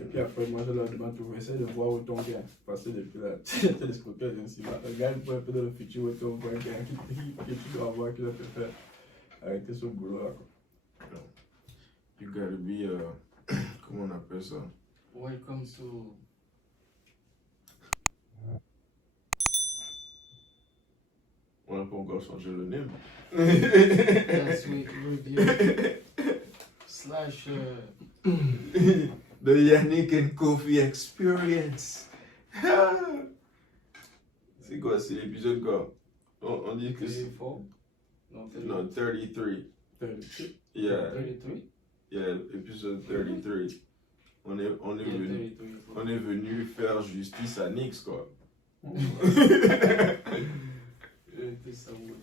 Et puis après, moi, je leur demande toujours, essaie de voir où ton gain. Parce que depuis là, télescopière, je me suis dit, regarde un peu dans le futur où ton gain que tu dois avoir, que tu peux faire arrêter ce boulot-là. You gotta be, comment on appelle ça? Welcome to. On n'a pas encore changé le nom. Last week review slash. The Yannick and Kofi Experience. C'est quoi? C'est l'épisode quoi? On dit que c'est. 34? No, 30. Non, 33. 33. Yeah. 33? Yeah, épisode 33. On est venu faire justice à Nix, quoi. Ça vous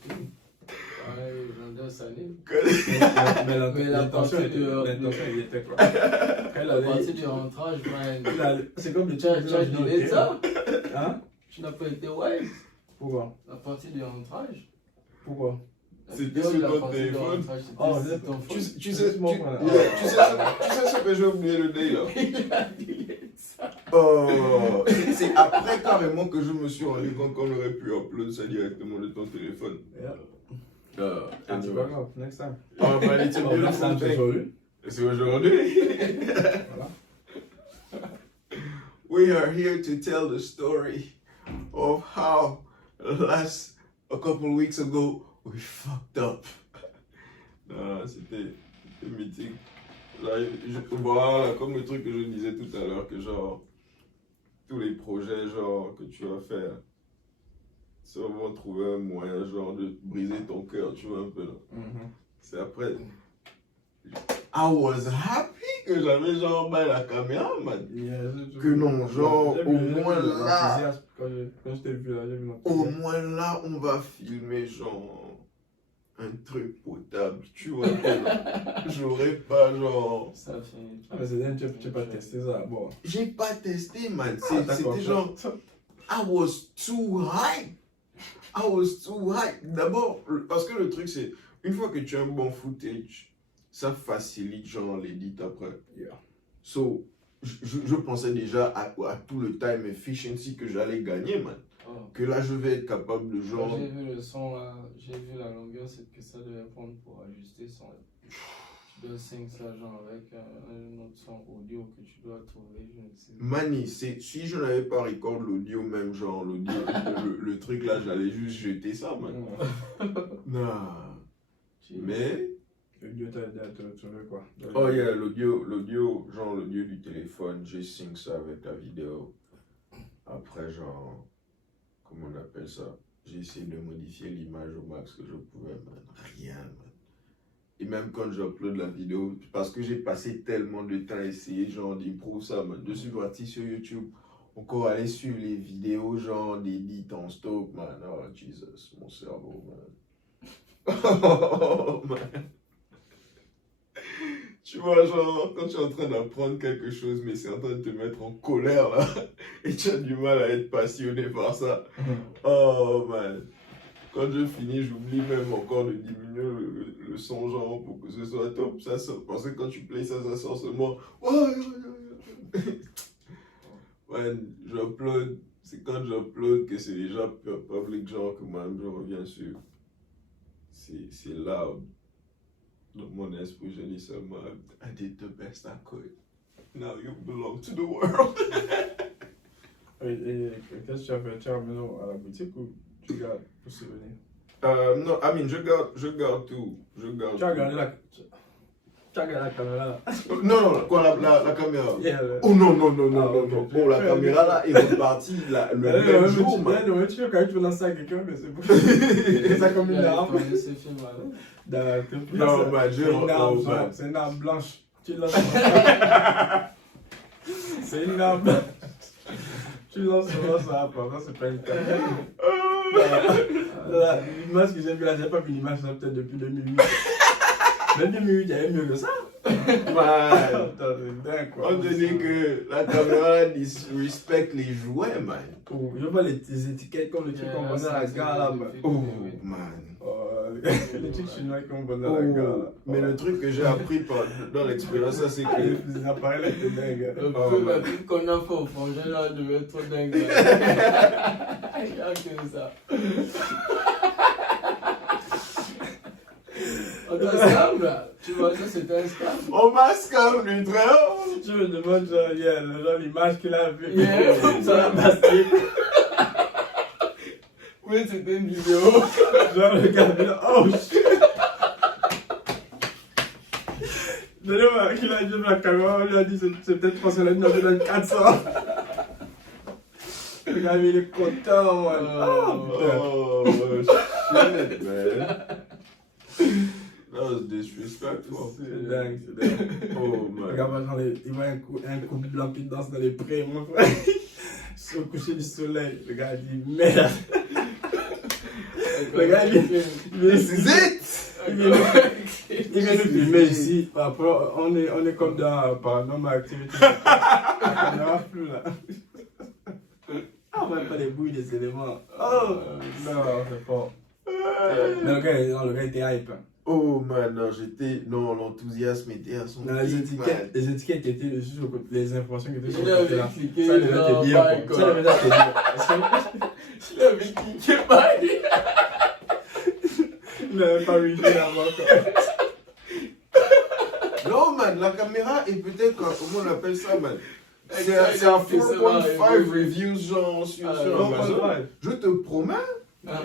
ça Mais l'intention il était quoi? À partir du rentrage, c'est comme le tu as dit ça? Hein? Tu n'as pas été wise? Pourquoi? À partir du rentrage? Pourquoi? C'était sur ton téléphone. Oh, tu sais ce que j'ai oublié le day là? Il a dit ça. Oh, c'est après carrément que je me suis rendu compte qu'on aurait pu upload ça directement de ton téléphone. Yeah. C'est pas grave, next time. Oh, but it's a beautiful thing. C'est aujourd'hui. Voilà. We are here to tell the story of how a couple weeks ago we fucked up. Non, c'était mythique. Là, voilà, comme le truc que je disais tout à l'heure, que genre, tous les projets genre que tu vas faire, c'est vraiment trouver un moyen genre de briser ton cœur, tu vois un peu là. C'est après. I was happy que j'avais genre la caméra, man. Que non, genre au moins là. Quand je t'ai vu là, j'ai vu au moins là, on va filmer genre un truc potable, tu vois. J'aurais pas genre. Ça fait. Ah, mais c'est bien, tu n'as pas testé ça. Bon. J'ai pas testé, man. C'était genre. I was too hype. D'abord, parce que le truc, c'est une fois que tu as un bon footage, ça facilite genre l'édit après. Yeah. So, je pensais déjà à tout le time efficiency que j'allais gagner, man. Oh. Que là, je vais être capable de genre. Quand j'ai vu le son là, j'ai vu la longueur, c'est que ça devait prendre pour ajuster son. Tu dois sync ça genre avec un autre son audio que tu dois trouver, je ne sais pas. Mani, si je n'avais pas record l'audio, même genre l'audio, le truc là, j'allais juste jeter ça, man. Non. Mais. L'audio t'a aidé à te retrouver quoi? Oh yeah, l'audio, genre l'audio du téléphone, j'ai sync ça avec la vidéo. Après, genre, comment on appelle ça? J'ai essayé de modifier l'image au max que je pouvais, man. Rien, man. Et même quand j'upload la vidéo, parce que j'ai passé tellement de temps à essayer, genre, d'improve ça, man. Je suis parti sur YouTube, encore aller suivre les vidéos, genre, d'édit en stock, man. Oh, Jesus, mon cerveau, man. Oh, man. Tu vois, genre, quand tu es en train d'apprendre quelque chose, mais c'est en train de te mettre en colère, là, et tu as du mal à être passionné par ça. Oh, man. Quand je finis, j'oublie même encore de diminuer le son, genre, pour que ce soit top. Ça sort, parce que quand tu plays ça, ça sort seulement. Man, j'upload. C'est quand j'upload que c'est déjà public, genre, que moi, je reviens sur. C'est loud. Dans mon esprit, je dis seulement, I did the best I could. Now you belong to the world. Et qu'est-ce que tu as fait? Tu as ramené à la boutique ou tu gardes pour souvenir? Non, I mean, je garde tout. Tu as gardé la caméra là? Non, quoi, la caméra? Yeah, oh non. Bon, la caméra là est repartie le même jour, man. Non, tu veux quand tu veux lancer à quelqu'un, mais c'est pour c'est ça comme une arme. Ce film là. Non, bah, c'est une arme blanche. Tu lances. C'est une arme blanche. Tu lances ça, ça c'est pas une caméra. L'image que j'ai vue là, j'ai pas vu l'image peut-être depuis 2008. Même 2008, il y avait mieux que ça. Man, Putain, c'est dingue, quoi. on te dit que la caméra disrespecte les jouets, man. Oh, je vois les étiquettes comme les trucs qu'on vendait à la gare, là, man. Oh, man. Oh, les trucs chinois qu'on vendait à la gare, là. Mais le truc que j'ai appris dans l'expérience, ça, c'est que... Les appareils là, c'est dingue. Le Oh, peu la man. pub qu'on a fait au frangin là devait être trop dingue. Il y a que ça. On t'a scam là. Tu vois, ça c'était un scam. On m'a scam, lui, frère. Si tu me demandes, genre, genre l'image qu'il a vue, Yeah, sur la basket, Oui, c'était une vidéo. genre le gars, il a oh shit! D'ailleurs, il a dit la caméra, on lui a dit c'est peut-être parce qu'elle a dans 400. Le gars, il est content, man. Oh, putain. Oh, shit, man. That was disrespectful. C'est dingue, c'est dingue. Oh, Le gars, man. genre, il voit un coup de blanc qui danse dans les prés, mon frère. Sur le coucher du soleil. Le gars dit merde. Le gars, il This is it! il vient nous filmer ici. Après, on est comme dans Paranormal Activity. On n'aura plus là. Ah, on va pas les bouilles des éléments. Oh! Non, c'est fort. Mais le gars était hype. Hein. Oh, man, non, non, l'enthousiasme était à son Dans pic, les étiquettes qui étaient dessus, les informations qui étaient sur Il le côté là. avait cliqué Ça, déjà, dans t'es bien. bye, Quoi. Ça, déjà, t'es bien. Il avait cliqué bye. Il n'avait pas réussi avant, quoi. Non, man, la caméra est peut-être, comment on appelle ça, man? C'est Exact, un c'est ça, 4.5 reviews, genre, sur Amazon. Je te promets, Damn.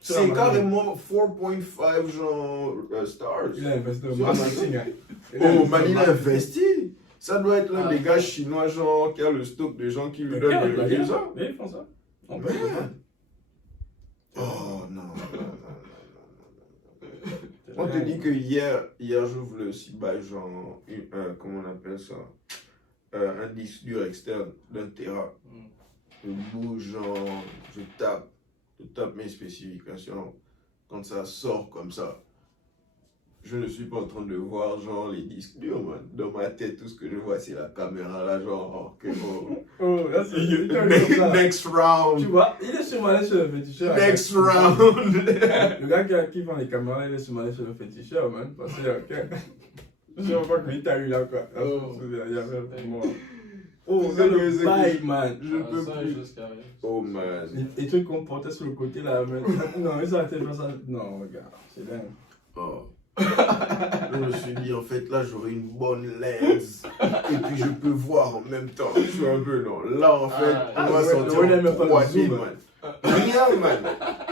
c'est carrément 4.5, genre, stars. Il a investi dans le marketing. Hein. Oh, man, il a investi. Ça doit être l'un des gars chinois, genre, qui a le stock de gens qui lui donnent des reviews, ça. Mais ils font ça. On peut Man. faire ça. Oh, non. On te dit que hier j'ouvre le site, bah, genre, comment on appelle ça? Un disque dur externe d'un Tera. Je bouge, genre, je tape mes spécifications. Quand ça sort comme ça, je ne suis pas en train de voir, genre, les disques durs, man. Dans ma tête, tout ce que je vois, c'est la caméra, là, genre, que, Oh, là, c'est YouTube comme ça. next round. Tu vois, il est sûrement allé sur le féticheur. Next round. Le gars qui vend les caméras, il est sûrement allé sur le féticheur, man. Parce que, ok. Je sais pas que lui t'a eu là, quoi. Oh. Il y avait vraiment. Oh, C'est regarde que- le c'est que- bail, man. Je Ah, peux ça, plus. juste carré. Oh, man. Les trucs qu'on portait sur le côté là, man. Non, mais ça a été ça. Non, regarde, c'est dingue. Oh. Je me suis dit, en fait, là, j'aurai une bonne lens. Et puis, je peux voir en même temps. Je suis un peu non. Là, en fait, Ah, on va ouais, sortir ouais, il en aime pas le 3D, zoom. man. Rien, man.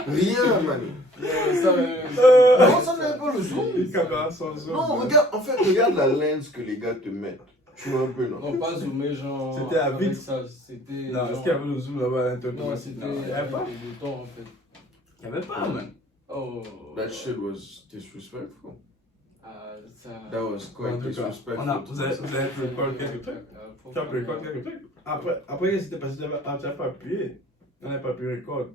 Rien, man. Non, ça n'avait pas le zoom. Les caméras sans zoom. Non, regarde, en fait, regarde la lens que les gars te mettent. Tu vois un peu, non? Non, pas zoomé, genre. C'était à avec vite. ça, c'était. Non, est-ce qu'il y avait le zoom là-bas à l'intérieur? Non, c'était il n'y avait pas. avec les boutons en fait. Il n'y avait pas, man. Oh. That shit was disrespectful. Ah, ça. That was En quite tout cas, disrespectful. vous avez record quelques trucs. Tu as pu record quelques trucs. Après, c'était parce que tu n'avais pas appuyé. On n'a pas pu record.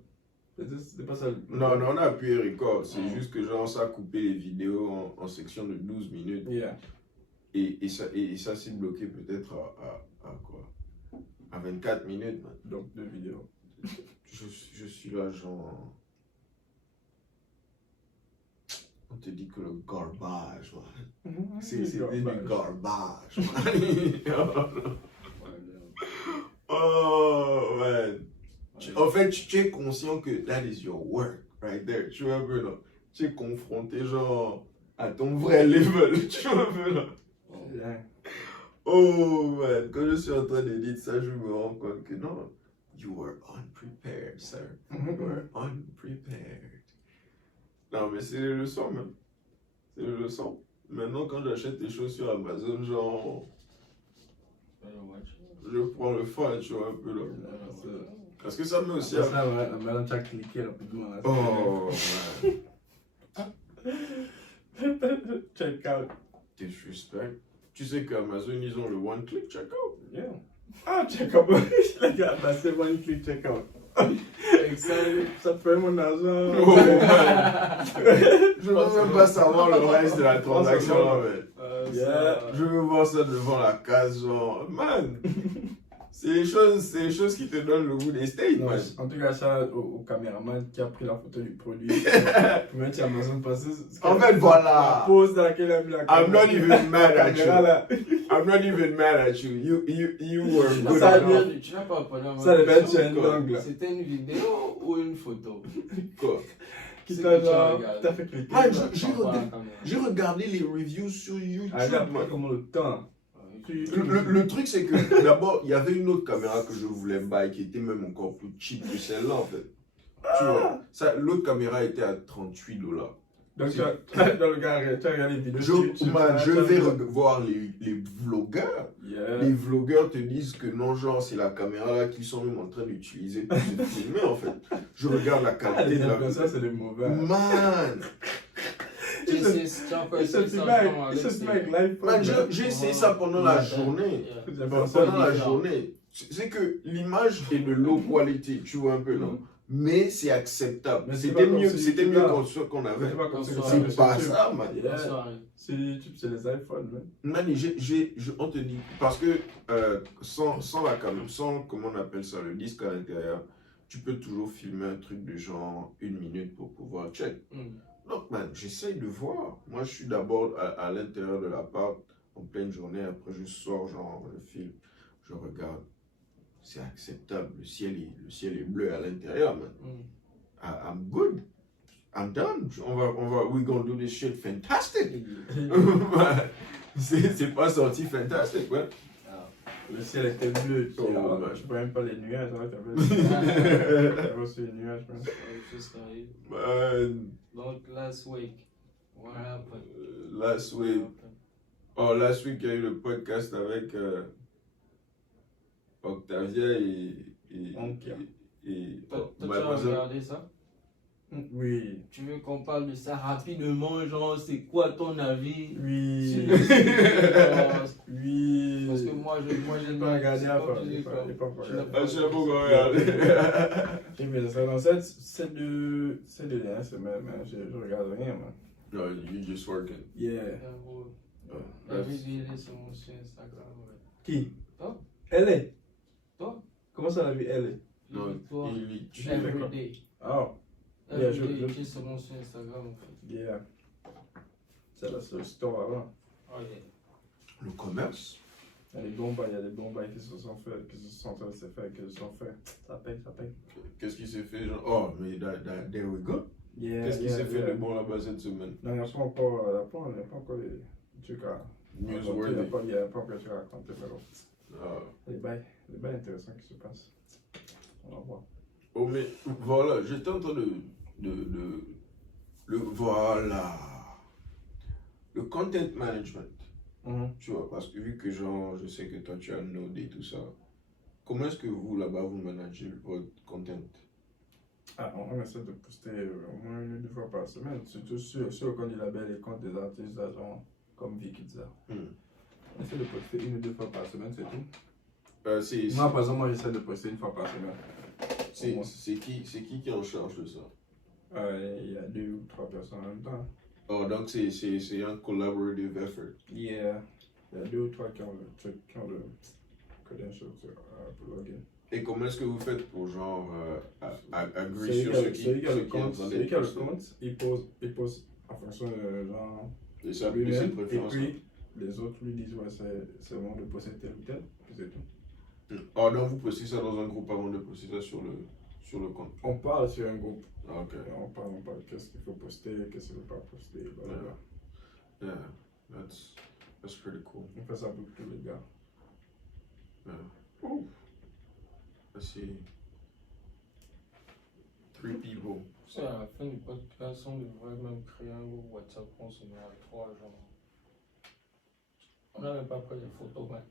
C'était pas ça. Non, non, on a appuyé record. C'est juste que, genre, ça a coupé les vidéos en section de 12 minutes. Yeah. Et ça s'est bloqué peut-être à quoi? À 24 minutes, man. Donc, 2 vidéos. Je suis là, genre. On te dit que le garbage, man. C'était du garbage, man. Oh, man. En fait, tu es conscient que that is your work, right there. Tu vois un peu, là. Tu es confronté, genre, à ton vrai level. Tu vois un peu, là. Yeah. Oh, man. Quand je suis en train d'éditer ça, je me rends compte que non. You were unprepared, sir. You were unprepared. Non, mais c'est les leçons, même. C'est les leçons. Maintenant, quand j'achète des choses sur Amazon, genre, je prends le fun, tu vois, un peu là. Parce que ça met aussi à... Ça, maintenant, tu as cliqué rapidement. Là. Oh, man. Check out. Disrespect. Tu sais qu'Amazon, ils ont le one-click checkout. Yeah. Ah, check out. Les gars, bah, c'est one click check out. Ça te fait mon argent. Oh, man. Je veux même pas savoir le reste de la transaction, là, man. voir Yeah. ça. Je veux voir ça devant la case, genre, man. C'est les choses qui te donnent le goût des steaks, Non, man. en tout cas, ça au caméraman qui a pris la photo du produit. Pour mettre sur Amazon parce que En fait, voilà. la pose dans laquelle il a mis la I'm not even mad la at caméra, you. là. I'm not even mad at you. You were good Ça enough. vient- Tu n'as pas répondu à ma Ça devait être sur question. une langue, là. C'était une vidéo ou une photo? Quoi? Qui C'est t'a que tu as genre, regardé. t'as fait cliquer. Man, là. j'ai regardé les reviews sur YouTube, Ah, là, man. comment le temps. Le truc, c'est que d'abord, il y avait une autre caméra que je voulais buy qui était même encore plus cheap que celle-là, en fait. Tu vois, l'autre caméra était à $38. Donc, tu as dans le gars, tu as regardé les vidéos. Je vais voir les vlogueurs. Yeah. Les vlogueurs te disent que non, genre, c'est la caméra là qu'ils sont même en train d'utiliser pour se filmer, en fait. Je regarde la Ah, qualité les de la influenceurs, c'est des mauvais. Man! Tu sais, tu as encore Il se essayé met ça avec- genre il avec se tes- met avec l'iPhone. Man, j'ai essayé ça pendant la journée. C'est Pendant la différent. journée. C'est que l'image est de low quality, tu vois un peu, non? Mais c'est acceptable. Mais c'est C'était pas comme mieux, sur c'était YouTube, mieux là. qu'on ce qu'on avait. C'est pas comme ça que C'est C'est pas sur YouTube. ça, man. Yeah. Bonsoir. Sur YouTube, c'est les iPhones, man. Man, on te dit, parce que sans la caméra, sans, comment on appelle ça, le disque à l'intérieur, tu peux toujours filmer un truc de genre 1 minute pour pouvoir check. Donc, man, j'essaye de voir. Moi, je suis d'abord à l'intérieur de l'appart en pleine journée. Après, je sors, genre, le film. Je regarde. C'est acceptable. Le ciel est bleu à l'intérieur, man. I'm good. I'm done. We're gonna do this shit fantastic. C'est pas sorti fantastique, ouais. Le ciel était bleu. Oh, Oh, man. je vois même pas les nuages. Hein, t'avais aussi les nuages, man. Juste arrive. Man, Donc, last week, what happened? last week, last week, il y a eu le podcast avec Octavia et Ankia. Toi, tu as Mademoiselle. regardé ça? Oui. Tu veux qu'on parle de ça rapidement, genre, c'est quoi ton avis sur Oui. le sujet? Oui. Parce que moi, j'ai pas regardé c'est avant. comme tu dis, J'ai pas tu l'as regardé. pas Ah, j'ai beaucoup regardé. regardé. J'ai vu ça dans cette de dernière semaine, man. Je regarde rien, man. No, you just working. Yeah. La vidéo est sur mon sur Instagram. Ouais. Qui? Toi? Elle est. Toi? Comment ça, la vie, elle est? Non, Toi, tu everyday. Oh. Yeah, Everyday, qui est sur mon sur Instagram, en fait. Yeah. C'est la seule histoire avant. Oh, yeah. le commerce. Il y a des bons bails qui se sont faits, qui se sont en train de se faire, qui se sont faits. Ça paye, ça paye. Qu'est-ce qui s'est fait, genre, oh, mais there we go. Yeah, Qu'est-ce qui yeah, s'est fait yeah. de bon là-bas cette semaine? Non, il n'y a pas encore, les trucs à Newsworthy. Il n'y a pas encore des trucs à raconter, mais bon. Ah. Les bails intéressants qui se passent. On va voir. Oh, mais voilà, j'étais en train voilà. Le content management, tu vois, parce que vu que genre, je sais que toi tu as Node et tout ça, comment est-ce que vous là-bas vous managez votre content? Ah, on essaie de poster au moins 1 ou 2 fois par semaine, surtout sur le compte du label et compte des artistes d'agents comme Vikidza. On essaie de poster 1 ou 2 fois par semaine, c'est tout. Moi, par exemple, moi j'essaie de poster 1 fois par semaine. C'est qui est en charge de ça? Il y a 2 ou 3 personnes en même temps. Oh, donc c'est un collaborative effort. Yeah. Il y a 2 ou 3 qui ont le truc, qui ont le credential pour login. Et comment est-ce que vous faites pour genre agree Celui sur qui a ce le qui est en compte, train celui d'être qui a le posté? compte, il pose en fonction de genre Et ça, lui-même, c'est et préférence. puis les autres lui disent ouais c'est bon de poster tel ou tel, puis c'est tout. Oh, donc vous postez ça dans un groupe avant de poster ça sur le compte. On parle sur un groupe, Ah, ok. et on parle qu'est-ce qu'il faut poster, qu'est-ce qu'il ne faut pas poster, blablabla. Yeah, that's pretty cool. On fait ça pour tous les gars. Yeah. Ooh. Let's see. 3 people. C'est à la fin du podcast, on devrait même créer un groupe WhatsApp qu'on se met à 3 genre. On n'avait pas pris les photos, mais.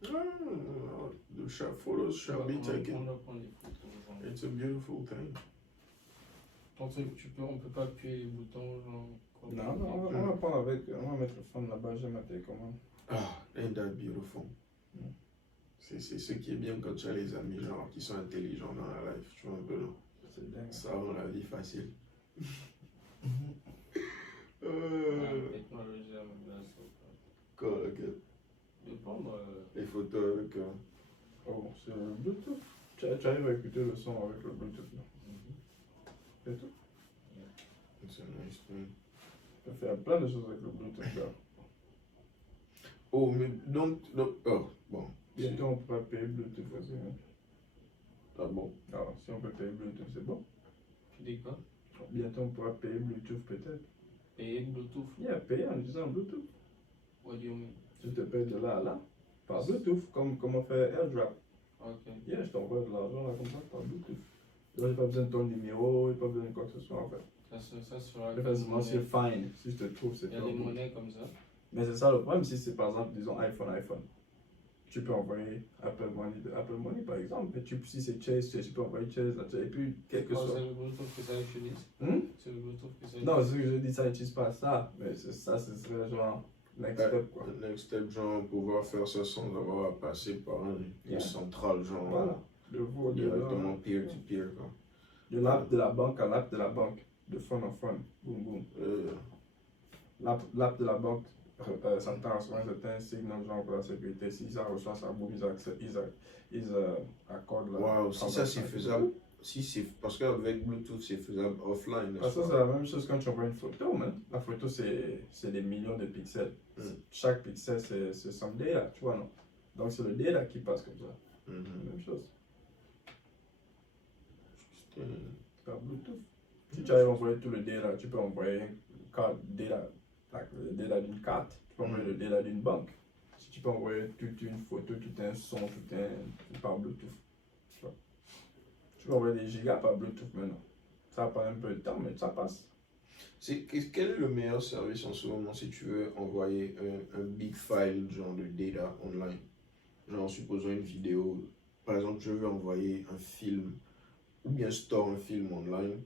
The photos shall be taken. On doit prendre des photos, genre. It's a beautiful thing. Donc, on peut pas appuyer les boutons, genre. Non, on va prendre avec, on va mettre le fond là-bas, j'ai ma télécommande. Ah, ain't that beautiful? C'est ce qui est bien quand tu as les amis genre qui sont intelligents dans la life, tu vois un peu, non? C'est dingue. Ça rend la vie facile. Technologie à même place. Quoi, ok. Dépendre. Les photos avec. Oh, c'est le Bluetooth. Tu arrives à écouter le son avec le Bluetooth. Là. C'est tout. C'est nice thing. Tu peux faire plein de choses avec le Bluetooth là. Oh, mais donc. Oh, bon. Bientôt on pourra payer Bluetooth aussi. Hein. Ah bon? Alors, si on peut payer Bluetooth, c'est bon. Tu dis quoi? Bientôt on pourra payer Bluetooth peut-être. Payer Bluetooth. Yeah, payer en disant Bluetooth. What do you mean? Tu te payes de là à là. Par Bluetooth, comme on fait AirDrop. Ok. Yeah, je t'envoie de l'argent là comme ça par Bluetooth. Là, j'ai pas besoin de ton numéro, j'ai pas besoin de quoi que ce soit en fait. Ça sera. Très facilement, c'est fine. Si je te trouve, c'est Il y a pas des bon. monnaies comme ça. Mais c'est ça le problème, si c'est par exemple, disons iPhone. Tu peux envoyer Apple Money par exemple. Et si c'est Chase, tu peux envoyer Chase. Là, et puis, quelque Oh, chose. c'est le Bluetooth que ça utilise. C'est le Bluetooth que ça utilise. Non, c'est ce que je dis, ça n'utilise pas ça. Mais ça, ce serait genre next step quoi. Le next step, genre, pouvoir faire ça sans avoir à passer par une centrale, genre. Voilà. De vous, Directement peer-to-peer, quoi. de l'app de la banque à l'app de la banque. De phone en phone. Boum, boum. L'app de la banque, ça tend sur un certain signal genre pour la sécurité. Si ça reçoit ça, boum, ils accordent la. Wow, si ça c'est faisable, si c'est parce qu'avec Bluetooth c'est faisable offline. Parce que c'est la même chose quand tu envoies une photo, man. La photo c'est des millions de pixels. Chaque pixel c'est son data, tu vois, non? Donc c'est le data qui passe comme ça. La même chose. Par Bluetooth. Si tu arrives à envoyer tout le data, tu peux envoyer une carte data, le data d'une carte, tu peux envoyer le data d'une banque. Si tu peux envoyer toute une photo, tout un son, par Bluetooth. Tu peux envoyer des gigas par Bluetooth maintenant. Ça prend un peu de temps, mais ça passe. Quel est le meilleur service en ce moment si tu veux envoyer un big file genre de data online? Genre supposons une vidéo, par exemple je veux envoyer un film ou bien store un film online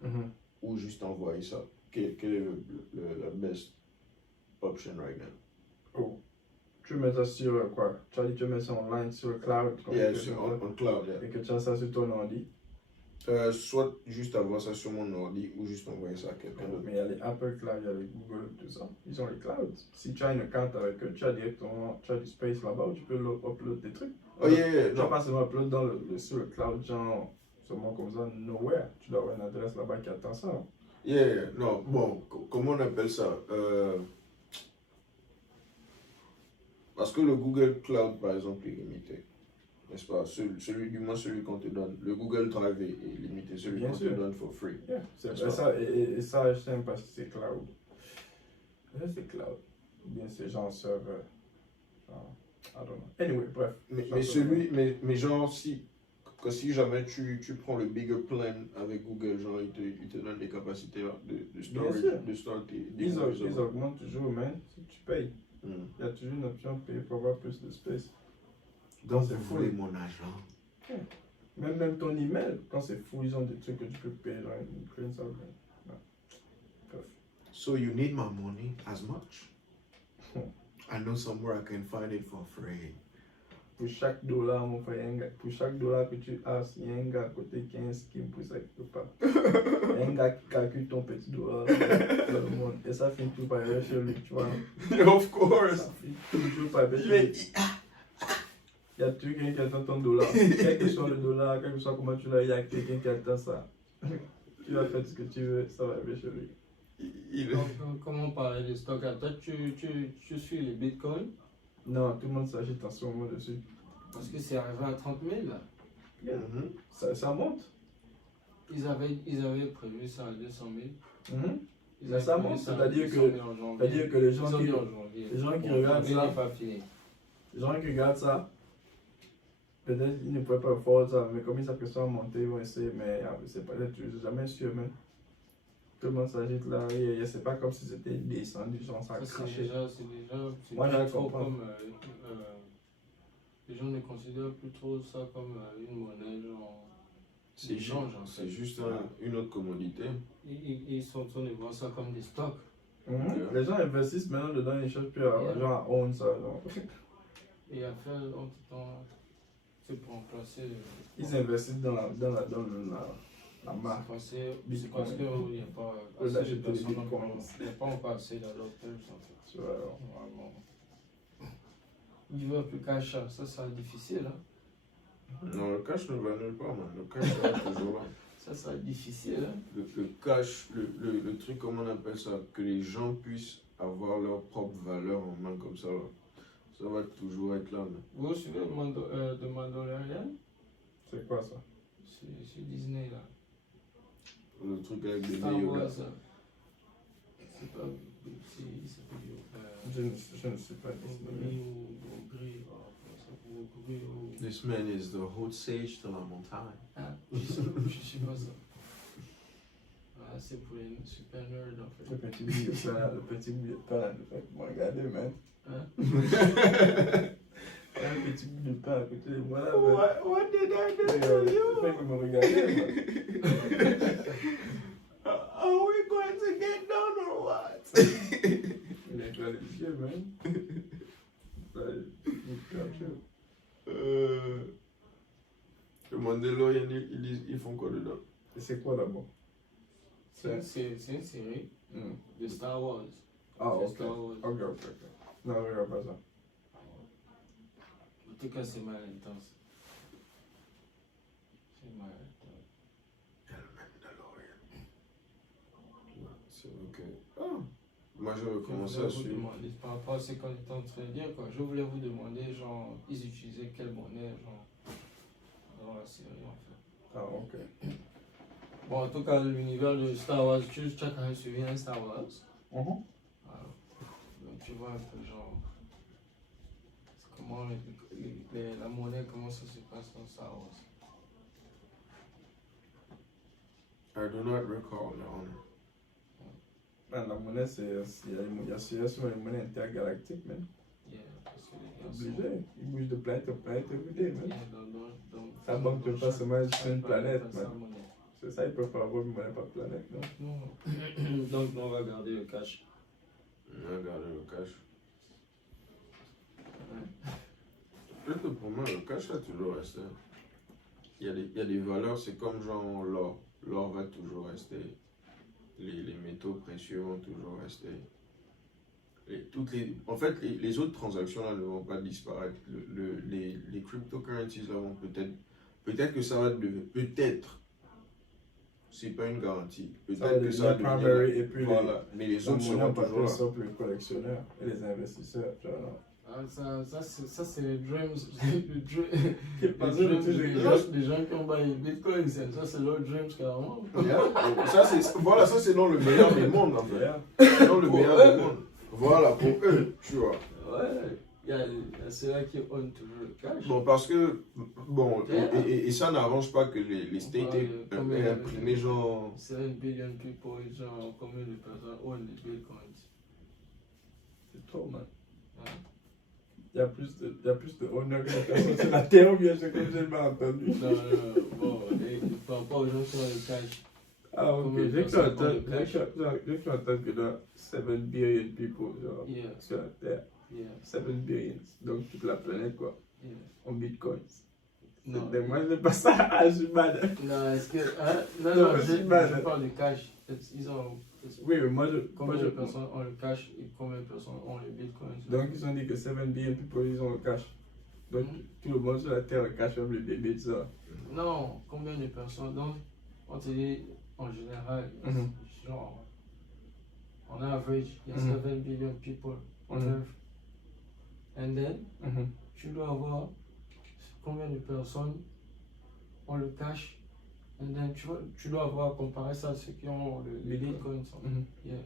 ou juste envoyer ça. Quel est la best option right now? Oh. Tu mets ça sur quoi? Tu as dit que tu mets ça online sur le cloud? On cloud, yeah. Et que tu as ça sur ton ordi? Soit juste avoir ça sur mon ordi ou juste envoyer ça à quelqu'un d'autre. Mais il y a les Apple Cloud, il y a les Google, tout ça. Ils ont les clouds. Si tu as une carte avec eux, tu as directement du space là-bas où tu peux upload des trucs. Oh yeah, Tu vas pas seulement upload sur le cloud, genre seulement comme ça, nowhere. Tu dois avoir une adresse là-bas qui attend ça. Hein. Yeah, non, bon, comment on appelle ça? Parce que le Google Cloud, par exemple, est limité. N'est-ce pas? Du moins celui qu'on te donne. Le Google Drive est limité, celui qu'on te donne for free. Yeah. Ça, et ça, je sais pas si c'est cloud. C'est cloud. Ou bien c'est genre serveur. I don't know. Anyway, bref. Mais genre, si jamais tu prends le bigger plan avec Google, genre, il te donne des capacités de storage, Ils augmentent toujours, mais si tu payes. Il y a toujours une option de payer pour avoir plus de space. Donc c'est fou mon argent. Yeah. Même ton email, quand c'est fou, ils ont des trucs que tu peux payer dans une clean ça. Bref. So you need my money as much? I know somewhere I can find it for free. Pour chaque dollar, mon frère, pour chaque dollar que tu as, il y a un gars à côté qui a un scheme pour ça quelque part. Il y a un gars qui calcule ton petit dollar dans le monde. Et ça finit tout par aller chez lui, tu vois. Of course. Ça finit toujours par aller chez lui. Il y a toujours quelqu'un qui attend ton dollar. Quel que soit le dollar, quel que soit comment tu l'as, il y a quelqu'un qui attend ça. Tu vas faire ce que tu veux, ça va arriver chez lui. Comment parler de stock? Toi, tu suis les bitcoins? Non, tout le monde s'agite en ce moment dessus. Parce que c'est arrivé à 30 000 là. Yeah. Ça monte. Ils avaient prévu ça à 200 000. Mais ça monte, c'est-à-dire que les gens qui regardent ça, les gens qui regardent ça, peut-être ils ne pourraient pas faire ça, mais comme ils savent que ça va monter, ils vont essayer, mais c'est peut-être jamais sûr même. Tout le monde s'agite là, et c'est pas comme si c'était descendu, genre ça a craché. Moi, je trop comme. Les gens ne considèrent plus trop ça comme une monnaie, genre. C'est juste une autre commodité. Ils sont en train de voir ça comme des stocks. Les gens investissent maintenant dedans, ils cherchent plus à genre own ça. Genre. Et à faire entre temps, c'est pour remplacer. Ils investissent dans La C'est marque. parce qu'il Bitcoin. n'y a pas Eux, assez de d'acheter des personnes bitcoins. encore. Il n'y a pas encore assez d'adopteurs en fait. Tu vois, alors. Vraiment. Il veut plus cash, ça sera difficile. Hein. Non, le cash ne va nulle part, man. Le cash sera toujours là. Ça sera difficile. Hein. Le cash, le truc, comment on appelle ça, que les gens puissent avoir leur propre valeur en main comme ça, là. Ça va toujours être là, man. Vous suivez de Mandalorian? C'est quoi ça? C'est Disney là. Le truc avec les Star Yoda. Wars. C'est pas. Il s'appelle. Je ne sais pas. Gris ou gris. Ou gris ou. This man is the hot sage de la montagne. Ah, je sais pas ça. Ah, c'est pour les super nerds en fait. Le petit bout de pain, le petit bout de pain. Regardez, man. Hein? Un petit bout de pain à côté de moi, là, What did I do to you? Fais que me regarder, man. Are we going to get done or what? Il est qualifié, man. Le Mandalorian, ils font quoi dedans? Et c'est quoi d'abord? C'est une série de Star Wars. Ah, C'est ok. Star Wars. Ok. Non, je regarde pas ça. En tout cas, c'est mal intense. C'est mal intense. C'est ok. Ah. Moi, je vais Je commencer voulais à vous suivre. demander, par rapport à ce qu'on est en train de dire, quoi, je voulais vous demander, genre, ils utilisaient quelle monnaie, genre, dans la série, en fait. Ah, ok. Bon, en tout cas, l'univers de Star Wars, chacun suivi un Star Wars. Voilà. Donc, tu vois un peu, genre, comment la monnaie, comment ça se passe dans Star Wars. I do not recall, Your Honor. Man, la monnaie, il y a souvent une monnaie intergalactique, man. Yeah, parce que les gars sont- Obligé. Il bouge de planète en planète everyday, man. Yeah, Ça banque pas chaque- seulement sur une chaque planète, a sa man. monnaie. C'est ça, ils peuvent pas avoir une monnaie par planète, non? Donc, nous, on va garder le cash. Regardez le cash. Peut-être que pour moi, le cash a toujours resté. Il y a des valeurs, c'est comme genre l'or. L'or va toujours rester. Les métaux précieux vont toujours rester. En fait, les autres transactions là ne vont pas disparaître. Les cryptocurrencies là vont peut-être que ça va devenir, peut-être, c'est pas une garantie, peut-être que ça va primary devenir, et puis voilà, mais les les autres seront toujours là. sauf les collectionneurs et les investisseurs, tu vois. Ah, ça c'est les dreams. Les gens qui ont baillé Bitcoin, ça c'est leurs dreams carrément. Voilà, ça c'est dans le meilleur des mondes en fait. C'est dans le meilleur des mondes. Voilà, pour eux, tu vois. Ouais, il y a ceux-là qui ont toujours le cash. Bon, parce que, bon, et ça n'arrange pas que les states aient imprimé genre... 7 billion people, genre combien de personnes ont des bitcoins? C'est trop, man. Ouais. Il y a plus de honneur que de personnes sur la terre, ou bien c'est comme j'ai mal entendu. Non, bon, par rapport aux gens qui ont le cash. Ah, ok. Combien de J'ai cru personnes ont le entendre cash? que dans 7 billion people, genre, Yeah, sur la terre. yeah, 7 billions. Donc toute la planète, quoi. yeah. En bitcoins. Non. Moi, je n'ai pas ça à Jumad. Non, est-ce que. Hein? Non, Non, non, c'est mal. je parle du cash. Ils ont. Oui, mais moi, Combien de personnes ont le cash et combien de personnes ont le bitcoin? Donc, ils ont dit que 7 billion people, ils ont le cash. Donc, tout le monde sur la terre, le cash, même les bébés, tout ça. Non, combien de personnes? Donc, on te dit en général, genre, on average, il y a 7 billion people on Earth. And then, tu dois avoir combien de personnes ont le cash. And then, tu dois avoir comparé ça à ceux qui ont le bitcoin. Yeah.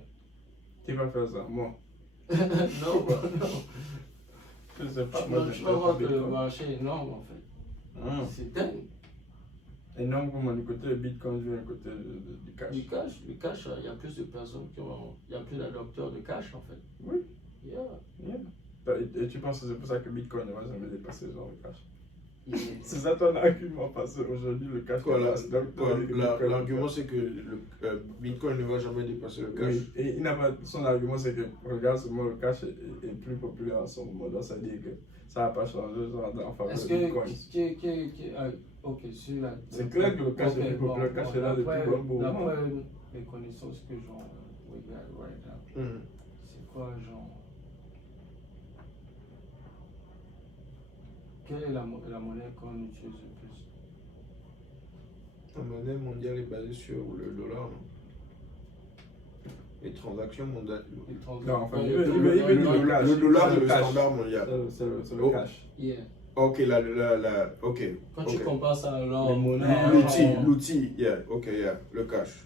Qui va faire ça? Moi. Non, non. Je sais pas. Non, tu vas voir que le marché est énorme en fait. C'est dingue. Énorme comment du côté du bitcoin, du côté du cash. Le cash, il y a plus de personnes qui ont. Il y a plus d'adopteurs de cash en fait. Oui. Yeah. Et tu penses que c'est pour ça que bitcoin ne va jamais dépasser genre le cash? Yeah. C'est ça ton argument, parce qu'aujourd'hui, le cash Quoi, dépasse. Donc, l'argument, c'est que le Bitcoin ne va jamais dépasser le cash. Oui, et il n'a pas, son argument, c'est que, regarde, seulement le cash est plus populaire en ce moment. Donc, ça veut dire que ça n'a pas changé en faveur Est-ce du Bitcoin. ok, sur la. C'est clair que le cash est plus populaire. Le cash est là depuis un bon moment. D'après les connaissances que j'en regarde right now, c'est quoi, genre. Quelle est la monnaie qu'on utilise le plus? La monnaie mondiale est basée sur le dollar, non? Les transactions mondiales. Non, enfin, il Le dollar est le standard mondial. C'est le cash. Yeah. Ok, ok. Quand tu compares ça alors. Les monnaies, L'outil, yeah, ok, yeah, le cash.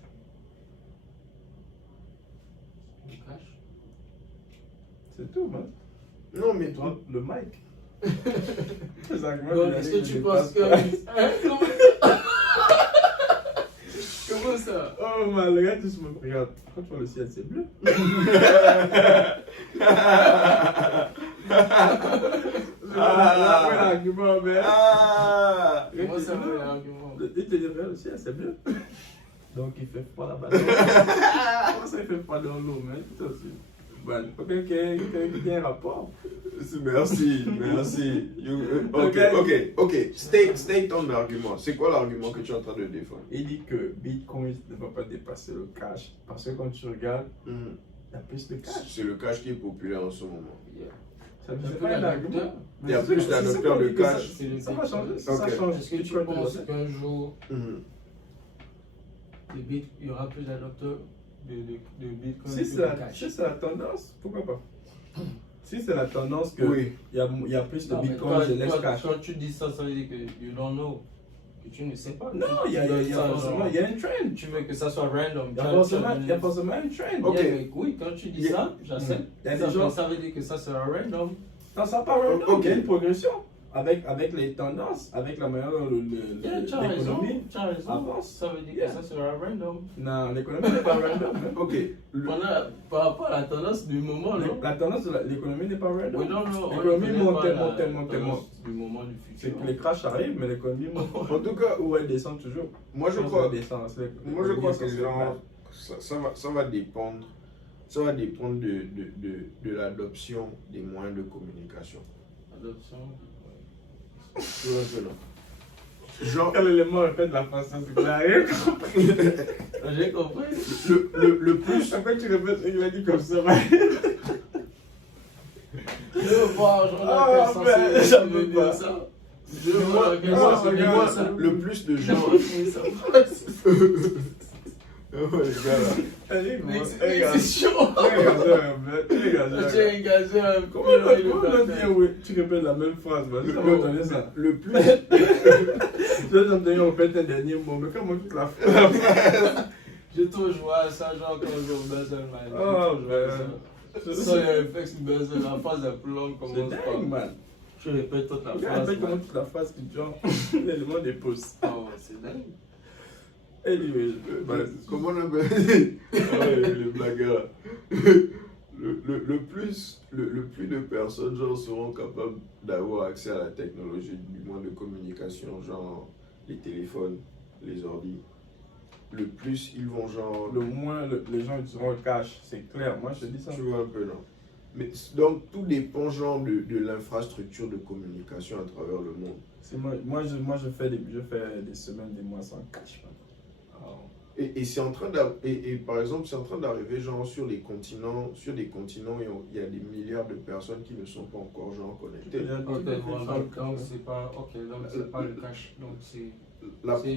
Le cash? C'est tout, man. Non, mais Toi, le mic. Donc, est-ce que tu penses que. Hein? Comment ça? Oh man, le gars, tous me regardent. Quand tu vois le ciel, c'est bleu. L'argument, mais. Comment ça fait l'argument? Il te dit, le ciel, c'est bleu. Donc, il fait froid là-bas. Comment ça, il fait froid dans l'eau, man? Tout aussi. Bon, il faut qu'il y ait un rapport. merci. Ok. State ton argument. C'est quoi l'argument que tu es en train de défendre? Il dit que Bitcoin ne va pas dépasser le cash. Parce que quand tu regardes, il y a plus de cash. C'est le cash qui est populaire en ce moment. Yeah. C'est pas un argument. Il y a plus d'adopteurs de cash. Ça va changer. Ça Ok. change. Est-ce que tu penses qu'un jour, il y aura plus d'adopteurs de Bitcoin Si que c'est de la, cash? si c'est la tendance, pourquoi pas? Si c'est la tendance que Oui. il y a plus de Non, mais Bitcoin, je laisse toi, cash. quand tu dis ça, ça veut dire que you don't know, que tu ne sais pas. Non, il y a forcément, il y a un trend. Tu veux que ça soit random. Il y a forcément un trend. Ok. Yeah, mais oui, quand tu dis ça, j'accepte. Il y a Ça, des gens- ça veut dire que ça sera random. Non, ça part random. Ok. Il y a une progression avec les tendances, avec la manière dont Yeah, tu as raison. l'économie Tu as raison. avance. Ça veut dire Yeah. que ça sera random. Non, l'économie n'est pas random. hein. Ok. Par rapport à la tendance du moment, non? La tendance de l'économie n'est pas random. We don't know. L'économie monte. Du moment du C'est futur. que les crashs arrivent, mais l'économie monte. En tout cas, Ou elle descend toujours. moi je pense crois. qu'elle descend. Moi je crois que genre, ça va dépendre. Ça va dépendre de l'adoption des moyens de communication. Adoption. Tout simplement. Genre, Quel élément répète la phrase, c'est que j'ai rien compris. J'ai compris. le plus. Après, tu répètes, il a dit comme ça. Ouais. Je veux voir, j'en Ah, ai ben, fait ça peut pas. ça. Je veux voir, Le plus de gens. Oh my god. C'est chaud. J'ai engagé un Comment on dit, oui, tu répètes la même phrase, moi, j'ai jamais entendu ça. Le plus. J'ai entendu répéter un dernier mot, mais comment toute la phrase? J'ai toujours joué à ça, genre quand je besoin, man. Oh, Ça, il y a un réflexe besoin, la phrase est plus longue, C'est commence dingue, pas. man. Tu répètes toute la Regarde, phrase. répète comment man. toute la phrase qui genre l'élément des pouces. Oh, c'est dingue. Anyway, Comment on appelle les blagueurs. Le plus de personnes genre, seront capables d'avoir accès à la technologie du moyen de communication, genre les téléphones, les ordi. Le plus ils vont genre. le moins les gens utiliseront le cash, c'est clair. Moi, je te dis ça. Tu vois un peu, non? Mais donc tout dépend genre de l'infrastructure de communication à travers le monde. Moi, je fais des semaines, des mois sans cash, man. Et c'est en train par exemple, c'est en train d'arriver genre sur des continents où il y a des milliards de personnes qui ne sont pas encore genre connectées. Ok, donc c'est pas, c'est pas le cash. Donc c'est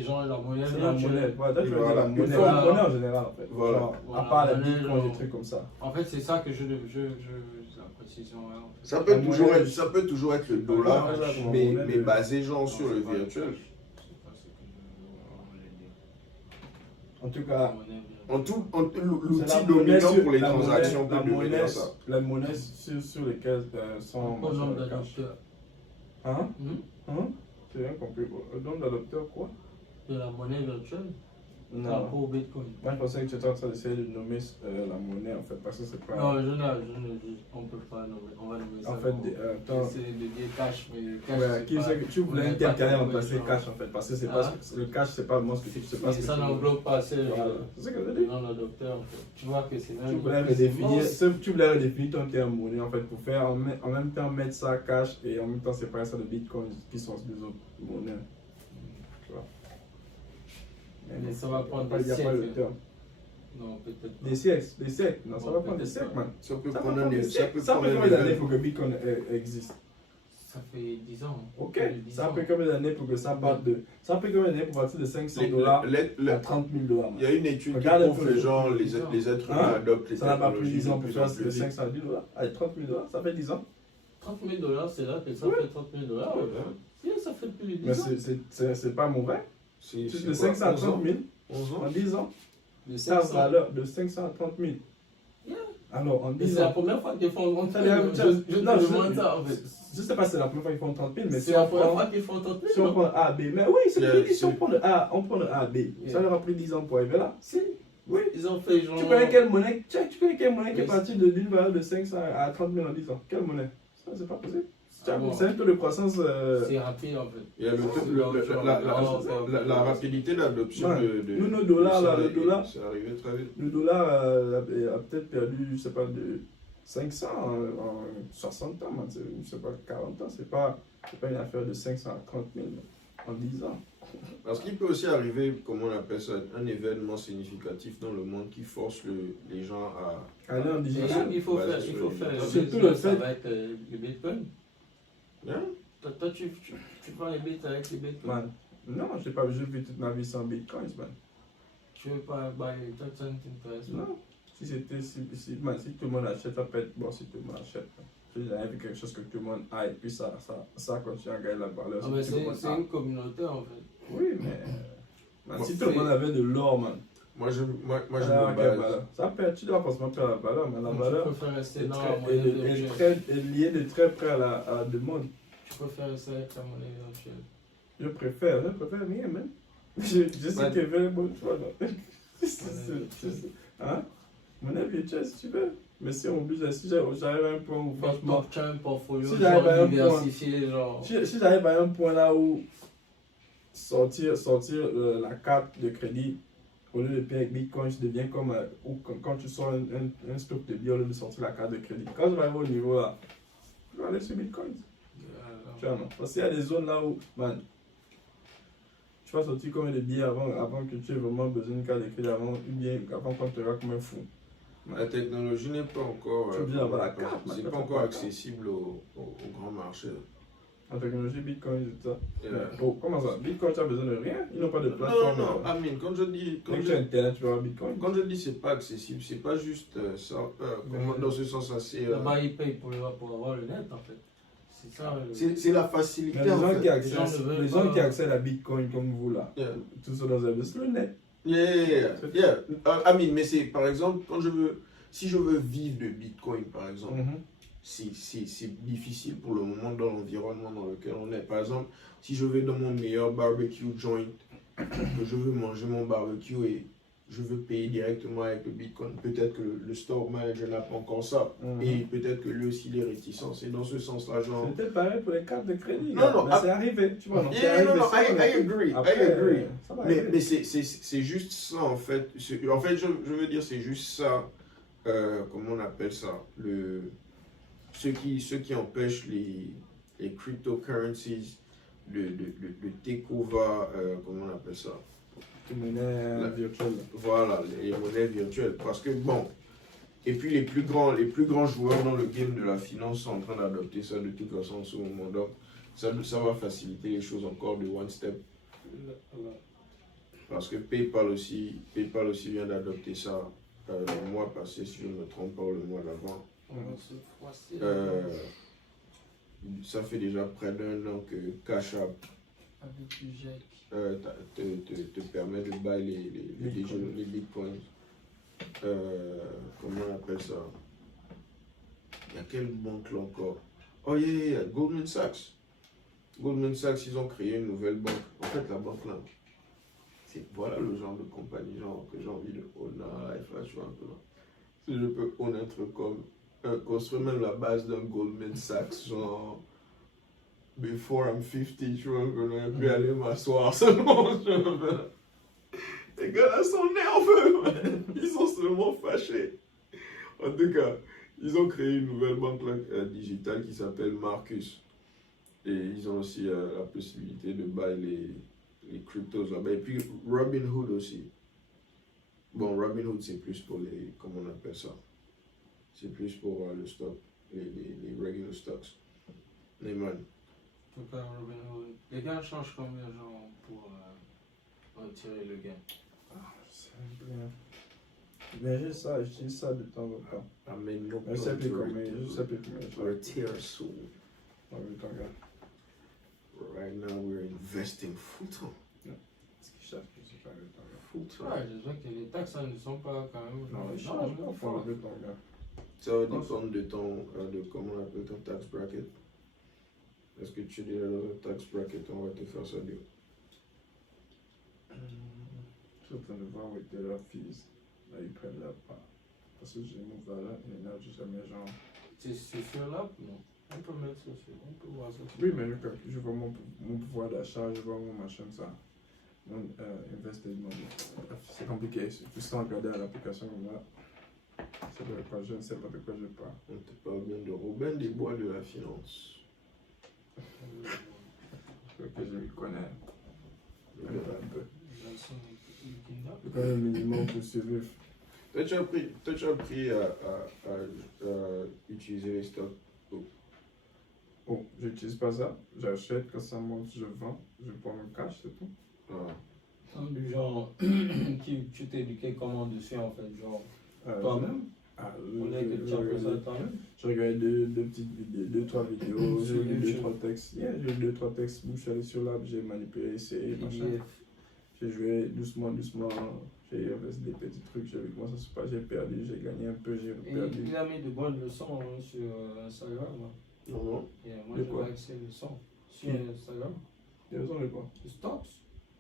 genre la monnaie C'est la monnaie. virtuelle. Voilà, je veux dire Voilà. la monnaie. Voilà. La monnaie en général, en fait. Voilà. Genre, Voilà. à part la Monnaie, Bitcoin, genre. des trucs comme ça. En fait, c'est ça que je la précision. Hein. Ça peut La monnaie- ça peut toujours être le dollar, Ouais, voilà, mais la monnaie de- basé genre Non, sur c'est le pas virtuel. cash. C'est pas ce que je voulais dire. En tout La cas, monnaie virtuelle. c'est L'outil la monnaie dominant sur- pour les la transactions monnaie- peut devenir ça. La monnaie sur lesquelles sont. Au nombre cash. d'adopteurs. Hein? J'ai rien compris. Le nombre d'adopteurs, quoi? De la monnaie virtuelle. Non. par rapport au Bitcoin. Moi, je pensais que tu étais en train d'essayer de nommer la monnaie, en fait, parce que c'est pas... Non, on peut pas nommer, on va nommer ça. En fait, attends. J'essaie de dire cash, mais cash. Ouais, c'est qui pas- sait que tu voulais on un est terme pas qui allait comme remplacer genre- cash, en fait, parce que c'est Ah. pas le cash, c'est pas moi ce que tu sais pas ce Mais que ça tu veux. n'englobe pas assez Voilà. C'est ce que je veux le dire. non-adopteur, en fait. Tu vois que c'est Tu voulais redéfinir, tu voulais redéfinir ton terme monnaie, en fait, pour faire en même temps mettre ça cash et en même temps séparer ça de Bitcoin qui sont des autres monnaies. Tu vois. Mais ça va prendre Il des n'y a pas le siècles. terme. Non, peut-être pas. Des siècles. Non, ça Bon, va prendre des peut-être siècles, pas. man. Ça peut Ça prendre prend un des ça siècles. peut Ça prendre fait un combien d'années événement. pour que Bitcoin existe? Ça fait 10 ans. Ok. Plus de 10 Ça ans. fait combien d'années pour que ça parte de. Ça fait combien d'années pour partir de 500 dollars à 30 000 dollars? Il y a une étude qui Regarde un prouve peu que genre le- les êtres Hein? humains adoptent les Ça n'a pas pris technologies 10 ans de pour plus faire en de plus vite. 500 000 dollars. Allez, 30 000 dollars, ça fait 10 ans. 30 000 dollars, c'est là que ça Ouais. fait 30 000 dollars. Ouais, Yeah, ça fait plus de 10 Mais ans. c'est pas mauvais. C'est De quoi, 500 à 11 ans? 30 000 11 ans? en 10 ans. De Ça 500. valeur de 500 à 30 000. Yeah. Alors, en Mais 10 c'est la ans. première fois qu'ils font monter. Ça veut dire- Je non, te je- demande ça en fait. Je sais pas si c'est la première fois qu'ils font 30 000, mais C'est si on la première prend. fois qu'ils font 30 000. Si on non? prend A, B, mais oui, c'est ce que Yeah, je dis, si on c'est- prend le A, on prend le A, B. Ça Yeah. leur a pris 10 ans pour arriver là. Si. Oui. Ils ont fait genre. Tu connais quelle monnaie, tu connais quelle monnaie qui est Oui. partie d'une valeur de 500 à 30 000 en 10 ans? Quelle monnaie? Ça, c'est pas possible. Ah bon. C'est un taux de croissance. C'est rapide en fait. Il y a la rapidité d'adoption Ouais. de. Nous, nos dollars, de ça, là, le et dollar. C'est arrivé très vite. Le dollar a peut-être perdu, je sais pas, de 500 en 60 ans, man. Je sais pas, 40 ans. C'est pas une affaire de 500 à 30 000 en 10 ans. Parce qu'il peut aussi arriver, comment on appelle ça, un événement significatif dans le monde qui force les gens à. Allez en Mais digital. il faut basé faire. sur Il faut les faire. business. Surtout le Ça fait- va être le Bitcoin. Hein? Toi, tu vas un bit avec le Bitcoin. Man, non, je n'ai pas vu toute ma vie sans bitcoins, man. Tu veux pas buy toi, ça ne t'intéresse pas. Non. Si tout le monde achète, ça peut être bon si tout le monde achète. Si j'avais vu quelque chose que tout le monde a et puis ça continue à gagner la valeur. Ah, mais si tout le monde c'est a. une communauté en fait. Oui, mais. Man, Bon, si tout le monde avait de l'or, man. Moi, je ça me quelle base. valeur? Ça perd, tu dois forcément perdre la valeur, mais la Donc, valeur tu préfères rester est, dans la très, monnaie virtuelle. est liée de très près à la demande. Tu préfères rester avec la monnaie virtuelle. Je préfère rien, man. Je sais Ouais. que c'est un bon choix, non? virtuelle. Hein? Monnaie virtuelle, si tu veux. Mais si on oblige, si j'arrive à un point où, franchement, Donc, tu as un portfolio Si j'arrive à genre un point- diversifié, genre. si j'arrive à un point là où sortir la carte de crédit, au lieu de payer avec Bitcoin, je deviens comme quand tu sors un stock de billets au lieu de sortir la carte de crédit. Quand je vais arriver au niveau là, je vais aller sur Bitcoin. Tu vois, non? Parce qu'il y a des zones là où, man, tu vas sortir combien de billets avant que tu aies vraiment besoin d'une carte de crédit, avant qu'on te voit comme un fou. La technologie n'est pas encore. Tu es obligé d'avoir la carte, C'est man. pas encore accessible au grand marché. En technologie, Bitcoin et tout ça. Yeah. Oh, comment ça? Bitcoin, tu as besoin de rien? Ils n'ont pas de Non, plateforme. non, Amine, quand je dis. Dès que tu as Internet, tu vas avoir Bitcoin. Quand je dis c'est pas accessible, c'est pas juste ça. Comment, dans ce sens assez. Là-bas, ils payent pour avoir le net en fait. C'est ça. C'est la Il y facilité. a des en gens fait. qui accèdent, ne veulent les gens pas- qui accèdent à Bitcoin comme vous là. Yeah. Tout ça dans un bus, le net. Yeah. Amine, mais c'est par exemple, si je veux vivre de Bitcoin par exemple, c'est difficile pour le moment dans l'environnement dans lequel on est. Par exemple, si je vais dans mon meilleur barbecue joint, que je veux manger mon barbecue et je veux payer directement avec le Bitcoin, peut-être que le store manager n'a pas encore ça. Et peut-être que lui aussi il est réticent. C'est dans ce sens-là, genre. C'était pareil pour les cartes de crédit. Non, gars. non, Mais c'est arrivé. Tu vois, non, c'est Yeah, non, arrivé. non, ça, I mais- agree, Après, I agree. ça va Mais arriver. c'est juste ça en fait. En fait, je veux dire, c'est juste ça. Comment on appelle ça? Ce qui empêche les cryptocurrencies de take-over, comment on appelle ça? Une monnaie virtuelle. Voilà, les monnaies virtuelles. Parce que bon, et puis les plus grands joueurs dans le game de la finance sont en train d'adopter ça de toute façon en ce moment. Donc, ça va faciliter les choses encore de one step. Parce que PayPal aussi vient d'adopter ça le mois passé, si je ne me trompe pas, ou le mois d'avant. Ça fait déjà près d'1 an que Cash App Avec du GEC. te permet de buy les bitcoins. Comment on appelle ça? Il y a quelle banque là encore? Oh yeah, Goldman Sachs. Goldman Sachs, ils ont créé une nouvelle banque. En fait, la banque là. Voilà le genre de compagnie genre, que j'ai envie de own dans la life, là, tu vois, un peu. Si je peux own un truc comme, construire même la base d'un Goldman Sachs, genre, before I'm 50, tu vois, que j'aurais pu aller m'asseoir seulement, tu vois. Les gars là sont nerveux, ils sont seulement fâchés. En tout cas, ils ont créé une nouvelle banque là, digitale qui s'appelle Marcus. Et ils ont aussi la possibilité de buy les cryptos là-bas. Et puis Robinhood aussi. Bon, Robinhood c'est plus pour les, comment on appelle ça? C'est plus pour le stock, les regular stocks. Les man. En tout cas, Robinhood. Les gars changent combien genre pour retirer le gain? C'est bien. Mais j'ai ça, j'utilise ça de temps en temps. Amène no Je sais plus combien, je sais plus combien. Retire soon. Ouais, mais t'en regardes. Right now we're investing full time. Parce qu'ils savent que c'est pas le temps. Full time. Ouais, j'espère que les taxes ne sont pas quand même. Non, mais je non, change pas pour le temps, gars. Ça va dépendre de ton, de comment on appelle ton tax bracket. Est-ce que tu es déjà dans un tax bracket, on va te faire ça dire. Je suis en train de voir où étaient leurs fees. Là, ils prennent la part. Parce que j'ai mon valeur et là, j'ai jamais genre. C'est sur l'app, non? On peut mettre ça sur, on peut voir ça sur. Oui, mais je vois mon pouvoir d'achat, je vois mon machin, ça. Mon investissement. C'est compliqué. Il faut juste regarder à l'application comme là. C'est de quoi je ne sais pas de quoi je parle. On te parle bien de Robin des Bois de la finance. Je crois que je m'y connais. Le Un gars. peu. Je Je connais le minimum pour survivre. Toi, tu as appris à utiliser les stocks. Oh, j'utilise pas ça. J'achète, quand ça monte, je vends. Je prends mon cash, c'est tout. Ah. Du genre, tu t'es éduqué comment dessus en fait, genre toi-même? On est que tu as fait ça toi-même? Je regarde deux petites vidéos, 2-3 vidéos, Sur j'ai lu YouTube. 2-3 textes. Yeah, j'ai lu 2-3 textes, je suis allé sur l'app, j'ai manipulé, essayé, machin. PDF. J'ai joué doucement, j'ai investi des petits trucs, j'ai vu comment ça se passe, j'ai perdu, j'ai gagné un peu, j'ai Et perdu. il a mis de bonnes leçons hein, sur Instagram. Hein. Non, non. Et moi De quoi? j'avais accès aux leçons sur Qui? Instagram. Il y a besoin de quoi? Les stocks.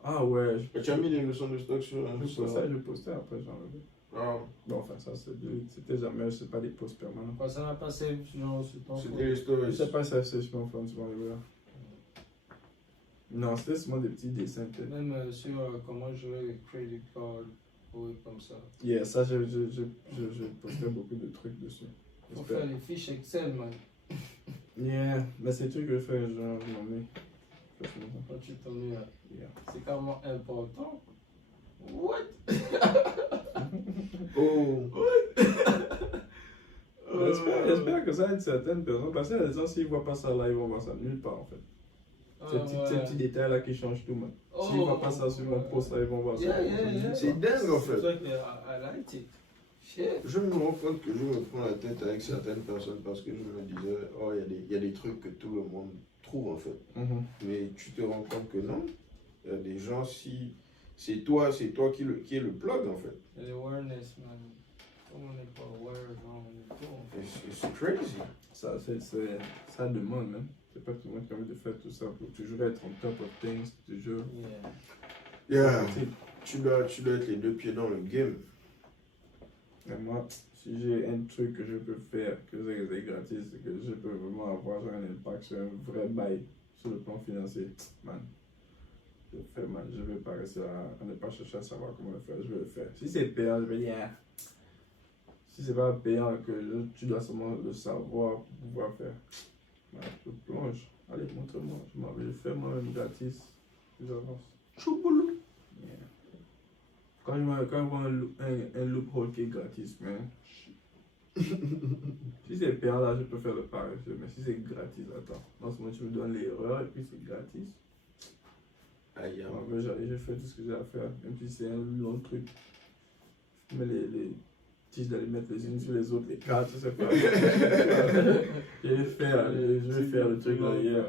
Ah ouais, Tu as mis des leçons de stock sur je postais après, j'en avais. Ah. Bon, enfin, ça, c'était jamais, c'est pas des posts permanents. Quoi, ça n'a pas passé genre sur ton C'était les stories. Je sais pas si ça c'est sur mon phone, sur mon là. Non, c'était seulement des petits dessins peut-être. Même sur comment jouer les credit card ou comme ça. Yeah, ça, je postais beaucoup de trucs dessus. Faut faire les fiches Excel, man. Yeah, mais c'est trucs que je fais, genre, je m'ennuie. Quand tu t'ennuies, Yeah. c'est carrément important. What? Oh. J'espère que ça aide certaines personnes, parce que les gens, s'ils voient pas ça là, ils vont voir ça nulle part en fait. Ces petits détails là qui changent tout, man. S'ils voient pas ça sur mon post là, ils vont voir ça. Yeah. C'est dingue en fait. C'est ça que I like it. Shit. Je me rends compte que je me prends la tête avec certaines personnes parce que je me disais, oh, il y a des trucs que tout le monde trouve en fait. Mhm. Mais tu te rends compte que non. Il y a des gens, si c'est toi qui est le plug en fait. Et l'awareness, man. Comme on n'est pas aware, genre, on est tout, en fait. It's crazy. Ça demande même. C'est pas tout le monde qui a envie de faire tout ça pour toujours être on top of things, toujours. Yeah. Tu dois être les deux pieds dans le game. Et moi, si j'ai un truc que je peux faire, que c'est gratis, c'est que je peux vraiment avoir un impact sur un vrai bail sur le plan financier, man. Je le fais, man. Je ne vais pas rester à ne pas chercher à savoir comment le faire. Je vais le faire. Si c'est payant, je vais dire, ah. Si c'est pas payant, que tu dois seulement le savoir pour pouvoir faire. Man, je plonge. Allez, montre-moi. Je m'en vais le faire moi-même gratis. Plus avance. Chouboulou. Yeah. Quand je vois un loophole qui est gratis, man. Si c'est payant là, je peux faire le paresseux, mais si c'est gratis, attends. En ce moment, tu me donnes l'erreur et puis c'est gratis. Aïe, Je fais tout ce que j'ai à faire, même si c'est un long truc. Je mets les tiges d'aller mettre les unes sur les autres, les cartes, je sais pas. Je vais faire le truc là hier.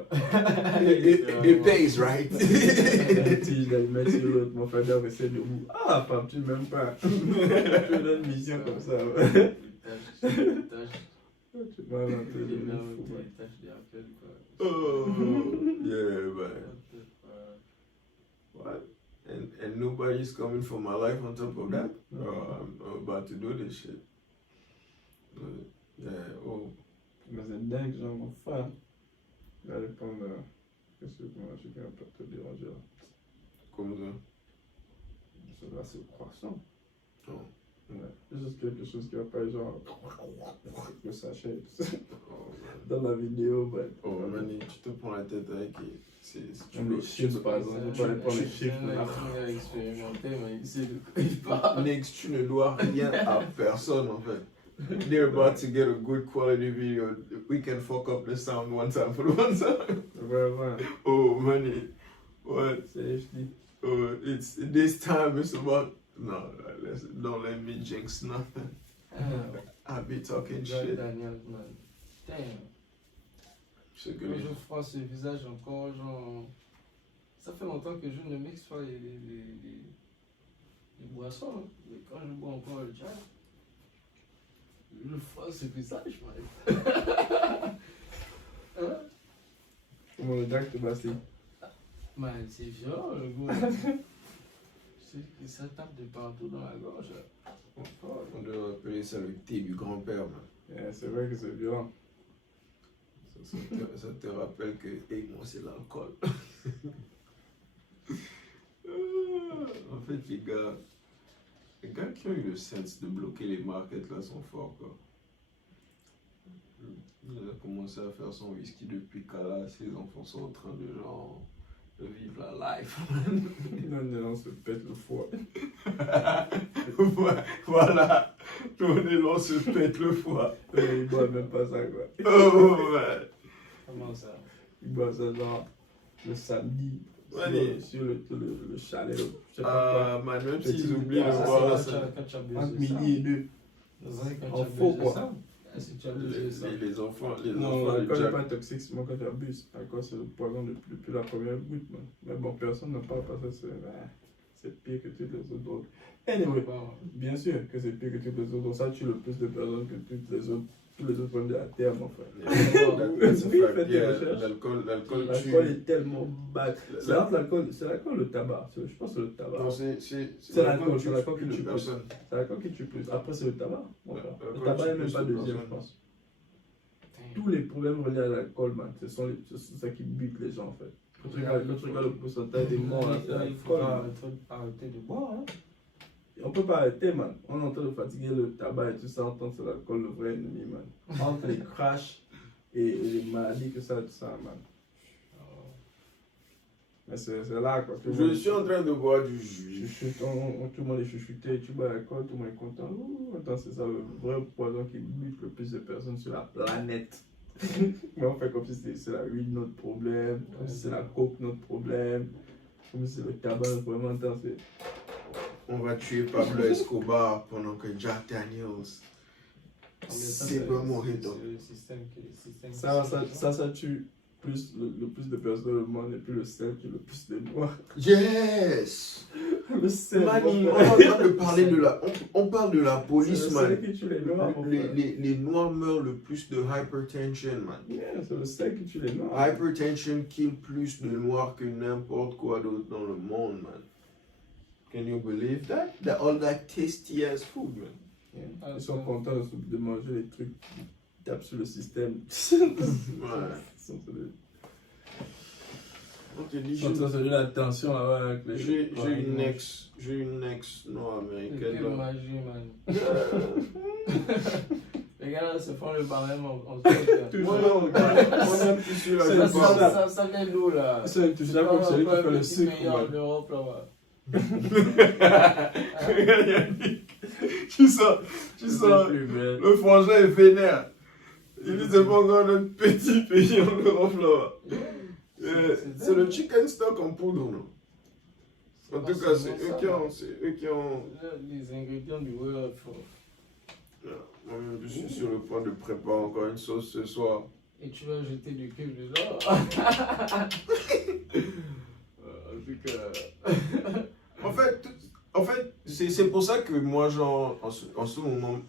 It pays, right? Les tiges d'aller mettre sur l'autre, mon frère doit rester debout. Ah, papa, tu m'aimes pas. Je te donne une mission comme ça. Ouais. Tu m'as inventé de fou, ouais. Oh, yeah, man. What? And nobody is coming for my life on top of that. I'm about to do this shit. Yeah, oh. Mais c'est dingue, genre, mon frère. Il va répondre. Qu'est-ce que moi, je viens pas te déranger là. Comme ça. Ça là, c'est le croissant. Oh. Ouais. C'est juste quelque chose qui va pas genre. Le sachet. Oh, Dans la vidéo, ouais. oh Mani, tu te prends la tête avec. Même les chips, par exemple, je vais pas aller prendre les chips. On a expérimenté, mais il sait de quoi il parle. Next, tu ne dois rien à personne en fait. They're about to get a good quality video. We can fuck up the sound one time for one time. Vraiment. Oh, Mani. What? C'est HD. Oh, it's this time. It's about. No, don't let me jinx nothing. I'll be talking Jack shit. Daniels, man. Damn. C'est que Quand les- je froisse ce visage encore, genre. Ça fait longtemps que je ne mixe pas les boissons. Hein. Mais quand je bois encore le Jack, je froisse ce visage, man. Hein? Comment le Jack te passé? Man, c'est violent, le goût. C'est que ça tape de partout dans la gorge. On devrait appeler ça le thé du grand-père, man. Yeah, c'est vrai que c'est violent. Ça te rappelle que, hey, moi, c'est l'alcool. En fait, les gars qui ont eu le sens de bloquer les markets là sont forts, quoi. Il a commencé à faire son whisky depuis qu'à ses enfants sont en train de genre de vivre la life. Non, on se pète le foie. Voilà, on se pète le foie. Il boit même pas ça, quoi. Oh, ouais. Comment ça? Il boit ça genre le samedi. Ouais, sur le chalet, je sais pas Ah, man, même Petit s'ils oublient oubli, de ça, voir c'est ça. quand tu as quoi. Entre besoin de ça. midi et 2. Quand En tu as faux, besoin de quoi. ça. Si tu as besoin de ça. Les enfants, Non, les l'alcool n'est Jack. pas toxique, c'est moi quand tu abuses. L'alcool, c'est le poison depuis la première goutte, man. Mais bon, personne ne parle pas de ça, c'est pire que toutes les autres drogues. Anyway, Bon, bien sûr que c'est pire que toutes les autres drogues. Ça tue le plus de personnes que tous les autres problèmes de la terre, mon frère. That's a Oui, fact. faites des Yeah, recherches. l'alcool L'alcool tue. est tellement bad. C'est entre l'alcool, c'est l'alcool ou le tabac. Je pense que c'est le tabac. Non, C'est l'alcool, c'est l'alcool tue qui tue plus. personne. C'est l'alcool qui tue plus. Après, c'est le tabac. Mon frère. L'alcool Le tabac tue n'est même plus pas de deuxième, je personnes. pense. Tous les problèmes reliés à l'alcool, man, c'est ça qui bute les gens, en fait. Quand tu regardes le pourcentage des morts, là, c'est il faut l'alcool. arrêter de boire. Hein. On peut pas arrêter, man. On est en train de fatiguer le tabac et tout ça, on entend que c'est l'alcool le vrai ennemi, man. Entre les crashs et les maladies que ça, tout ça, man. Mais c'est là, quoi. Je suis en train de boire du jus. Tout le monde est chuchoté, tu bois l'alcool, tout le monde est content. Ouh, attends, c'est ça le vrai poison qui bute le plus de personnes sur la planète. Mais on fait comme si c'est la weed notre problème, comme si c'est la coke notre problème, comme si c'est le tabac notre problème. Attends, c'est... On va tuer Pablo Escobar pendant que Jack Daniels. C'est vraiment C'est hit. le système qui. Ça tue plus, le plus de personnes dans le monde et puis le sel tue le plus de noirs. Yes! Le sel, Mani, mon on est frère. en train de parler de la. On parle de la C'est police, le man. sel qui tue les noirs, mon frère. Les noirs meurent le plus de hypertension, man. Yeah, c'est le sel qui tue les noirs. Hypertension kill plus de noirs que n'importe quoi d'autre dans le monde, man. Can you believe that? All that tasty ass food, man. Yeah. Ils sont contents de manger les trucs qui tapent sur le système. Ouais. On te dit, Ils sont en train de se donner la tension là-bas avec les... j'ai une ex nord-américaine. Quelle là. magie, man. Les gars là se font le barème en truc. Moi, non, on a plus sur C'est la ça, parle. Ça vient d'où là? C'est tout ça comme celui qui fait le sucre. pays en man. Europe là-bas. Tu sens, C'est plus belle. le frangin est vénère. Il dit c'est pas encore notre petit pays en Europe là. C'est le chicken stock en poudre, non? En tout cas, c'est eux qui ont. Les ingrédients du World Food. Moi-même, je suis sur le point de préparer encore une sauce ce soir. Et tu vas jeter du cube dedans. En fait, c'est pour ça que moi, genre, en ce moment,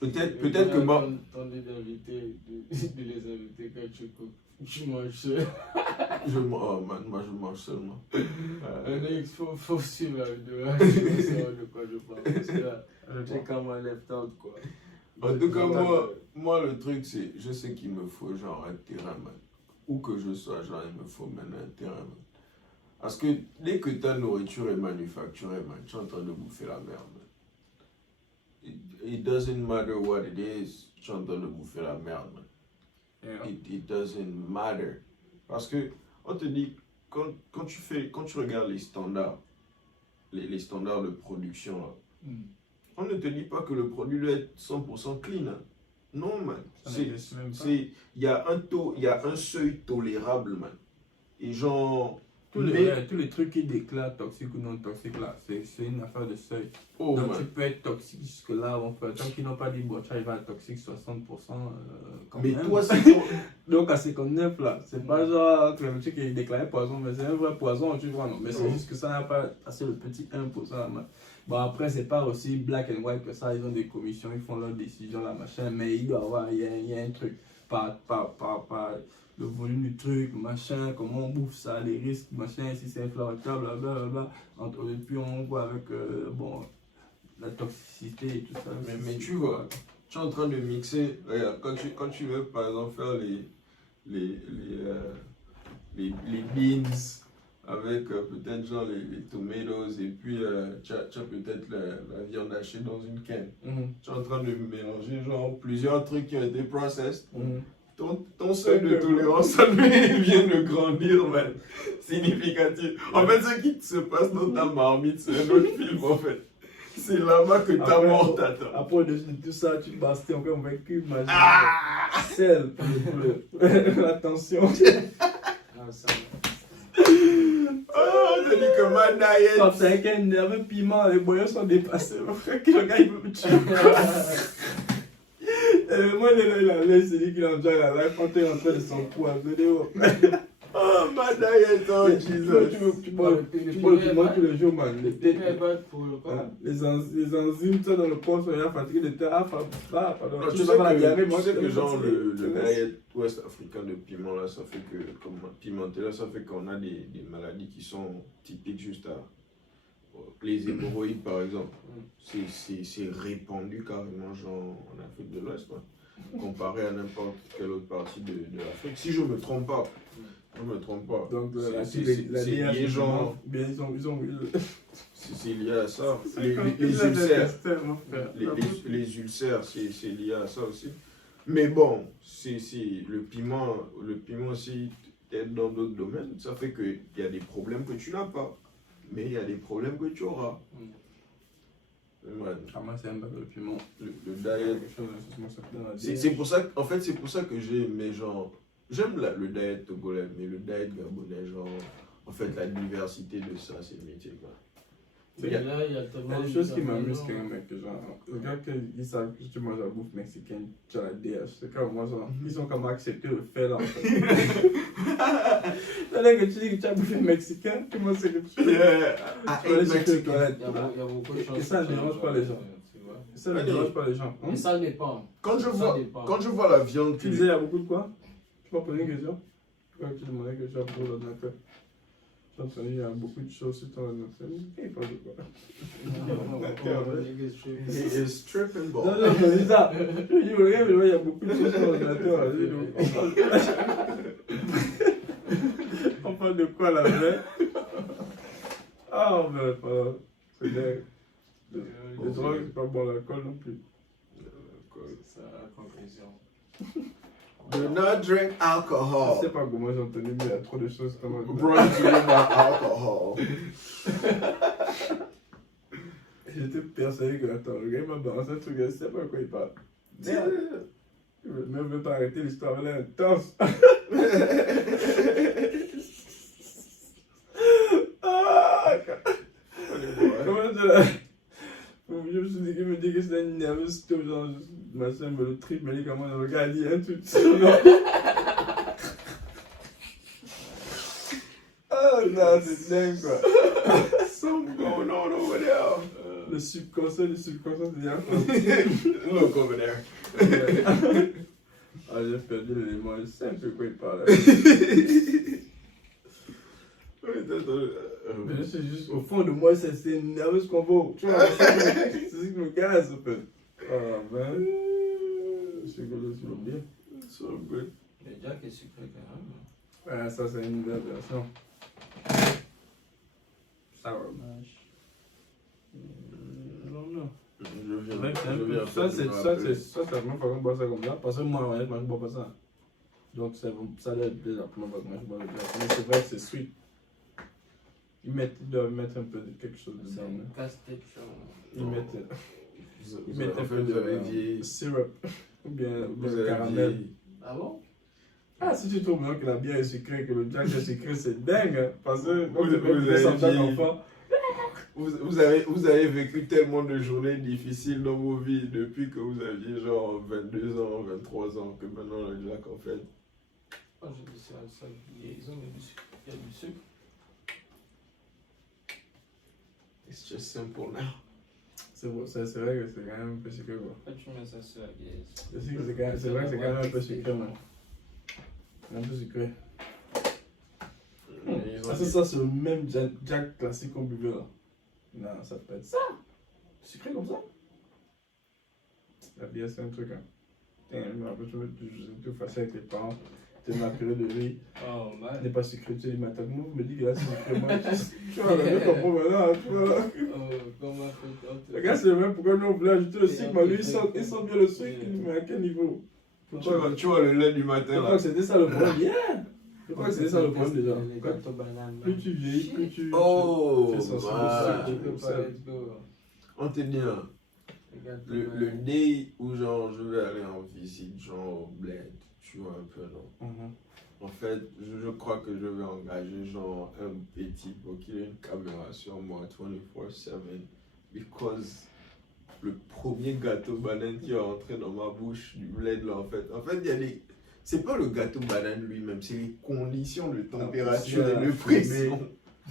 peut-être que Ton d'inviter, de les inviter quand tu coupes. Tu manges seul. Moi je mange seulement. Il faut suivre la vidéo. Je sais de quoi je parle. Parce que j'ai quand même left out quoi. En tout cas, moi le truc c'est, je sais qu'il me faut genre un terrain, man. Où que je sois, genre il me faut maintenant un terrain, man. Parce que dès que ta nourriture est manufacturée, man, tu es en train de bouffer la merde, man. It doesn't matter what it is, tu es en train de bouffer la merde, man. Yeah. It doesn't matter. Parce que, on te dit, quand tu regardes les standards, les standards de production, là, on ne te dit pas que le produit doit être 100% clean. Hein. Non, man. Il y a un seuil tolérable, man. Et genre... Tous les trucs qui déclarent toxiques ou non toxiques là, c'est une affaire de seuil. Oh, donc man. tu peux être toxique jusque là, tant qu'ils n'ont pas dit bon, il va être toxique 60% quand Mais même. toi, c'est... Donc à 59 là, c'est pas genre que le truc est déclaré poison, mais c'est un vrai poison, tu vois, non. Mais c'est juste que ça n'a pas assez le petit 1% là, man. Bon après c'est pas aussi black and white que ça, ils ont des commissions, ils font leurs décisions là, machin, mais il doit avoir, il y a un truc, par le volume du truc, machin, comment on bouffe ça, les risques, machin, si c'est inflammatoire, blablabla. Et puis on voit avec bon, la toxicité et tout ça. Mais tu vois, tu es en train de mixer. Regarde, quand tu veux par exemple faire les beans avec peut-être genre les tomatoes et puis tu as peut-être la viande hachée dans une canne. Tu es en train de mélanger genre plusieurs trucs qui ont été processed. Ton seuil de tolérance, ça vient de grandir, man. Significatif. En fait, ce qui se passe dans ta marmite, c'est un autre film, en fait. C'est là-bas que ta mort t'attend. Après, de tout ça, tu bastais encore avec cube, magique. Sel, attention. Oh, je dis que ma diet. Quand c'est avec un nerveux piment, les moyens sont dépassés. Le gars, il veut me tuer. Moi, il a l'air, c'est lui qui a enjoy la life quand tu es en train de son poids. Oh, ma diet, oh, Jesus. Tu bois le piment tous les jours, man. Les enzymes, ça, dans le corps, sont fatigués de ta pardon. Tu sais que genre le diet ouest africain de piment, là, ça fait que, comme pimenté, là, ça fait qu'on a des maladies qui sont typiques juste à... Les hémorroïdes, par exemple, c'est répandu carrément genre en Afrique de l'Ouest, comparé à n'importe quelle autre partie de l'Afrique. Si je me trompe pas, Donc c'est lié genre... C'est lié à ça. Les ulcères, c'est lié à ça aussi. Mais bon, le piment aussi, peut-être dans d'autres domaines, ça fait qu'il y a des problèmes que tu n'as pas. Mais il y a des problèmes que tu auras. Moi, c'est un peu le piment. Le diet. C'est pour ça que j'ai aimé genre. J'aime le diet togolais, mais le diet gabonais, genre. En fait, la diversité de ça, c'est le métier, quoi. Il y a des choses qui m'amusent quand même, mec. Genre, le gars qui savent que tu manges la bouffe mexicaine, tu as la DH. C'est comme moi, genre, ils ont comment accepté le fait là, en fait. C'est-à-dire que tu dis que tu as bouffé mexicain, tout le monde sait que tu vas aller chercher les toilettes. Et ça ne dérange pas les gens. Ça ne dérange pas les gens. Mais ça dépend. Quand je vois la viande, tu disais, il y a beaucoup de quoi? Tu peux poser une question? Pourquoi tu demandais que tu as pour l'ordinateur? Il y a beaucoup de choses sur ton ordinateur. Il parle de quoi? He is tripping ball. Non, c'est ça. Je dis, regarde, il y a beaucoup de choses sur l'ordinateur. On parle de quoi là, mais? Ah, mais c'est dingue. Les drogues, c'est pas bon, l'alcool non plus. C'est ça la conclusion. Do not drink alcohol. Je sais pas comment j'ai entendu, mais il y a trop de choses comme ça. Bro, drink alcohol. J'étais persuadé que, attends, le gars m'a balancé un truc, je sais pas de quoi il parle. Merde. Je ne veux pas arrêter l'histoire, elle est intense. Comment tu l'as? Je me suis dit qu'il me dit que c'est une nerveuse, genre, machin, me le trip, médicament, le gars a dit un truc. Oh non, c'est dingue quoi. Something going on over there. Le subconscient, c'est bien. Look over there. Ah, j'ai perdu l'élément, je sais un peu quoi il parle. c'est juste au fond de moi, c'est une nerveuse combo. Tu vois, c'est ce qui me casse en fait. Ah, ben. C'est bien. So good. Le Jack est sucré quand même. Ouais, ça, c'est une nouvelle version. Sour Mash. Non. Je viens. Ouais, c'est un je peu- viens ça, de c'est me rappeler. la première fois qu'on boit ça comme ça. Parce que moi, honnêtement, je bois pas ça. Donc, ça doit être la première fois que moi je bois le Jack. Mais c'est vrai que c'est sweet. Ils doivent mettre un peu de quelque chose C'est dedans. un casse-tête. Ils mettent, Vous avez vieilli. syrup ou bien Vous le avez caramel. vieilli. Ah bon? Ah, si tu trouves maintenant que la bière est sucrée, que le Jack est sucré, c'est dingue. Hein, parce que Vous vous avez avez vieilli. enfant. Vous avez vécu tellement de journées difficiles dans vos vies depuis que vous aviez genre 22 ans, 23 ans, que maintenant le Jack en fait. Moi, j'ai dit ça liaison, il y a du sucre. It's just simple now. C'est vrai que c'est quand même un peu sucré. Quoi. Pourquoi tu mets ça sur la glaise? C'est vrai que c'est quand même un peu sucré. Man. Un peu sucré. Ah, ça, c'est le même Jack classique qu'on buvait là. Non, ça peut être ça. Sucré comme ça. La bière, c'est un truc. Hein. Je me rappelle, je suis tout fâché avec les parents. C'était ma période de vie. Oh, man. n'est pas sucré, tu dis, mais attends, comment vous me dites que là c'est sucré? Moi, tu vois, je comprends maintenant, tu vois. Oh, comment fait-on? Le gars, c'est le même, pourquoi nous on voulait ajouter le sucre, mais lui, il sent bien le sucre, mais à quel niveau? Tu vois le lait du Je matin crois là. que c'était ça le problème, yeah! Je crois que c'était ça le problème déjà. Les gâteaux bananes. Plus tu vieillis, plus tu. Oh, tu fais sensible au man. sucre, au sel. Let's go. On te dit, hein, Les gâteaux le bananes. day où genre je vais aller en visite, genre au bled, tu vois un peu, non? En fait, je crois que je vais engager genre un petit pour qu'il ait une caméra sur moi 24/7 because le premier gâteau banane qui est rentré dans ma bouche du bled là en fait il y a des c'est pas le gâteau banane lui-même, c'est les conditions de température et de pression.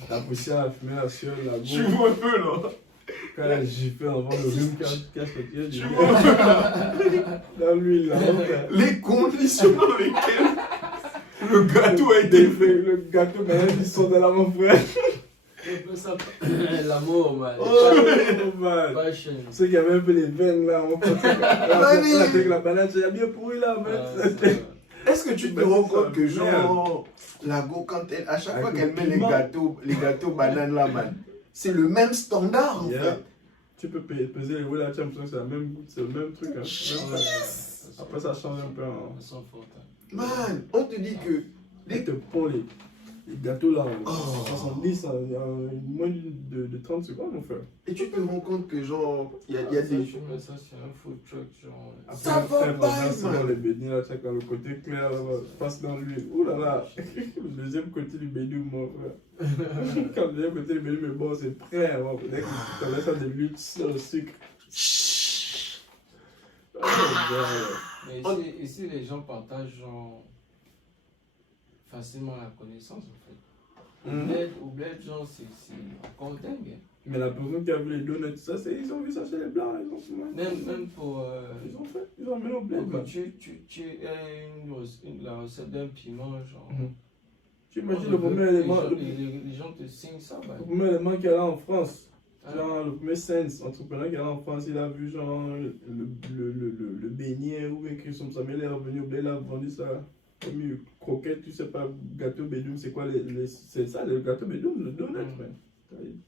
La poussière, la fumée, la sueur, la Tu boue. vois un peu là. Quand la gifle avant le rhume cache le pied, Tu vois un peu. dans l'huile là. Les conditions dans lesquelles le gâteau a été fait. Le gâteau, maintenant, ils sont dans la mon frère. Un peu ça. L'amour, man. Oh, man. Passion. Ceux qui avaient un peu les veines là, on pensait avec la banane, c'est bien pourri là, mais. Est-ce que tu te rends compte que genre la go quand elle à chaque fois qu'elle met les gâteaux bananes là man, c'est le même standard en fait. Tu peux peser les roues là, tu as l'impression que c'est la même goutte, c'est le même truc. Hein. Après ça change un peu. Hein. Man, on te dit que Ils te pondent les gâteaux là en 70 en moins de 30 secondes, mon frère. et tu te rends compte que genre il y a des Tu mets ça sur un food truck, genre. Ça va pas, dans man. les bénis là, check dans le côté clair là, passe dans l'huile. Ouh là là, le deuxième côté du béni, mon frère. Quand le deuxième côté du béni, mais bon, c'est prêt. Hein, dès que tu laisses ça de l'huile, tu sers le sucre. Oh, Mais ici, les gens partagent genre facilement la connaissance en fait. Au bled, genre, c'est encore dingue. mais la personne qui a vu les donuts, tout ça, ils ont vu ça chez les blancs, ils ont souvent. Même pour. Ils ont fait, ils ont mis au bled. Pour que Man. tu aies la recette d'un piment, genre. Tu imagines le premier élément, Les gens te signent ça, bah. le premier élément qu'il y a là en France. Genre, le premier sense entrepreneur qui est là en France, il a vu genre le beignet ou écrit son mais il est revenu au bled, il a vendu ça. Il a mis croquette, tu sais pas, gâteau bédoum, c'est quoi c'est ça, le gâteau bédoum, le donut, man.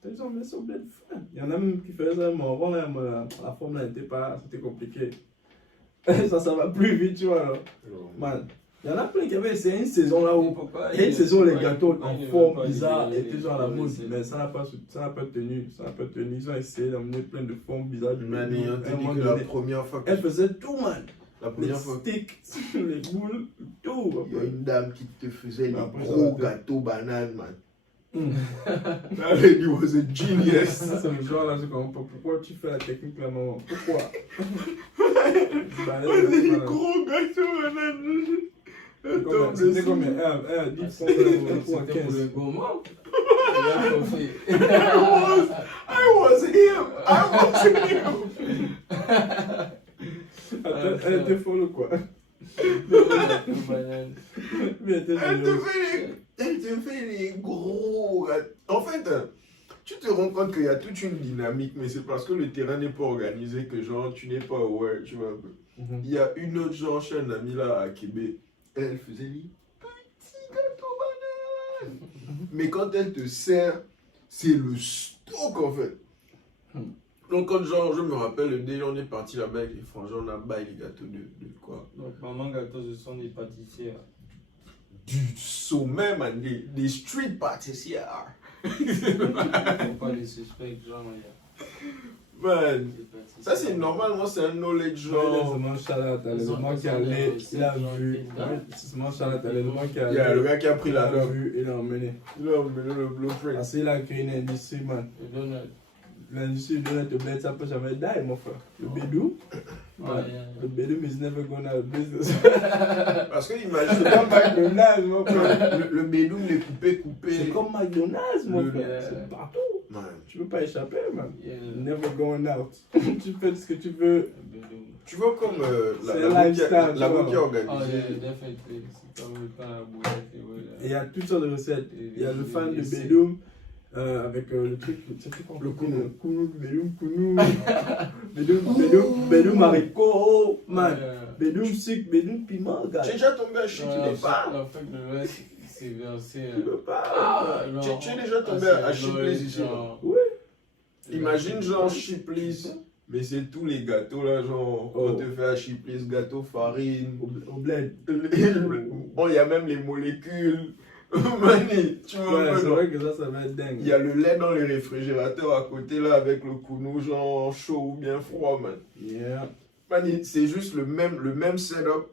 Ils ont mis ça au bled fin. Il y en a même qui faisaient ça, mais avant, là, la forme là n'était pas, c'était compliqué. Ça va plus vite, tu vois, là. Man. Il y en a plein qui avaient essayé une saison là où. Il y a une saison où les gâteaux en forme bizarre étaient genre à la mode, mais ça n'a pas tenu. Ça n'a pas tenu. Ils ont essayé d'amener plein de formes bizarres du man, on te dit que la première fois que elle faisait tout, man. la Les première fois sticks, les boules, tout. il y a une dame qui te faisait les Après, gros ça va. gâteaux bananes man. That lady was a genius. C'est le genre là, c'est comme pourquoi tu fais la technique là, maman? Pourquoi? C'est des gros gâteaux bananes. C'était combien? 10 francs pour un C'était pour 15. le gourmand. I was him. Attends, elle était folle ou quoi? Mais elle était généreuse. Elle te fait les gros gâteaux. En fait, tu te rends compte qu'il y a toute une dynamique, mais c'est parce que le terrain n'est pas organisé que genre tu n'es pas aware, tu vois un peu. Il y a une autre genre chez un ami là à Québec, elle faisait les petits gâteaux bananes. Mais quand elle te sert, c'est le stock en fait. Donc quand genre je me rappelle le délire, on est parti là-bas avec les frangins, on a baillé les gâteaux de quoi? Donc, maman gâteau, ce sont des pâtissières. Du sommet, man, des street pâtissières. Faut pas les suspects, genre, il y a Man, des pâtissiers. ça c'est normalement c'est un knowledge genre. C'est mon chalat, t'as le moment qui allait, il a vu. C'est mon chalat, t'as le moment qui Il y a le allait. gars qui a pris Il la a dope. vu et l'a emmené. Il a emmené le blueprint. Parce qu'il a créé une industrie, man. Le donut. L'industrie de te bled, ça peut jamais die, mon frère. Le bédou, le bédou is never gonna have business. Parce que C'est imagine, comme McDonald's, mon frère. le bédou, les coupé. C'est comme McDonald's, mon Le- frère. C'est partout. Man. Tu peux pas échapper, man. Yeah. Never going out. Tu fais ce que tu veux. Tu vois comme C'est la un boîte lifestyle, qui a tu vois. Oh, yeah, organisé. definitely. C'est comme le pain à bouillette. Et il y a toutes sortes de recettes. Il y a le fan de bédoum avec le truc, Le kounou. Kounou, bédoum, kounou. Bédoum haricot, man. Bédoum sucre, bédoum piment, gars. J'ai déjà tombé à chic, il est pas. En fait, le reste, c'est versé. Tu peux pas. Tu es déjà tombé à Chiplis ici. Oui. Imagine genre Chiplis, mais c'est tous les gâteaux là, genre on Oh. te fait à Chiplis, gâteau farine. Au bled. Oh, il y a même les molécules. Mani, tu vois Ouais, un peu, c'est genre. vrai que ça va être dingue. Il y a le lait dans le réfrigérateur à côté là avec le kounou genre chaud ou bien froid, man. Yeah. Mani, c'est juste le même setup,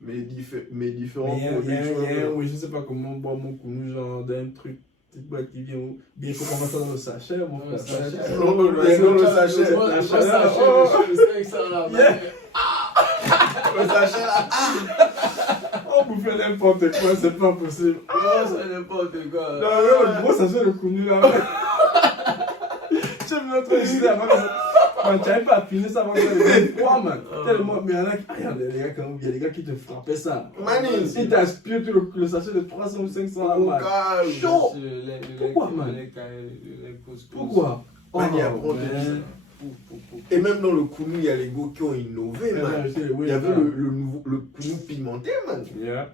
mais différents produits. tu vois, genre. Oui, je sais pas comment boire mon kounou, genre d'un truc. Petite boîte qui vient où. Bien, il faut qu'on mette ça dans le sachet, mon Dans le frère. sachet. Non, non, non, le sachet. La chaleur. Oh. Yeah. Le sachet là. Oh, vous faites n'importe quoi, c'est pas possible. Non, c'est n'importe quoi. Non, non, moi, ça fait le kounou là. J'ai vu notre ici avant que ça. Man, tu n'arrives pas à finir ça avant que ça devienne froid, man. Tellement, mais il y en a qui. Ah, regarde, les gars, quand il y a des gars qui te frappaient ça. Mani, Ils t'aspirent tout le sachet de 300 ou 500 là, au man. calme. Chaud. Pourquoi, Pourquoi, man? man? Pourquoi? Man, après, on te dit man. ça. Et même dans le kounou, il y a les gars qui ont innové, man. Il y avait le kounou pimenté, man. Yeah.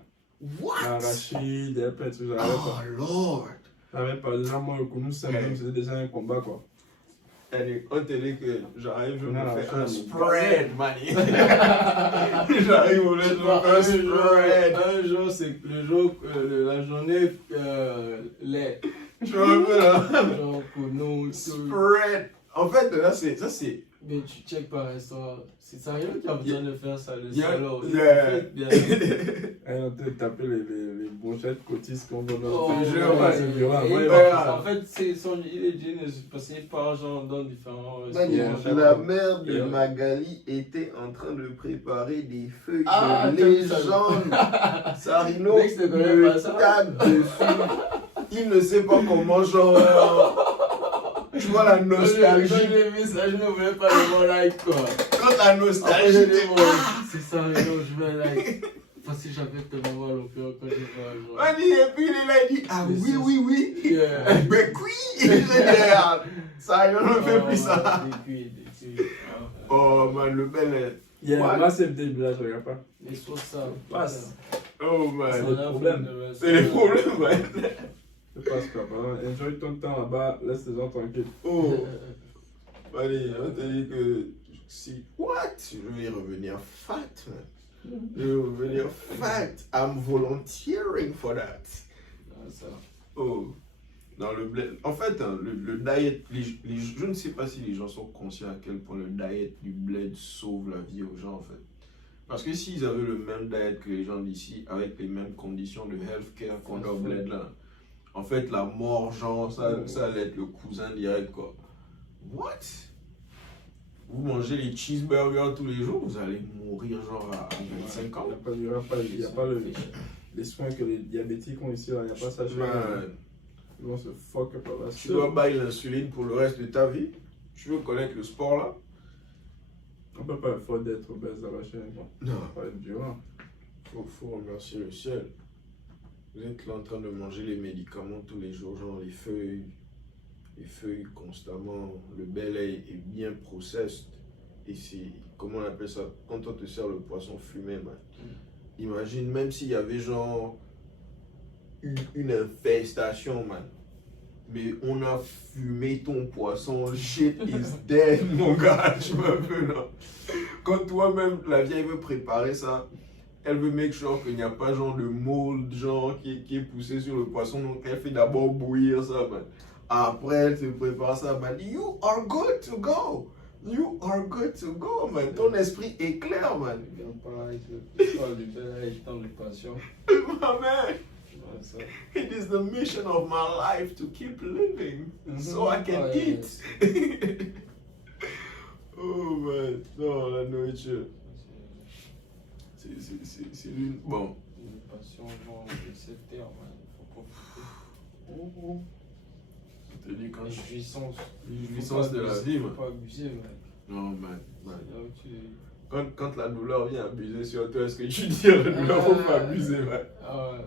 What? L'arachide, et après, tout ça. Oh lord. J'avais pas déjà, moi, le kounou, c'était déjà un combat, quoi. Allez, on te dit que j'arrive, je me Non, fais non, un je- spread, man. J'arrive, je me fais un spread. Un jour, c'est le jour, la journée, lait. Tu vois un peu là? Genre, kounou, tout. Spread. En fait, là, ça c'est. Mais tu check par restaurant. C'est Sario qui a besoin de faire ça, le Yeah. salaud. Il Yeah. fait bien. Et on te tapait les brochettes cotistes qu'on donne Oh, dans le jure, jeu. ouais. C'est violent. Et Moi, il il va- va- en fait, il est génial parce qu'il part genre dans différents Man, restaurants. la mère de Yeah. Magali était en train de préparer des feuilles Ah, de t'as vu ça? légende. Sarino Mec, je te connais me pas ça. tape dessus. Il ne sait pas comment genre. Tu vois la Quand nostalgie. j'ai vu ça, je ne voulais pas le mot like quoi. Quand la Après, nostalgie. j'ai dit, bon, c'est ça, non, je vais like. Parce que j'avais tellement mal au cœur quand j'ai vu un jour. Mani, et puis il est là, il dit ah Mais oui, ça, oui, oui. Yeah. Mais oui. Il est là. Ça, il ne fait plus ça. Depuis. Oh man, le bel est. Yeah, Ouais. moi, c'est le début là, je regarde pas. Les sauces ça. Passe. Oh C'est man. le problème. C'est les problèmes, man. Je passe pas. Enjoy ton temps là-bas, laisse les gens tranquilles. Oh. Allez, on te dit que si. What? Je vais revenir fat, man. Je vais revenir fat. I'm volunteering for that. Ça. Oh. Dans le bled. En fait, hein, le diet, je ne sais pas si les gens sont conscients à quel point le diet du bled sauve la vie aux gens, en fait. Parce que s'ils avaient le même diet que les gens d'ici, avec les mêmes conditions de healthcare qu'on a au bled là, en fait, la mort, genre, ça allait être le cousin direct, quoi. What? Vous mangez les cheeseburgers tous les jours, vous allez mourir, genre, à 25 ans. Il n'y a pas les soins que les diabétiques ont ici, là. Il n'y a pas ça chez Man, nous. Ils vont se fuck up là. tu dois bailler l'insuline pour le reste de ta vie. Tu veux connaître le sport, là? On peut pas faire d'être obèse à la chaîne, quoi. Non. Ça va être violent. Faut remercier le ciel. Vous êtes là en train de manger les médicaments tous les jours, genre les feuilles. les feuilles constamment, le bel air est bien processed. Et c'est, comment on appelle ça, quand on te sert le poisson fumé, man. Imagine, même s'il y avait genre une infestation, man. Mais on a fumé ton poisson, shit is dead, mon gars, tu vois un peu, là. Quand toi-même, la vieille veut préparer ça, elle veut make sure qu'il n'y a pas genre de mold, genre, qui est poussé sur le poisson, donc elle fait d'abord bouillir ça, man. Après, elle te prépare ça, man. You are good to go. You are good to go, man. Ton esprit est clair, man. Je parle du bel agitant de passion. My man. Ouais, ça. It is the mission of my life to keep living so I can Ouais. eat. Oh man, non, la nourriture, c'est l'une. Bon. Une passion, genre, de cette terre, man. Il faut profiter. Je te dis quand La je jouissance. jouissance de la vie, man. Faut pas abuser, man. Non, man. C'est là où tu... Quand la douleur vient abuser sur toi, est-ce que tu dis à la douleur, faut pas abuser, man? Ah ouais.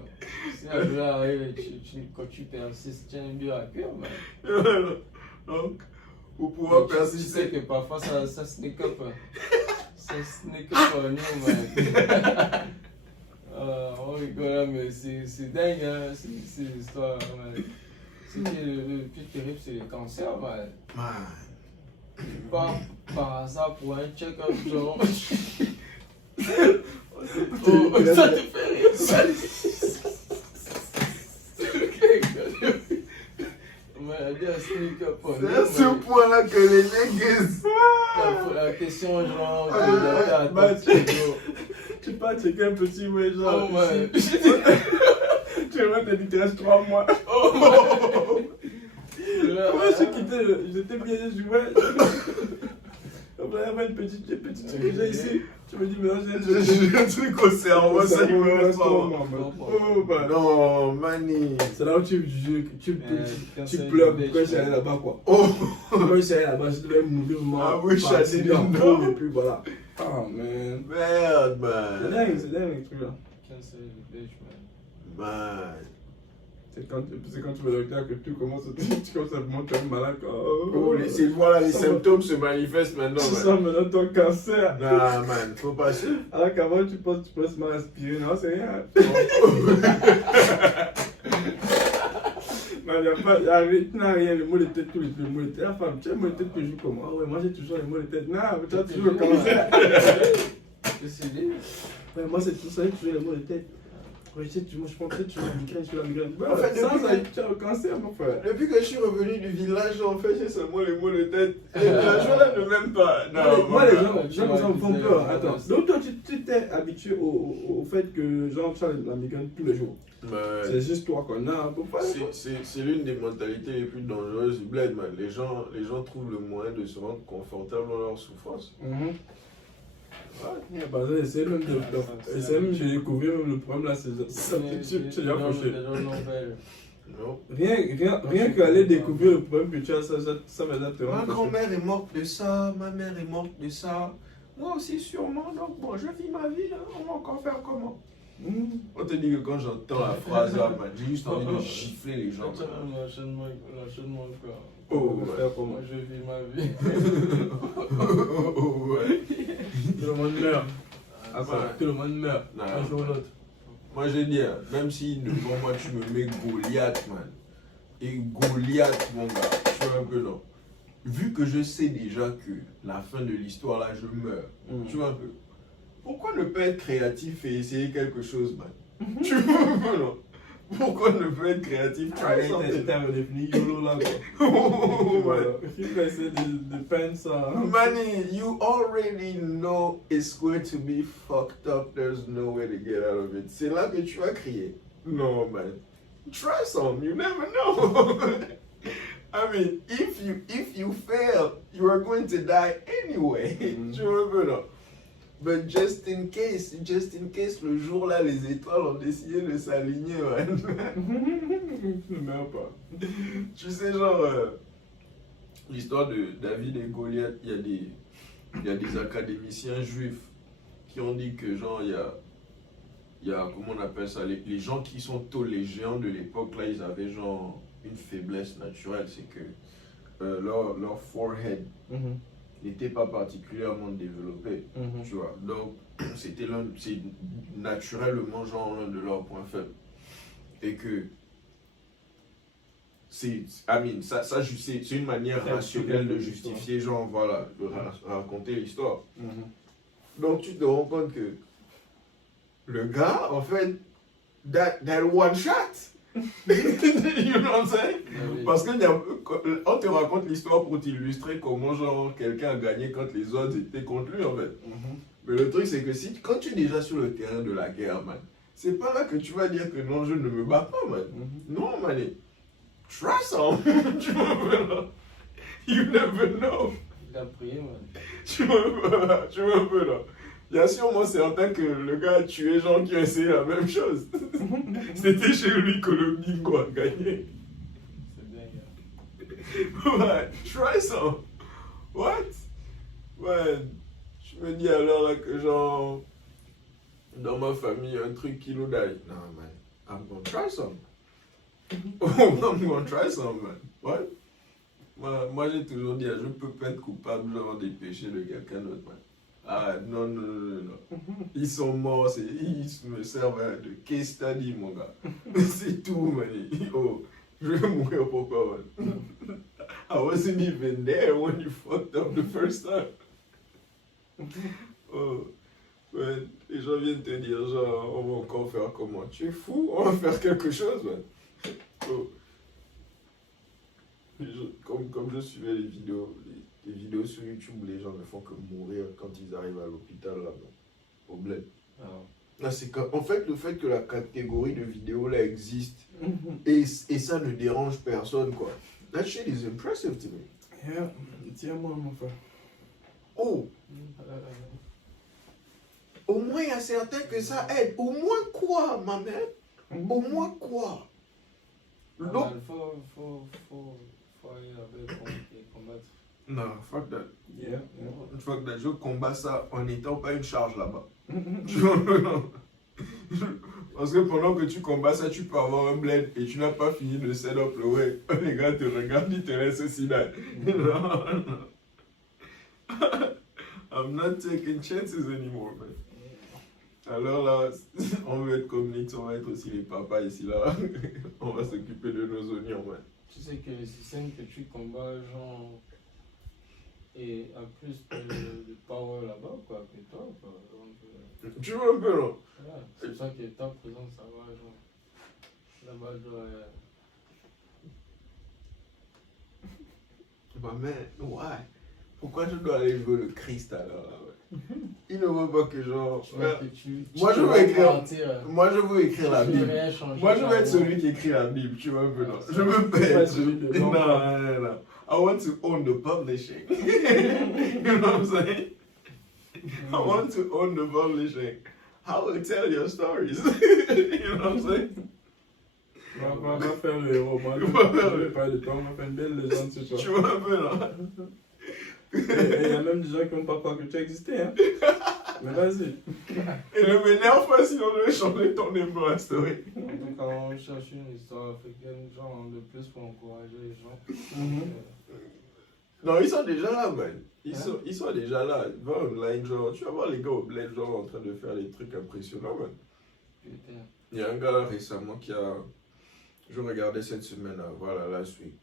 Si la douleur arrive, quand tu persistes, tu as un but à cœur, man. Donc, pour pouvoir Tu sais persister. que parfois ça sneak up. Ça sneak up on nous, man. On rigole là, mais c'est dingue, hein, c'est l'histoire, man. C'est que le plus terrible, c'est le cancer, man. Man. Tu pars par hasard pour un check-up, genre. Ça te fait rire, ça. On m'a dit un sneak up on nous, C'est à ce man. point-là que les niggas. La question, genre, Bah, de tu pas checker un petit, ouais, genre. Oh, man. Tu vois, t'as dit, il te reste 3 mois. Oh, Comment j'ai quitté, j'étais bien, je vois. On va avoir une petite truc que j'ai ici. Tu me dis, mais non, J'ai un truc au cerveau, ça il me reste pas. Oh, bah. Non, Mani. C'est là où tu pleures pourquoi je suis allé là-bas, quoi. Oh, Quand je suis allé là-bas, je devais mourir, moi. Ah oui, je suis allé là-bas. là-bas. Et puis voilà. Oh, man. merde, C'est man. dingue, les trucs là. Man. C'est quand tu vas au docteur que tu commences à monter un malade. Oh, voilà, les symptômes se manifestent maintenant, Tu man. sens maintenant ton cancer. Nah, man, faut pas ça. Alors qu'avant, tu penses que tu peux seulement respirer. Non, c'est rien. Non, tu n'as rien, le mot de tête, tous les mots de tête. La femme, tu as le mot de tête toujours comme moi. Ah ouais, moi j'ai toujours les mots de tête. Non, mais tu as toujours le cancer. Ouais, moi c'est tout ça, j'ai toujours les mots de tête. Ouais, je pense que tu as la migraine, tu as la migraine. En fait, Sans depuis ça, que- tu as le cancer, mon frère. Depuis que je suis revenu du village, en fait, j'ai seulement les mots de tête. Les villageois-là ne m'aiment pas. Moi, les voilà. gens ça me font peur. Attends, donc toi, tu t'es habitué au fait que genre, tu as la migraine tous les jours. C'est juste toi qu'on a. Pourquoi C'est l'une des mentalités les plus dangereuses du bled, man. Les gens trouvent le moyen de se rendre confortable dans leur souffrance. Ouais, bah, essayer même de découvrir même le problème là, c'est déjà fauché. Non. Rien qu'aller découvrir le problème que tu as, ça va déjà te Ma rendre fauché. grand-mère est morte de ça, ma mère est morte de ça. Moi aussi sûrement, donc bon, je vis ma vie, hein. On va encore faire comment? On te dit que quand j'entends la phrase là, man, j'ai juste envie de gifler les gens. man. L'enchaînement, quoi. Oh, Ouais. faire comment? Moi, je vis ma vie. Oh, ouais. Tout le monde meurt. Ah, Attends, tout le monde meurt. Non. Un jour ou l'autre. Moi je dis, hein, même si devant moi tu me mets Goliath, man. Et Goliath, mon gars, tu vois un peu non. Vu que je sais déjà que la fin de l'histoire là, je meurs. Tu vois un peu. Pourquoi ne pas être créatif et essayer quelque chose, man? Tu vois un peu non. Pourquoi ne pas être créatif? Tu Ah, vois, ça, c'est un redéfini YOLO là, quoi. Ouais. Il faut essayer de peindre ça. Manny, you already know it's going to be fucked up. There's no way to get out of it. C'est là que tu vas crier. No, man. Try some. You never know. I mean, if you fail, you are going to die anyway. Tu vois un peu, non? But just in case, le jour là, les étoiles ont décidé de s'aligner, man. Ne meurs pas. Tu sais, genre, l'histoire de David et Goliath, il y a des académiciens juifs qui ont dit que, genre, il il y a, comment on appelle ça, les gens qui sont les géants de l'époque, là, ils avaient genre une faiblesse naturelle, c'est que leur forehead n'était pas particulièrement développé, tu vois. Donc, c'est naturellement genre l'un de leurs points faibles. Et que c'est une manière rationnelle de justifier, genre, voilà, de raconter l'histoire. Donc, tu te rends compte que le gars, en fait, that one shot. You know what I'm saying? Parce qu'on te raconte l'histoire pour t'illustrer comment, genre, quelqu'un a gagné quand les autres étaient contre lui, en fait. Mais le truc, c'est que quand tu es déjà sur le terrain de la guerre, man, c'est pas là que tu vas dire que non, je ne me bats pas, man. Non, man. Try some. Tu vois, you never know. Il a prié, man. Tu vois un peu, là. Il y a sûrement certains que le gars a tué gens qui ont essayé la même chose. C'était chez lui que le bingo a gagné. C'est dingue. Ouais, try some. What? Ouais, je me dis alors là que genre, dans ma famille, un truc qui nous die. Non, man, I'm gonna try some. I'm gonna try some, man. What? Moi j'ai toujours dit, je peux pas être coupable genre des péchés de quelqu'un d'autre, man. Ah, non. Ils sont morts, ils me servent de case study, mon gars. C'est tout, man. Oh, je vais mourir pourquoi, man? I wasn't even there when you fucked up the first time. Oh, man. Les gens viennent te dire, genre, on va encore faire comment? Tu es fou? On va faire quelque chose, man. Oh. Comme je suivais les vidéos sur YouTube où les gens ne font que mourir quand ils arrivent à l'hôpital là-bas, au bled. Là, c'est en fait le fait que la catégorie de vidéos là existe et ça ne dérange personne, quoi. That shit is impressive to me. Yeah, tiens-moi, mon frère. Oh, au moins il y a certains que ça aide. Au moins quoi, ma mère? Au moins quoi? Il faut aller avec et combattre. Non, fuck that. Yeah. Fuck that. Je combats ça en n'étant pas une charge là-bas. Parce que pendant que tu combats ça, tu peux avoir un bled et tu n'as pas fini de set up le way. Les gars te regardent, ils te laissent aussi là. Non. I'm not taking chances anymore, man. Alors là, on veut être comme Nix, on va être aussi les papas ici là. On va s'occuper de nos oignons, man. Tu sais que le système que tu combats, genre, et a plus de power là-bas, quoi, que toi, quoi. Donc, tu vois un peu, non? Voilà, c'est pour ça que ta présence, ça va, genre, là-bas, genre, Bah, mais, ouais. Pourquoi je dois aller jouer le Christ alors? Il ne veut pas que genre. Moi je veux écrire la Bible. Moi je veux être celui qui écrit la Bible, tu vois un peu, non? Je veux pas être celui de. Non. I want to own the publishing. You know what I'm saying? I want to own the publishing. I will tell your stories. You know what I'm saying? On va faire le héros. Moi, je vais pas de toi, on va faire une belle légende sur toi. Tu vois un peu, non? Il y a même des gens qui n'ont pas croire que tu existais, hein. Mais vas-y. Et ne m'énerve pas, sinon je vais changer ton name dans la story. En tout cas, on cherche une histoire africaine, genre, de plus pour encourager les gens. Non, ils sont déjà là, man. Ils sont déjà là. Va online, genre, tu vas voir les gars au bled, genre, en train de faire des trucs impressionnants, man. Putain. Il y a un gars récemment qui a. Je regardais cette semaine, voilà, last week.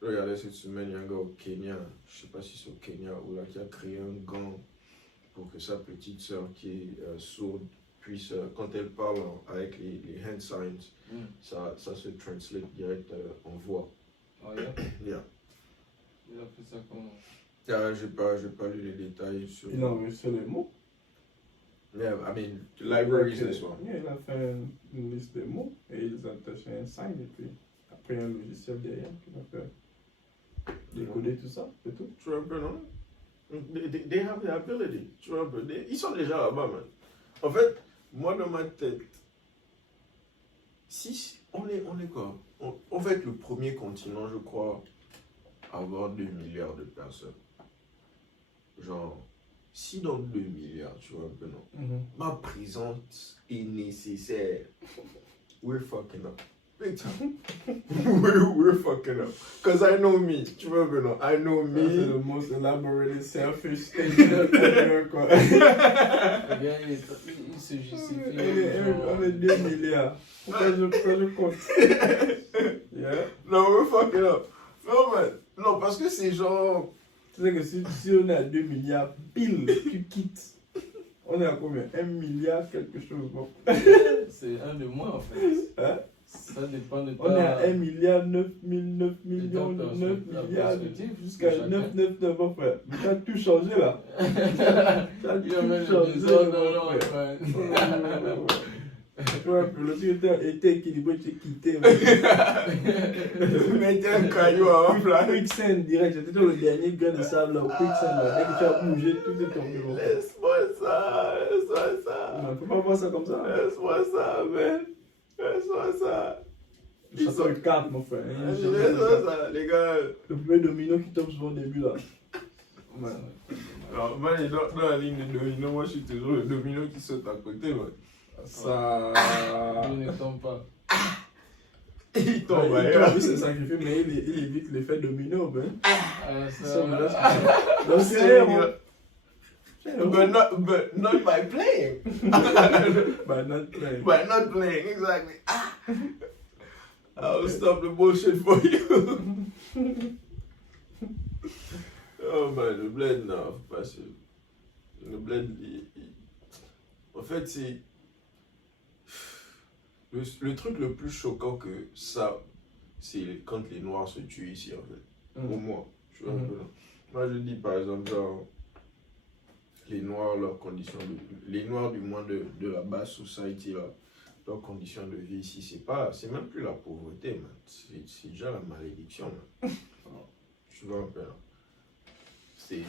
Je regardais cette semaine, il y a un gars au Kenya, je sais pas si c'est au Kenya ou là, qui a créé un gant pour que sa petite soeur qui est sourde puisse, quand elle parle avec les hand signs, ça se translate direct en voix. Oh, yeah? Yeah. Il a fait ça comment? J'ai pas lu les détails sur. Il a enregistré les mots. Yeah, I mean, the library is this one. Yeah, il a fait une liste de mots et il les a attachés à un sign et puis après un logiciel derrière qui va faire décoder tout ça, c'est tout. Tu vois un peu, non? They have the ability. Tu vois un peu. Ils sont déjà là-bas, man. En fait, moi dans ma tête, si on est quoi? On va être le premier continent, je crois, à avoir 2 milliards de personnes. Genre, si dans 2 milliards, tu vois, ben non, ma présence est nécessaire, we're fucking up. Big time. we're fucking up. Because I know me, tu vois, ben non, I know C'est me. le most elaborated selfish statement ever, quoi. Le gars, il se justifie. On est 2 milliards. Pourquoi je compte? Yeah. Non, we're fucking up. Non, man. Non, parce que c'est genre. Tu sais que si on est à 2 milliards pile, tu quittes. On est à combien? 1 milliard quelque chose. Bon. C'est un de moins en fait. Hein? Ça dépend de On est à 1 milliard 9 millions, 9 la milliards, perspective jusqu'à de chacun. 9, mon frère. Mais t'as tout changé là. T'as Il a même tout changé. des désordre dans mon l'ordre, frère. man. Tu vois, le truc était équilibré, tu es quitté. Mettez un caillou avant plat. Quicksand direct, j'étais dans le dernier grain de sable là, au quicksand là. Dès que tu as bougé, tout est tombé. Mon frère. Laisse-moi ça. Non, faut pas voir ça comme ça. Laisse-moi ça, man. Laisse-moi ça. Ça sort le 4, mon frère. Laisse-moi ça, les gars. Le premier domino qui tombe souvent au début là. Ouais. Alors, man, dans la ligne de domino, moi je suis toujours le domino qui saute à côté, man. Ça. Il ne tombe pas. Il tombe, Ouais, ouais. il se sacrifie, mais il évite l'effet domino, ben. Ah, ça, Donc c'est bon. But not by playing. By not playing. By not playing, exactly. I'll stop the bullshit for you. Oh man, le bled, non, parce que le bled, en fait, c'est le truc le plus choquant que ça, c'est quand les Noirs se tuent ici, en fait. Pour moi, je suis un peu là. Moi, je dis par exemple, genre, les Noirs, leurs conditions les Noirs du moins de la basse society, là, leurs conditions de vie ici, c'est même plus la pauvreté, man. C'est déjà la malédiction, man. Tu vois un peu là. C'est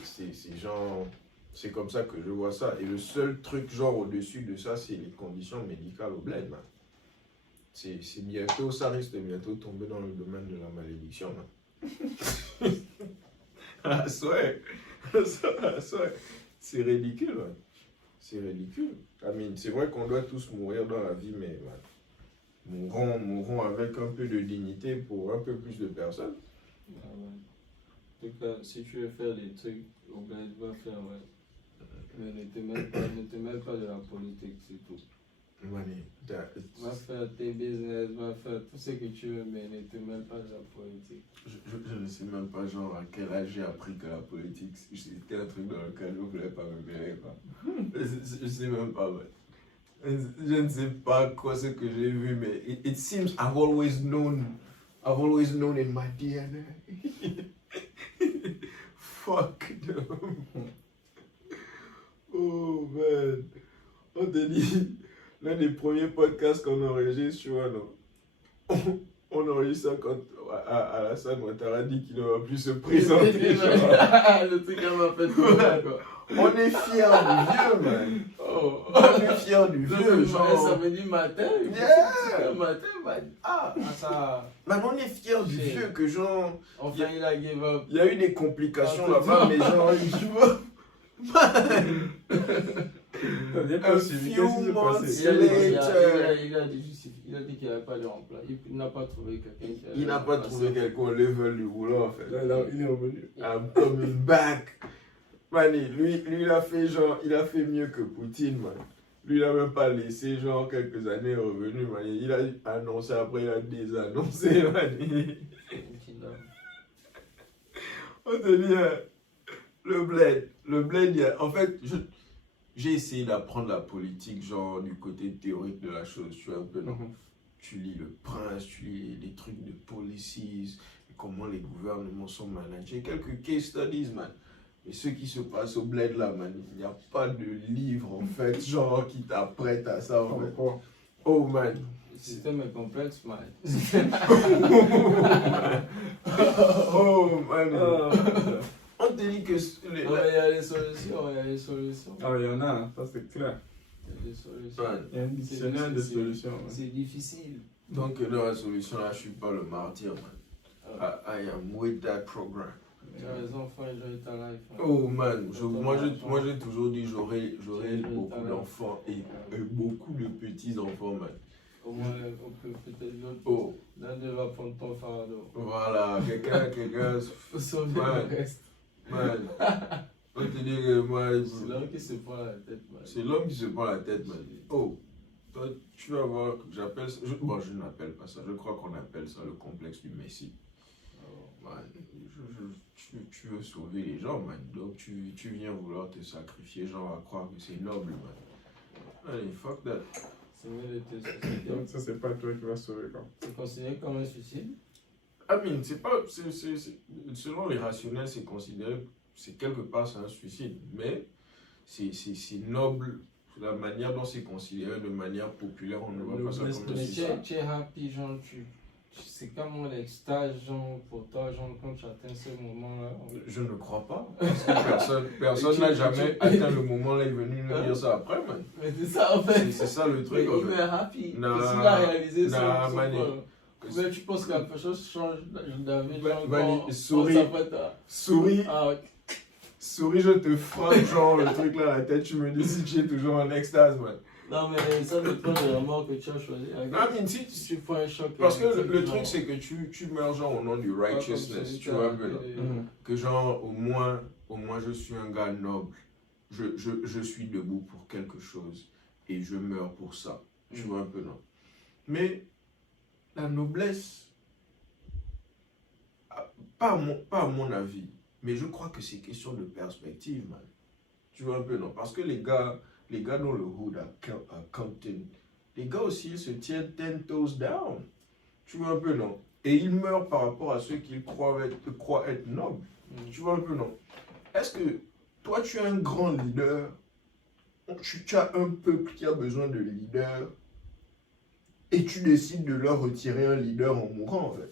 genre, c'est comme ça que je vois ça. Et le seul truc genre au-dessus de ça, c'est les conditions médicales au bled, man. C'est bientôt, ça risque de bientôt tomber dans le domaine de la malédiction, man. I swear. C'est ridicule, man. C'est ridicule. I mean, c'est vrai qu'on doit tous mourir dans la vie, mais man, mourons avec un peu de dignité pour un peu plus de personnes. Ah ouais. En tout cas, si tu veux faire des trucs, au bled, va faire, ouais. Mais ne te mêle pas de la politique, c'est tout. Money, Va faire tes business, va faire tout ce que tu veux, mais ne te mêle pas de la politique. je ne sais même pas genre à quel âge j'ai appris que la politique c'était un truc dans lequel je ne voulais pas me mêler. Je sais même pas, man. Je ne sais pas quoi ce que j'ai vu, mais it seems I've always known in my DNA. Fuck them. Oh man. On te dit, l'un des premiers podcasts qu'on enregistre, tu vois, non? On enregistre ça quand Alassane Ouattara dit qu'il ne va plus se présenter. Le truc elle m'a fait tout ça, quoi. On est fiers du vieux, man. Oh. On est fiers du vieux, genre. Samedi matin, Yeah. le matin, man. Ah, ça. Man, on est fiers du Shit. vieux que genre. Enfin, il a give up. Il y a eu des complications Ah, là-bas, mais genre, tu vois. A few months Il a dit qu'il n'avait pas de remplacement. Il n'a pas trouvé quelqu'un qui Il n'a pas trouvé quelqu'un au level du boulot, en fait. Là, il est revenu. I'm coming back. Man, lui, il a fait genre, il a fait mieux que Poutine, man. Lui, il n'a même pas laissé genre quelques années revenu, man. Il a annoncé, après il a désannoncé, man. On te dit, le bled, en fait, j'ai essayé d'apprendre la politique, genre du côté théorique de la chose, tu vois un peu, non? Tu lis Le Prince, tu lis des trucs de policies, comment les gouvernements sont managés, quelques case studies, man. Mais ce qui se passe au bled là, man, il n'y a pas de livre, en fait, genre qui t'apprête à ça, en fait. Oh, man. Le système est complexe, man. Oh, man. On te dit que... Il y a des solutions, Ah, il y en a, ça c'est clair. Il y a des solutions. Il y a un dictionnaire de solutions. C'est difficile. Donc, dans la solution là, je suis pas le martyr, man. I am with that program. Tu as les enfants, enjoy ta life. Hein. Oh man, moi j'ai toujours dit j'aurai beaucoup d'enfants et beaucoup de petits-enfants, man. Au moins, on peut peut-être l'autre. Oh. L'un de va prendre ton fardeau. Voilà, quelqu'un. Faut sauver Man. le reste. Man, on te dit que moi. C'est l'homme qui se prend la tête, man. C'est l'homme qui se prend la tête, man. Oh, toi, tu vas voir, j'appelle ça. Bon, je n'appelle pas ça, je crois qu'on appelle ça le complexe du Messie. Man, tu veux sauver les gens, man. Donc tu viens vouloir te sacrifier, genre à croire que c'est noble, man. Allez, fuck that. C'est mieux de te suicider. Donc ça, c'est pas toi qui vas sauver, quoi. C'est considéré comme un suicide? I mean, c'est pas. Selon les rationnels, c'est considéré. C'est quelque part, c'est un suicide. Mais c'est noble. La manière dont c'est considéré de manière populaire, on ne voit pas ça comme un Mais suicide. tu es happy, genre, c'est comme l'extase, genre, pour toi, genre, quand tu atteins ce moment-là. Je ne crois pas. Parce que personne n'a jamais atteint le moment-là et est venu nous dire ça après, man. Mais c'est ça, en fait. C'est ça le truc, Mais en il fait. est happy. Non, Parce qu'il a réalisé ça. non, Mani. Mais tu penses que la chose change d'avis, genre, Mani, quand souris. on s'apprête à... Souris. Ah, Souris, je te frappe, genre, le truc là à la tête, tu me dis si tu es toujours en extase, man. non, mais ça dépend de la mort que tu as choisi. Ah, mais si, Si tu prends un choc... parce que le genre, truc, c'est que tu meurs genre au nom du righteousness, tu vois un peu là. Que genre, au moins, je suis un gars noble. Je suis debout pour quelque chose et je meurs pour ça. Tu vois un peu, non? Mais la noblesse, pas à mon avis, mais je crois que c'est question de perspective, man. Tu vois un peu, non? Parce que les gars dans le hood à Compton, les gars aussi, ils se tiennent 10 toes down. Tu vois un peu, non? Et ils meurent par rapport à ceux qu'ils croient être nobles. Tu vois un peu, non? Est-ce que toi, tu es un grand leader, tu as un peuple qui a besoin de leader, et tu décides de leur retirer un leader en mourant, en fait?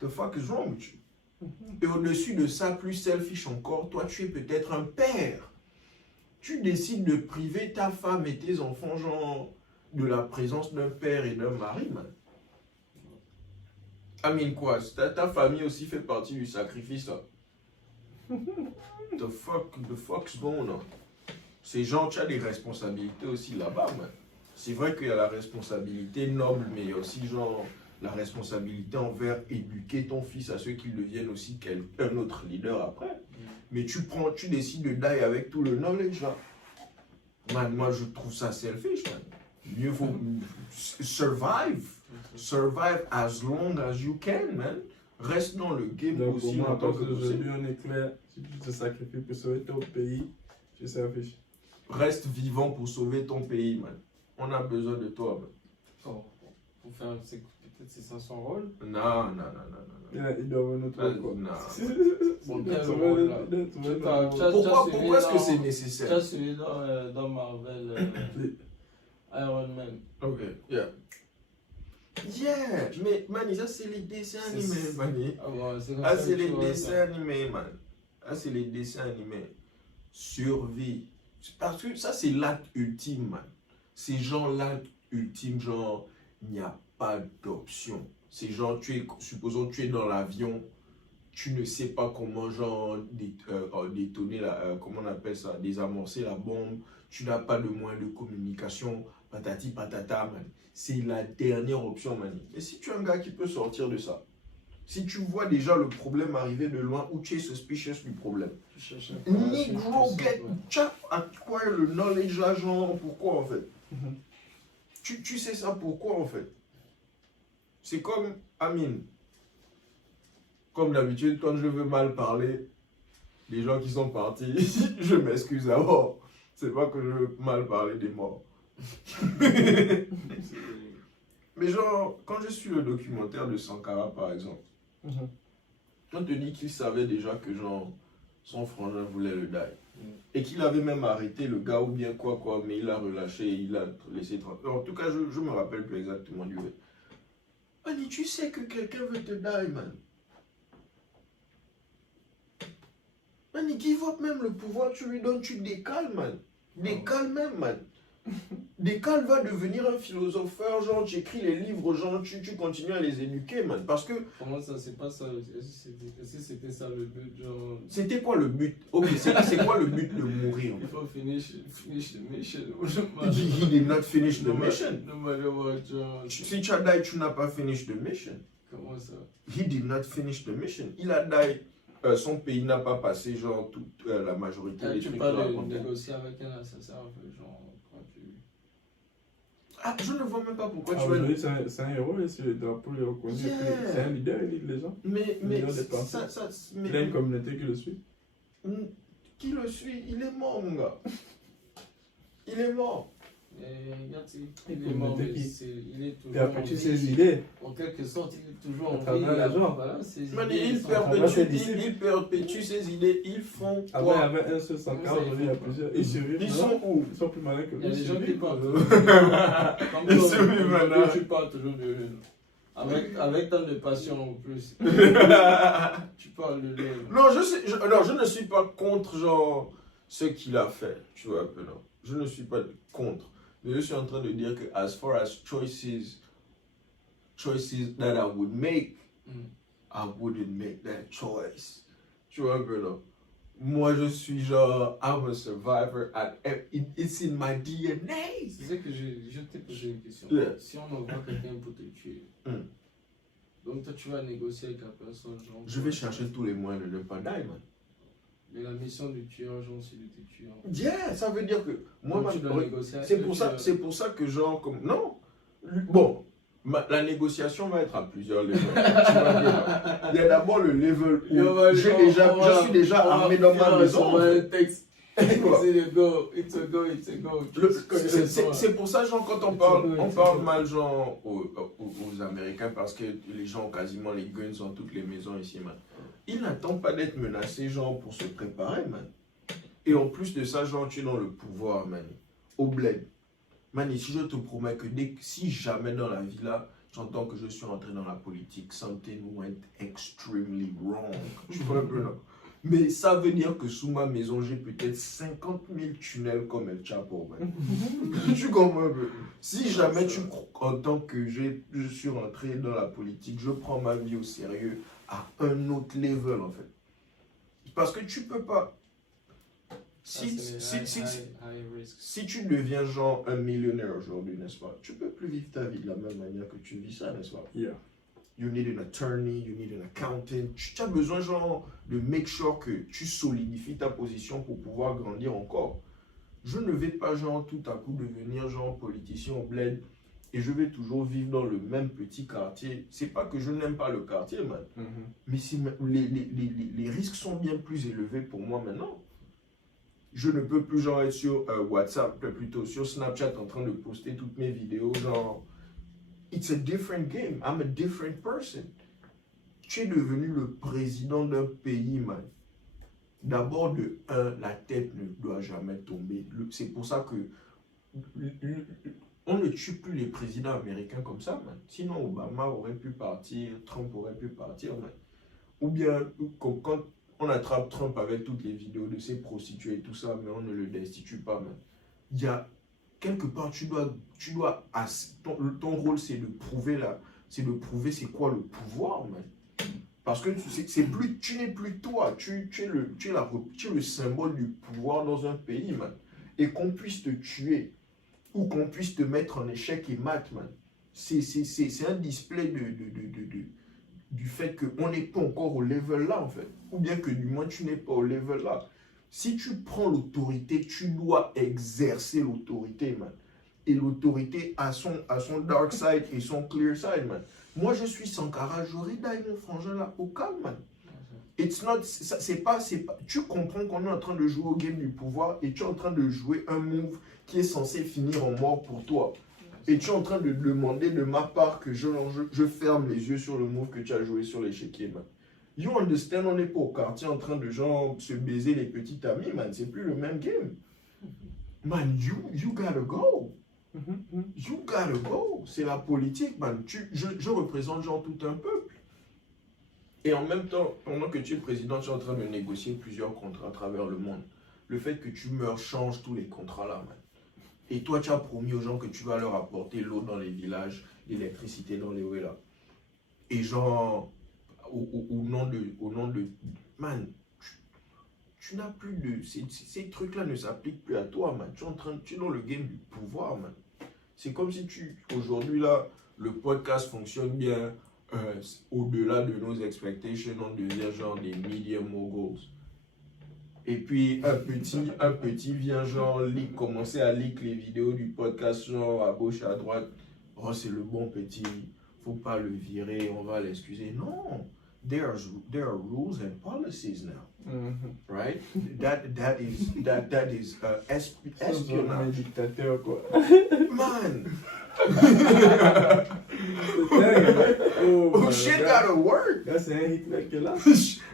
The fuck is wrong with you? Et au-dessus de ça, plus selfish encore, toi, tu es peut-être un père. Tu décides de priver ta femme et tes enfants, genre, de la présence d'un père et d'un mari, man. I mean, quoi? Ta famille aussi fait partie du sacrifice, là. The fuck's going on? Ces gens, tu as des responsabilités aussi là-bas, man. C'est vrai qu'il y a la responsabilité noble, mais il y a aussi, genre, la responsabilité envers éduquer ton fils à ce qu'il devienne aussi un autre leader après. Mais tu décides de die avec tout le knowledge, là. Man, moi, je trouve ça selfish, man. Mieux faut survive. Survive as long as you can, man. Reste dans le game Donc, aussi pour moi, longtemps parce que qu'aujourd'hui, possible. on est clair. Si tu te sacrifies pour sauver ton pays, tu es selfish. Reste vivant pour sauver ton pays, man. On a besoin de toi, man. Oh, pour faire, peut-être c'est ça son rôle. Non. Il doit avoir notre rôle, quoi. Non. Bon, Il quel doit rôle, là? trouver notre rôle. Pourquoi est-ce que c'est Tu nécessaire? as suivi dans Marvel Iron Man. Ok, yeah. Yeah, mais man, ça c'est les dessins animés, man. Ah, bon, c'est comme Ah, ça c'est que tu les vois dessins ça. animés, man. Ah, c'est les dessins animés. Survie. Parce que ça, c'est l'acte ultime, man. C'est genre l'acte ultime, genre, il n'y a pas d'option. C'est genre, supposons tu es dans l'avion, tu ne sais pas comment, genre, détonner, comment on appelle ça, désamorcer la bombe, tu n'as pas de moyen de communication, patati patata, man. C'est la dernière option, man. Et si tu es un gars qui peut sortir de ça, si tu vois déjà le problème arriver de loin ou tu es suspicious du problème, Tu cherches un peu, Negro, tu sais, get, ouais. chap, acquire le knowledge là, genre, pourquoi en fait? Tu sais ça pourquoi en fait? C'est comme, Amine, comme d'habitude, quand je veux mal parler, les gens qui sont partis, je m'excuse d'abord. C'est pas que je veux mal parler des morts. Mais genre, quand je suis le documentaire de Sankara par exemple, on te dit qu'il savait déjà que genre, son frangin voulait le die. Et qu'il avait même arrêté le gars ou bien quoi, mais il l'a relâché, il l'a laissé tranquille. En tout cas, je me rappelle plus exactement du vrai. Mani, tu sais que quelqu'un veut te die, man. Mani, give up même le pouvoir, tu lui donnes, tu décales, man. Décale même, man. Descalques va devenir un philosopheur, genre tu écris les livres, genre tu continues à les éduquer, man. Parce que Comment ça, c'est pas ça? Est-ce que c'était ça le but, genre? c'était quoi le but? Ok, c'est quoi le but de mourir? Il faut finish the mission. He did not finish the mission. No matter what, genre. Si tu as die, tu n'as pas finish the mission. Comment ça? He did not finish the mission. Il a die. Son pays n'a pas passé genre toute la majorité des Tu trucs. parles de racontés. négocier avec un assassin, genre, quand tu... Ah, je ne vois même pas pourquoi tu Aujourd'hui, veux. c'est un héros et sur le drapeau, il est reconnu. Yeah. C'est un leader, il lead les gens. Mais Millions de personnes. Il a une communauté qui le suit. Qui le suit? Il est mort, mon gars. Il est mort. Regarde, Et il est mort, mais qui il est toujours en perpétue vie. ses idées. En quelque sorte, il est toujours À en vie. travers les gens. Voilà, ses Man, idées, il sont- perpétue ses idées. Ils font Avant, il y quoi? avait un seul sans car, aujourd'hui, il y a plusieurs. Ils survivent. Ils maintenant. sont où? Ils sont plus malins que Il y a lui. des ils gens qui survivent. parlent. Comme Et toi, celui aujourd'hui, maintenant. tu parles toujours de lui. Avec tant de passion en plus. Tu parles de lui. Non, je ne suis pas contre genre ce qu'il a fait, tu vois un peu non. Je ne suis pas contre, mais je suis en train de dire que as far as choices that I would make, I wouldn't make that choice. Tu vois un peu non. Moi je suis genre I'm a survivor it's in my DNA. C'est ça que je t'ai posé une question. Yeah. Si on envoie quelqu'un pour te tuer, donc toi tu vas négocier avec la personne, genre. Je vais chercher tous les moyens de ne pas die, man. Mais la mission du tueur, genre, c'est de te tuer. Yeah, ça veut dire que moi, Donc, tu dois man, négocier avec c'est le pour ça, tueur. c'est pour ça que genre comme non. Bon, la négociation va être à plusieurs levels. Tu vois bien. Il y a d'abord le level où je suis déjà armé dans ma maison. Un texte. Quoi? C'est le go, it's a go, it's a go. C'est pour ça, genre, quand on parle mal, genre, aux Américains, parce que les gens ont quasiment les guns dans toutes les maisons ici, man. Ils n'attendent pas d'être menacés, genre, pour se préparer, man. Et en plus de ça, genre, tu es dans le pouvoir, man. Au bled. Man, ici, je te promets que si jamais dans la vie, là, j'entends que je suis entré dans la politique, something went extremely wrong. Tu vois un peu, là. Mais ça veut dire que sous ma maison, j'ai peut-être 50 000 tunnels comme El Chapo. Man. Tu comprends un peu? Si jamais tu entends que je suis rentré dans la politique, je prends ma vie au sérieux à un autre level en fait. Parce que tu peux pas. Si tu deviens genre un millionnaire aujourd'hui, n'est-ce pas? Tu peux plus vivre ta vie de la même manière que tu vis ça, n'est-ce pas? Yeah. You need an attorney, you need an accountant. Tu as besoin genre de make sure que tu solidifies ta position pour pouvoir grandir encore. Je ne vais pas genre tout à coup devenir genre politicien au bled et je vais toujours vivre dans le même petit quartier. C'est pas que je n'aime pas le quartier, man. Mais les risques sont bien plus élevés pour moi maintenant. Je ne peux plus genre être sur WhatsApp, plutôt sur Snapchat en train de poster toutes mes vidéos genre... It's a different game. I'm a different person. Tu es devenu le président d'un pays, man. D'abord, la tête ne doit jamais tomber. C'est pour ça que on ne tue plus les présidents américains comme ça, man. Sinon, Obama aurait pu partir, Trump aurait pu partir, man. Ou bien, quand on attrape Trump avec toutes les vidéos de ses prostituées et tout ça, mais on ne le destitue pas, man. Il y a... Quelque part, ton rôle, c'est de prouver c'est quoi le pouvoir, man. Parce que tu n'es plus toi, tu es le symbole du pouvoir dans un pays, man. Et qu'on puisse te tuer, ou qu'on puisse te mettre en échec et mat, man. C'est un display du fait qu'on n'est pas encore au level là, en fait. Ou bien que du moins, tu n'es pas au level là. Si tu prends l'autorité, tu dois exercer l'autorité, man. Et l'autorité a son dark side et son clear side, man. Moi, je suis Sankara, j'aurais d'ailleurs mon frangin là au calme, man. C'est pas, tu comprends qu'on est en train de jouer au game du pouvoir et tu es en train de jouer un move qui est censé finir en mort pour toi. Et tu es en train de demander de ma part que je ferme les yeux sur le move que tu as joué sur l'échiquier, man. You understand, on n'est pas au quartier en train de genre se baiser les petites amies, man. C'est plus le même game. Man, you gotta go. You gotta go. C'est la politique, man. Je représente genre tout un peuple. Et en même temps, pendant que tu es président, tu es en train de négocier plusieurs contrats à travers le monde. Le fait que tu meurs change tous les contrats là, man. Et toi, tu as promis aux gens que tu vas leur apporter l'eau dans les villages, l'électricité dans les villas. Et genre, au nom de... Man, tu n'as plus de... Ces trucs-là ne s'appliquent plus à toi, man. Tu es dans le game du pouvoir, man. C'est comme si aujourd'hui, là, le podcast fonctionne bien. Au-delà de nos expectations, on devient genre des media moguls. Et puis, un petit vient genre commencer à leak les vidéos du podcast, genre à gauche, à droite. Oh, c'est le bon petit. Faut pas le virer, on va l'excuser. Non. There are rules and policies now. Right? That is espionage. Un dictateur, quoi. Man! Oh, Shit gotta work! Là, c'est un Hitler qui est là.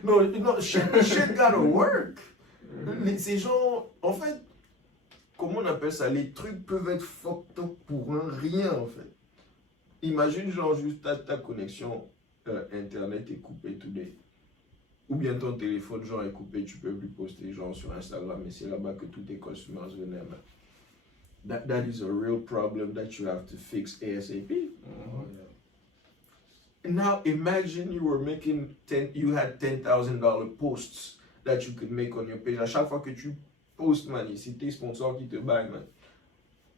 non, shit gotta work! Ces gens, en fait, comment on appelle ça? Les trucs peuvent être fucked up pour un rien, en fait. Imagine, genre, juste ta connexion Internet est coupée today. Ou bien ton téléphone, genre, est coupé, tu peux plus poster, genre, sur Instagram, et c'est là-bas que tous tes customers viennent. That is a real problem that you have to fix ASAP. And now imagine you had $10,000 posts that you could make on your page. À chaque fois que tu postes, man, c'est tes sponsors qui te baillent, man.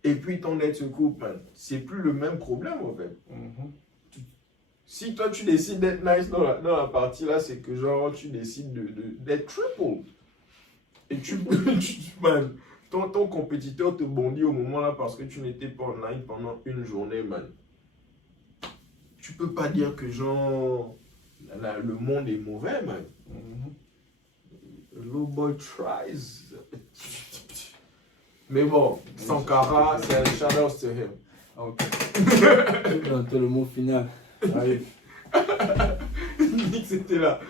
Et puis ton net se coupe, man. C'est plus le même problème, en fait. Si toi, tu décides d'être nice dans la partie là, c'est que genre, tu décides d'être triple. Et man, ton compétiteur te bondit au moment là parce que tu n'étais pas online pendant une journée, man. Tu peux pas dire que genre, le monde est mauvais, man. Low boy tries. Mais bon, Sankara, c'est un shout-out to him. Ok. Dans le mot final. Allez. Nick, c'était là.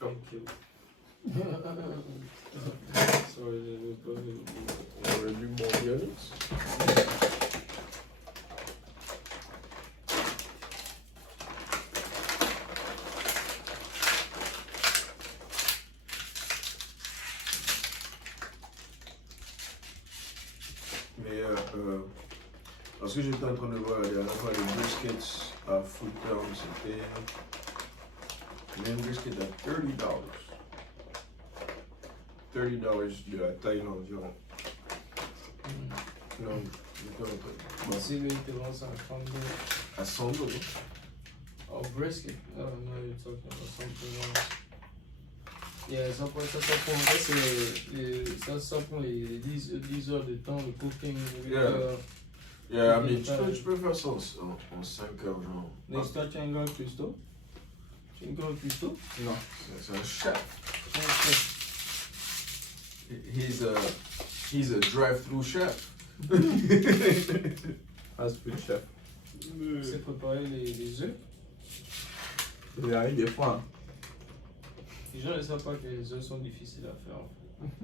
Thank you. Sorry, On aurait dû bondir, Nick. Mais parce que j'étais en train de voir la dernière fois les briskets à Food Town, c'était un brisket à $30. $30 de la taille environ. Non, j'étais en train de... See, they want some from the À $100. brisket. Oh no, you're talking about something else. Yeah, ça prend les 10 heures de temps de cooking. Yeah, I mean, tu peux faire ça en 5 heures, genre. Next time, tu as un gars cuistot? Tu as un gars cuistot? Non, c'est un chef. He's a drive-through chef. Fast food chef. C'est préparer les œufs. Il arrive des fois. Hein. Les gens ne savent pas que les œufs sont difficiles à faire. En fait.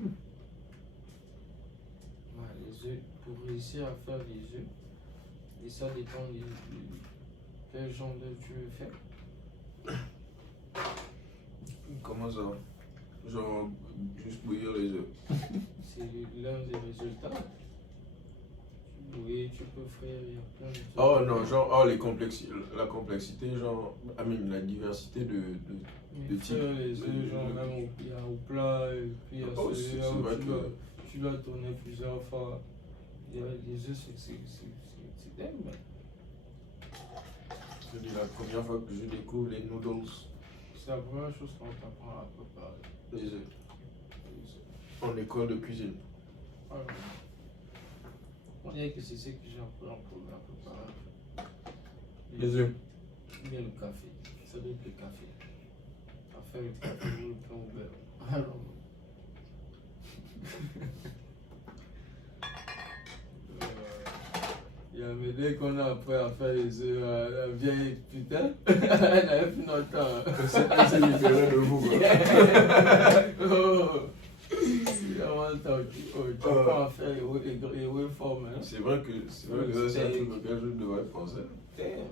Ouais, les œufs, pour réussir à faire les œufs, et ça dépend de quel genre d'œuf tu veux faire. Comment ça? Genre, juste bouillir les œufs. C'est l'un des résultats. Oui, tu peux frire, il y a plein de trucs. Oh non, genre, la complexité, genre, la diversité de types. Les œufs, genre, même au plat, et puis il y a celui-là où tu dois tourner plusieurs fois. Il y a les œufs, c'est dingue, man. C'est la première fois que je découvre les noodles. C'est la première chose qu'on t'apprend à préparer. Les œufs. En école de cuisine. Alors, on dirait que c'est ce que j'ai appris en programme préparer. Les œufs. Bien le café. Ça doit être le café. À faire le café ou le pain au beurre. Alors, il y a un dès qu'on a appris à faire les œufs, la vieille putain, elle avait plus notre temps. C'est différent de vous, quoi. Oh, tu apprends à faire les waveforms. Hein? C'est vrai que ça, c'est un truc auquel je devrais penser. Damn.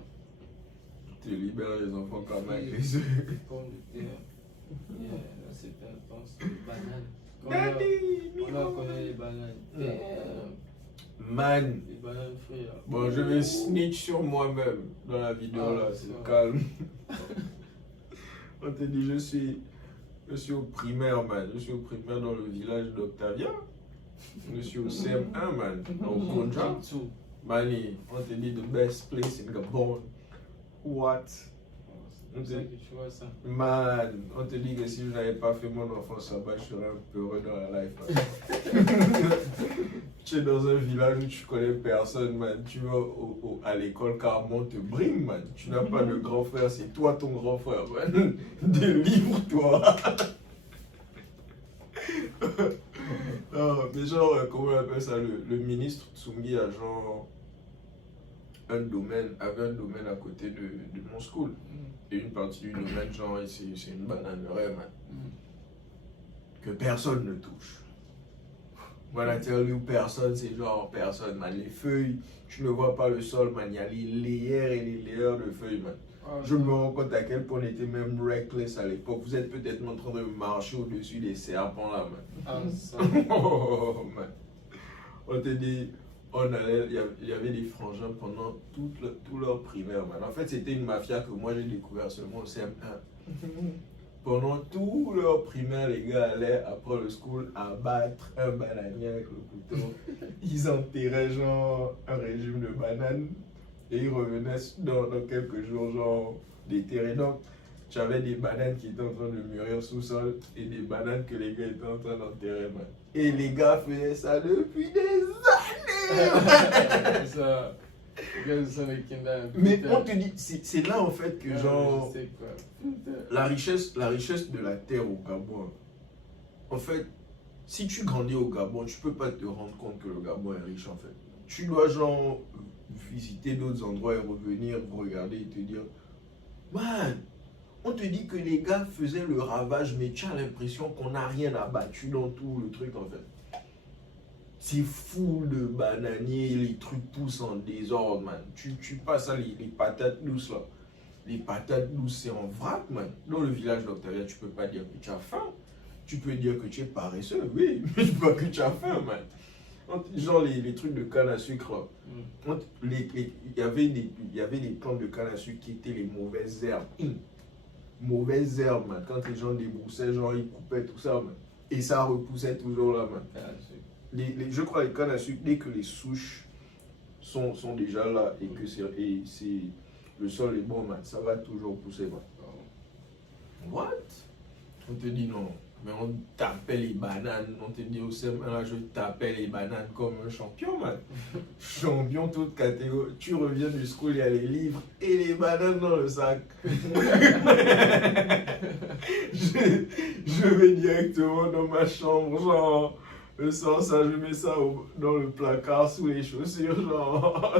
te libères les enfants comme avec les œufs. Pommes de terre. Yeah, là, c'était intense. Les bananes. On Daddy, connaît les bananes. Damn. man. Les bananes frères. Bon, je vais snitch sur moi-même dans la vidéo Ah, là, ça. c'est calme. On te dit, je suis au primaire, man. Je suis au primaire dans le village d'Octavia. Je suis au CM1, man. Au Konja. Tout. Mani, on te dit the best place in Gabon. What? C'est comme ça que tu vois ça. Man, on te dit que si je n'avais pas fait mon enfance là-bas, je serais un peu heureux dans la life. Man. Tu es dans un village où tu connais personne, man. Tu vas à l'école, Carmon te brime, man. Tu n'as pas de grand frère, c'est toi ton grand frère, man. Délivre-toi. Non, mais genre, comment on appelle ça, le ministre Tsumgi a genre avait un domaine à côté de mon school. Et une partie du domaine, genre, c'est une bananeraie, man. Que personne ne touche. When I tell you personne, c'est genre personne, man. Les feuilles, tu ne vois pas le sol, man. Il y a les layers et les layers de feuilles, man. Je me rends compte à quel point on était même reckless à l'époque. Vous êtes peut-être en train de marcher au-dessus des serpents là, man. Ah, ça. Oh, man. On te dit, il y avait des frangins pendant tout leur primaire, man. En fait, c'était une mafia que moi j'ai découvert seulement au CM1. Pendant tout leur primaire, les gars allaient après le school abattre un bananier avec le couteau. Ils enterraient genre un régime de bananes et ils revenaient dans quelques jours genre déterrés. Donc, tu avais des bananes qui étaient en train de mûrir sous sol et des bananes que les gars étaient en train d'enterrer, man. Et les gars faisaient ça depuis des années. Ça. Regarde ça avec Kendall. Mais on te dit, c'est là en fait que genre Je sais quoi. la richesse de la terre au Gabon. En fait, si tu grandis au Gabon, tu peux pas te rendre compte que le Gabon est riche en fait. Tu dois genre visiter d'autres endroits et revenir regarder et te dire, man, on te dit que les gars faisaient le ravage, mais tu as l'impression qu'on n'a rien abattu dans tout le truc en fait. C'est fou de bananiers, les trucs poussent en désordre, man. Tu passes à les patates douces là. Les patates douces, c'est en vrac, man. Dans le village d'Octavia, tu peux pas dire que tu as faim. Tu peux dire que tu es paresseux, oui, mais tu peux pas que tu as faim, man. Genre les trucs de canne à sucre là. Il y avait des plantes de canne à sucre qui étaient les mauvaises herbes. Mauvaises herbes, man. Quand les gens débroussaient, genre ils coupaient tout ça, man. Et ça repoussait toujours là, man. Je crois les cannes à sucre, dès que les souches sont déjà là et que le sol est bon, man, ça va toujours pousser, man. What? On te dit non, mais on tapait les bananes, on te dit au CM1 là, je tapais les bananes comme un champion, man. Champion toute catégorie. Tu reviens du school, il y a les livres et les bananes dans le sac. je vais directement dans ma chambre, genre. Je sors ça, je mets ça dans le placard sous les chaussures, genre.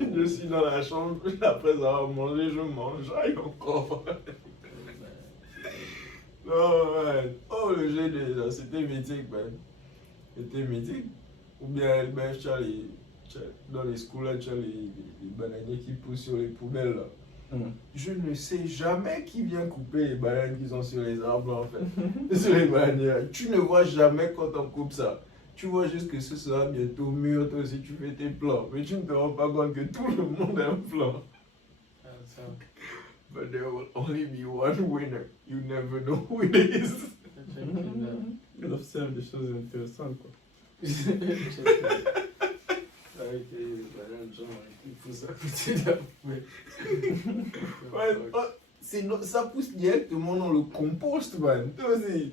Je suis dans la chambre, après avoir mangé, je mange, aïe encore. Non, man. Oh, le jeu déjà, c'était mythique, man. C'était mythique. Ou bien, ben, dans les schools, là, tu as les bananiers qui poussent sur les poubelles, là. Je ne sais jamais qui vient couper les bananes qui sont sur les arbres, en fait. Sur les bananiers. Tu ne vois jamais quand on coupe ça. Tu vois juste que ce sera bientôt mûr, toi aussi tu fais tes plans. Mais tu ne te rends pas compte que tout le monde a un plan. But there will only be one winner. You never know who it is. Il observe des choses intéressantes, quoi. Avec les bananes, genre, ils poussent à côté de la poubelle. Ouais, ça pousse directement dans le compost, man. Toi aussi.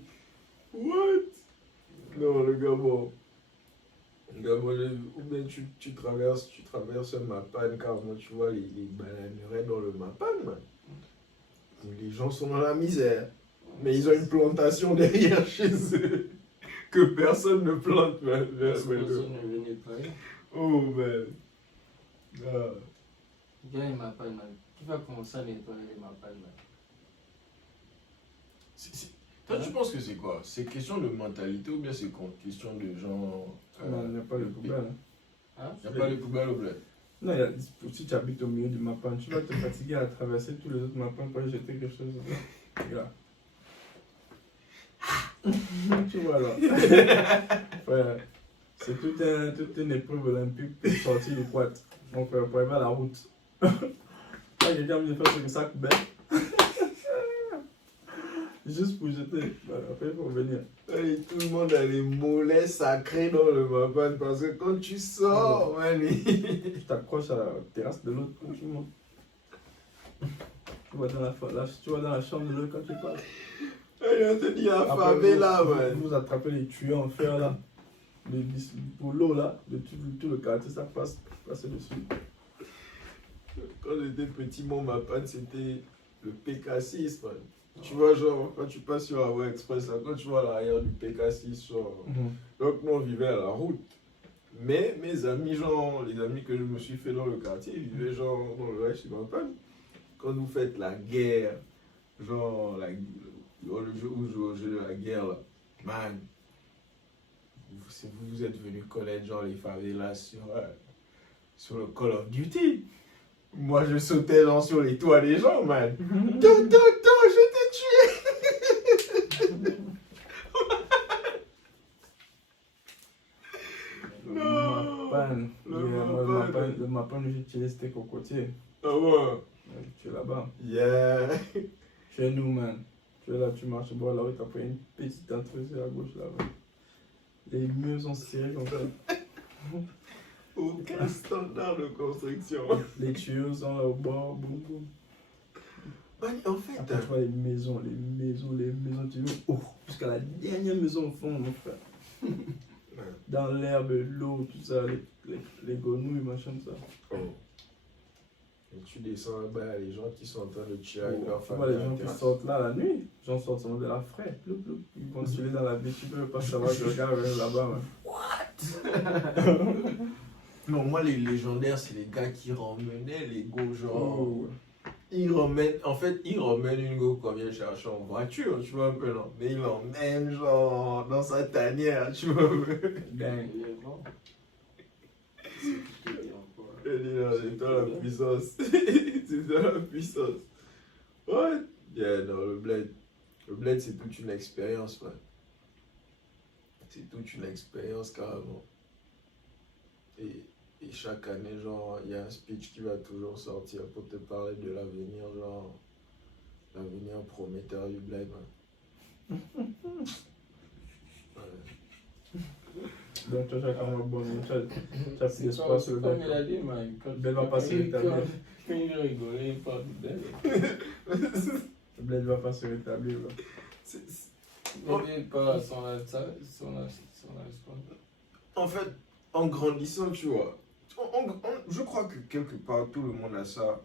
What? Non, le Gabon. Ou bien tu traverses un Mapan, car moi tu vois les bananeraies dans le Mapan, man. Les gens sont dans la misère. Mais ils ont une plantation derrière chez eux. Que personne ne plante, man. Personne ne veut nettoyer. Oh, man. Ah. Gars, il m'appelle, man. Qui va commencer à nettoyer les m'appelle, man? Toi, tu penses que c'est quoi? C'est question de mentalité ou bien c'est question de gens. Il n'y a pas de poubelle. Hein? Il n'y a pas de poubelle au bled. Non, si tu habites au milieu du Mapan, tu vas te fatiguer à traverser tous les autres Mapans pour aller jeter quelque chose. Regarde. Tu vois là. Frère, c'est toute une épreuve olympique pour sortir du quad. Mon frère, pour arriver à la route. Quand quelqu'un me fait un sac bête. Juste pour jeter. Après, il faut revenir. Et tout le monde a les mollets sacrés dans le Mapan parce que quand tu sors, man, Tu t'accroches à la terrasse de l'autre quand tu montes. Tu vas dans la chambre de l'autre quand tu passes. on te dit la Après, favela, man. vous attrapez les tuyaux en fer là. Pour l'eau là, de tout le quartier, ça passe dessus. Quand j'étais petit, mon Mapan, c'était le PK6, man. Tu vois, genre, quand tu passes sur la voie express, là, quand tu vois l'arrière du PK6, genre, donc nous on vivait à la route. Mais mes amis, genre, les amis que je me suis fait dans le quartier, ils vivaient genre dans le reste du Mapan. Quand vous faites la guerre, genre, le jeu où je joue au jeu de la guerre, là, man, vous êtes venu connaître genre les favelas sur le Call of Duty. Moi, je sautais genre sur les toits des gens, man. Je t'ai tué. Le Mapan, j'utilisais c'était cocotier. Ah ouais. Tu es là-bas. Yeah. Chez nous, man. Tu es là, tu marches, bon, là, tu as pris une petite entrée à gauche là-bas. Les murs sont serrés comme ça. Aucun standard de construction. Les tuyaux sont là au bord, boum, boum. Man, en fait, Après, tu vois les maisons, tu vois, oh, jusqu'à la dernière maison au fond, mon frère. Dans l'herbe, l'eau, tout ça, les grenouilles, machin, ça. oh. Et tu descends là-bas, il y a les gens qui sont en train de tuer avec leur Tu vois famille. les gens qui sortent là la nuit, les gens sortent de la frais, ploup, ploup. Ils vont tuer dans la vie, tu peux pas savoir que le gars reste là-bas. Non, moi, les légendaires, c'est les gars qui ramenaient les go, genre. Oh. Ils ramènent une go qu'on vient chercher en voiture, tu vois un peu, non? Mais ils l'emmènent, genre, dans sa tanière, tu vois un peu. Dingue. Je dis, non, c'est toi la puissance. C'est toi la puissance. What? Yeah, non, le bled, c'est toute une expérience, man. C'est toute une expérience, carrément. Et chaque année, genre, il y a un speech qui va toujours sortir pour te parler de l'avenir, genre, l'avenir prometteur du bled, man. Ouais. Donc, tu as quand même bon, tu as pris l'espoir sur le Comme gars. il a dit, man. Ben va pas se rétablir. Quand il rigolait, il parle de Ben. Le bled va pas se rétablir. Là. Il n'est pas son espoir. En fait, en grandissant, tu vois, je crois que quelque part, tout le monde a ça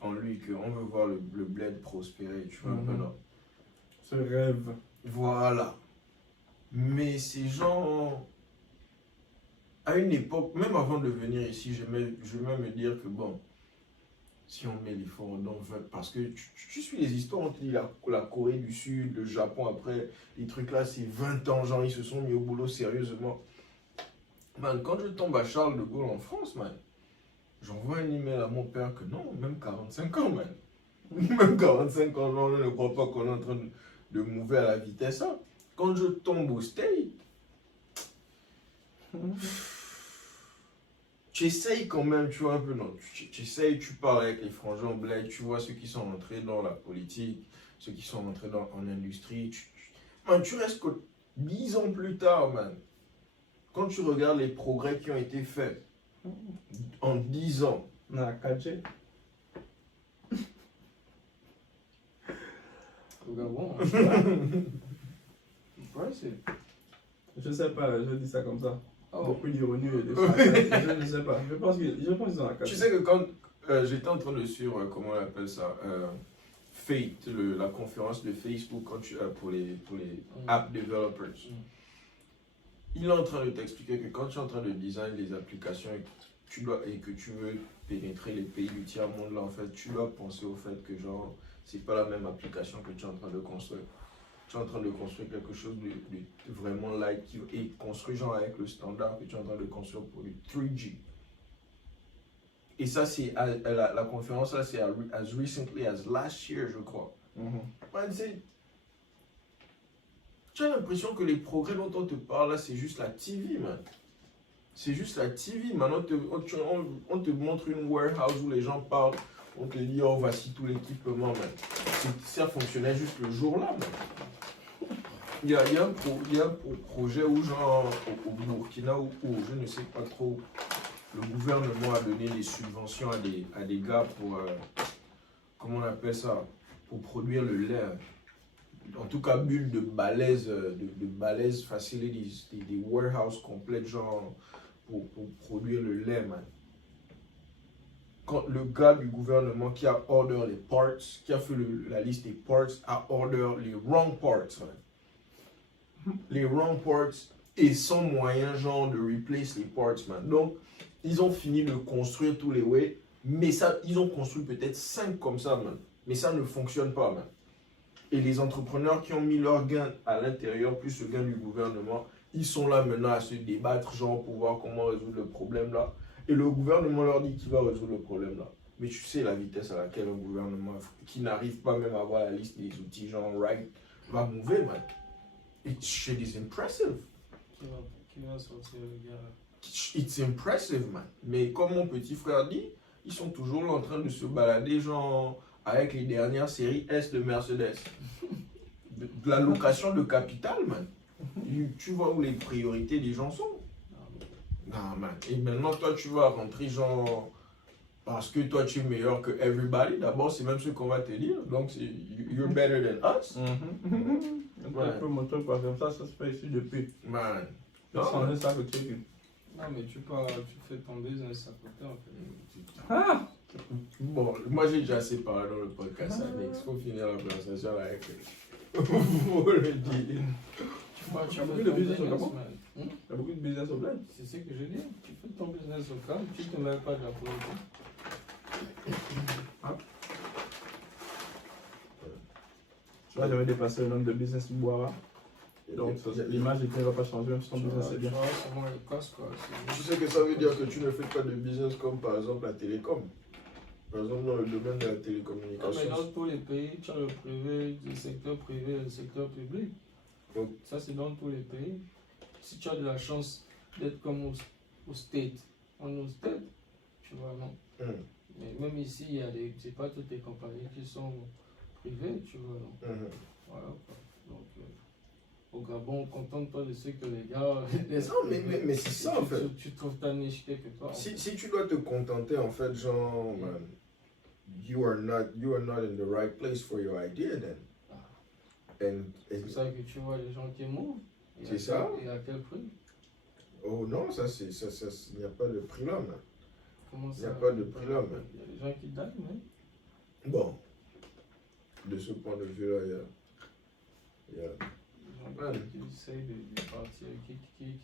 en lui, qu'on veut voir le bled prospérer, tu vois, un peu, non? Ce rêve. Voilà. Mais ces gens, à une époque, même avant de venir ici, je vais même me dire que bon, si on met l'effort, on veut, parce que tu suis les histoires, on te dit la Corée du Sud, le Japon, après, les trucs là, c'est 20 ans, genre, ils se sont mis au boulot sérieusement. Man, quand je tombe à Charles de Gaulle en France, man, j'envoie un email à mon père que non, même 45 ans, man. Même 45 ans, genre, je ne crois pas qu'on est en train de mouver à la vitesse là. Quand je tombe au States, tu essayes quand même, tu vois un peu, non, tu essayes, tu parles avec les frangins au bled, tu vois ceux qui sont entrés dans la politique, ceux qui sont entrés en industrie, man, tu restes que 10 ans plus tard, man, quand tu regardes les progrès qui ont été faits en 10 ans. Non, 4G. Au Gabon. Je sais pas, je dis ça comme ça. Oh. Beaucoup d'ironie et de je ne sais pas. Je pense qu'ils ont la 4G. Tu sais que quand j'étais en train de suivre, comment on appelle ça, Fate, la conférence de Facebook quand pour les app developers. Il est en train de t'expliquer que quand tu es en train de design des applications et que tu veux pénétrer les pays du tiers-monde, là, en fait, tu dois penser au fait que, genre, c'est pas la même application que tu es en train de construire. Tu es en train de construire quelque chose de vraiment light et construit, genre, avec le standard que tu es en train de construire pour du 3G. Et ça, c'est la conférence, là, c'est as recently as last year, je crois. Man, tu as l'impression que les progrès dont on te parle là, c'est juste la TV, man. C'est juste la TV, man. On te montre une warehouse où les gens parlent. On te dit, oh, voici tout l'équipement, man. Ça fonctionnait juste le jour-là, man. Il y a un projet où, genre, au Burkina, où je ne sais pas trop, le gouvernement a donné des subventions à des gars pour, comment on appelle ça, pour produire le lait. En tout cas, bulle de balèze facilities, des warehouses complètes, genre, pour produire le lait, man. Quand le gars du gouvernement qui a order les parts, qui a fait la liste des parts, a order les wrong parts, man. Les wrong parts et sans moyen, genre, de replace les parts, man. Donc, ils ont fini de construire tous les ways, mais ça, ils ont construit peut-être 5 comme ça, man. Mais ça ne fonctionne pas, man. Et les entrepreneurs qui ont mis leur gain à l'intérieur, plus le gain du gouvernement, ils sont là maintenant à se débattre, genre, pour voir comment résoudre le problème là. Et le gouvernement leur dit qu'il va résoudre le problème là. Mais tu sais la vitesse à laquelle un gouvernement qui n'arrive pas même à avoir la liste des outils, genre, right, va mouver, man. It shit is impressive. Qui va sortir le gars? It's impressive, man. Mais comme mon petit frère dit, ils sont toujours là en train de se balader, genre, avec les dernières séries S de Mercedes. De la location de capital, man. Tu vois où les priorités des gens sont. Non, man. Et maintenant, toi, tu vas rentrer, genre, parce que toi, tu es meilleur que everybody. D'abord, c'est même ce qu'on va te dire. Donc, you're better than us. Un peu mon truc, parce que ça se fait ici depuis. Man. Non, ça que tu Non, mais tu fais ton business à côté, en fait. Ah! Bon, moi j'ai déjà assez parlé dans le podcast, Alex. Il faut finir la conversation là avec faut le dire. Tu as beaucoup fais de ton business au business, Gabon? man. Il y a beaucoup de business au bled. C'est ce que je dis. Tu fais ton business au calme, tu te mets pas de la politique. Là, j'avais dépassé le nombre de business du Boira. Donc, l'image ne va pas changer, même si ton business est bien. Tu vois, sûrement le casse, quoi. Tu sais que ça veut dire que tu ne fais pas de business comme par exemple la télécom. Par exemple, dans le domaine de la Non, mais télécommunication. dans tous les pays, tu as le privé, le secteur privé et le secteur public. Donc, Ça, c'est dans tous les pays. Si tu as de la chance d'être comme au State, tu vois, non. Mais même ici, c'est pas toutes les compagnies qui sont privées, tu vois, non. Voilà, quoi. Donc, au Gabon, contente-toi de ce que les gars. Non, mais c'est ça en fait. Tu trouves ta niche quelque part. Si tu dois te contenter en fait, genre, man, you are not in the right place for your idea then. C'est pour ça que tu vois les gens qui mourent. C'est ça. Et à quel prix? Oh non, ça, il n'y a pas de prix là, man. Comment ça? Il n'y a pas de prix là, man. Il y a des gens qui donnent, mais. Bon, de ce point de vue-là, il y a Qui essayent de partir, qui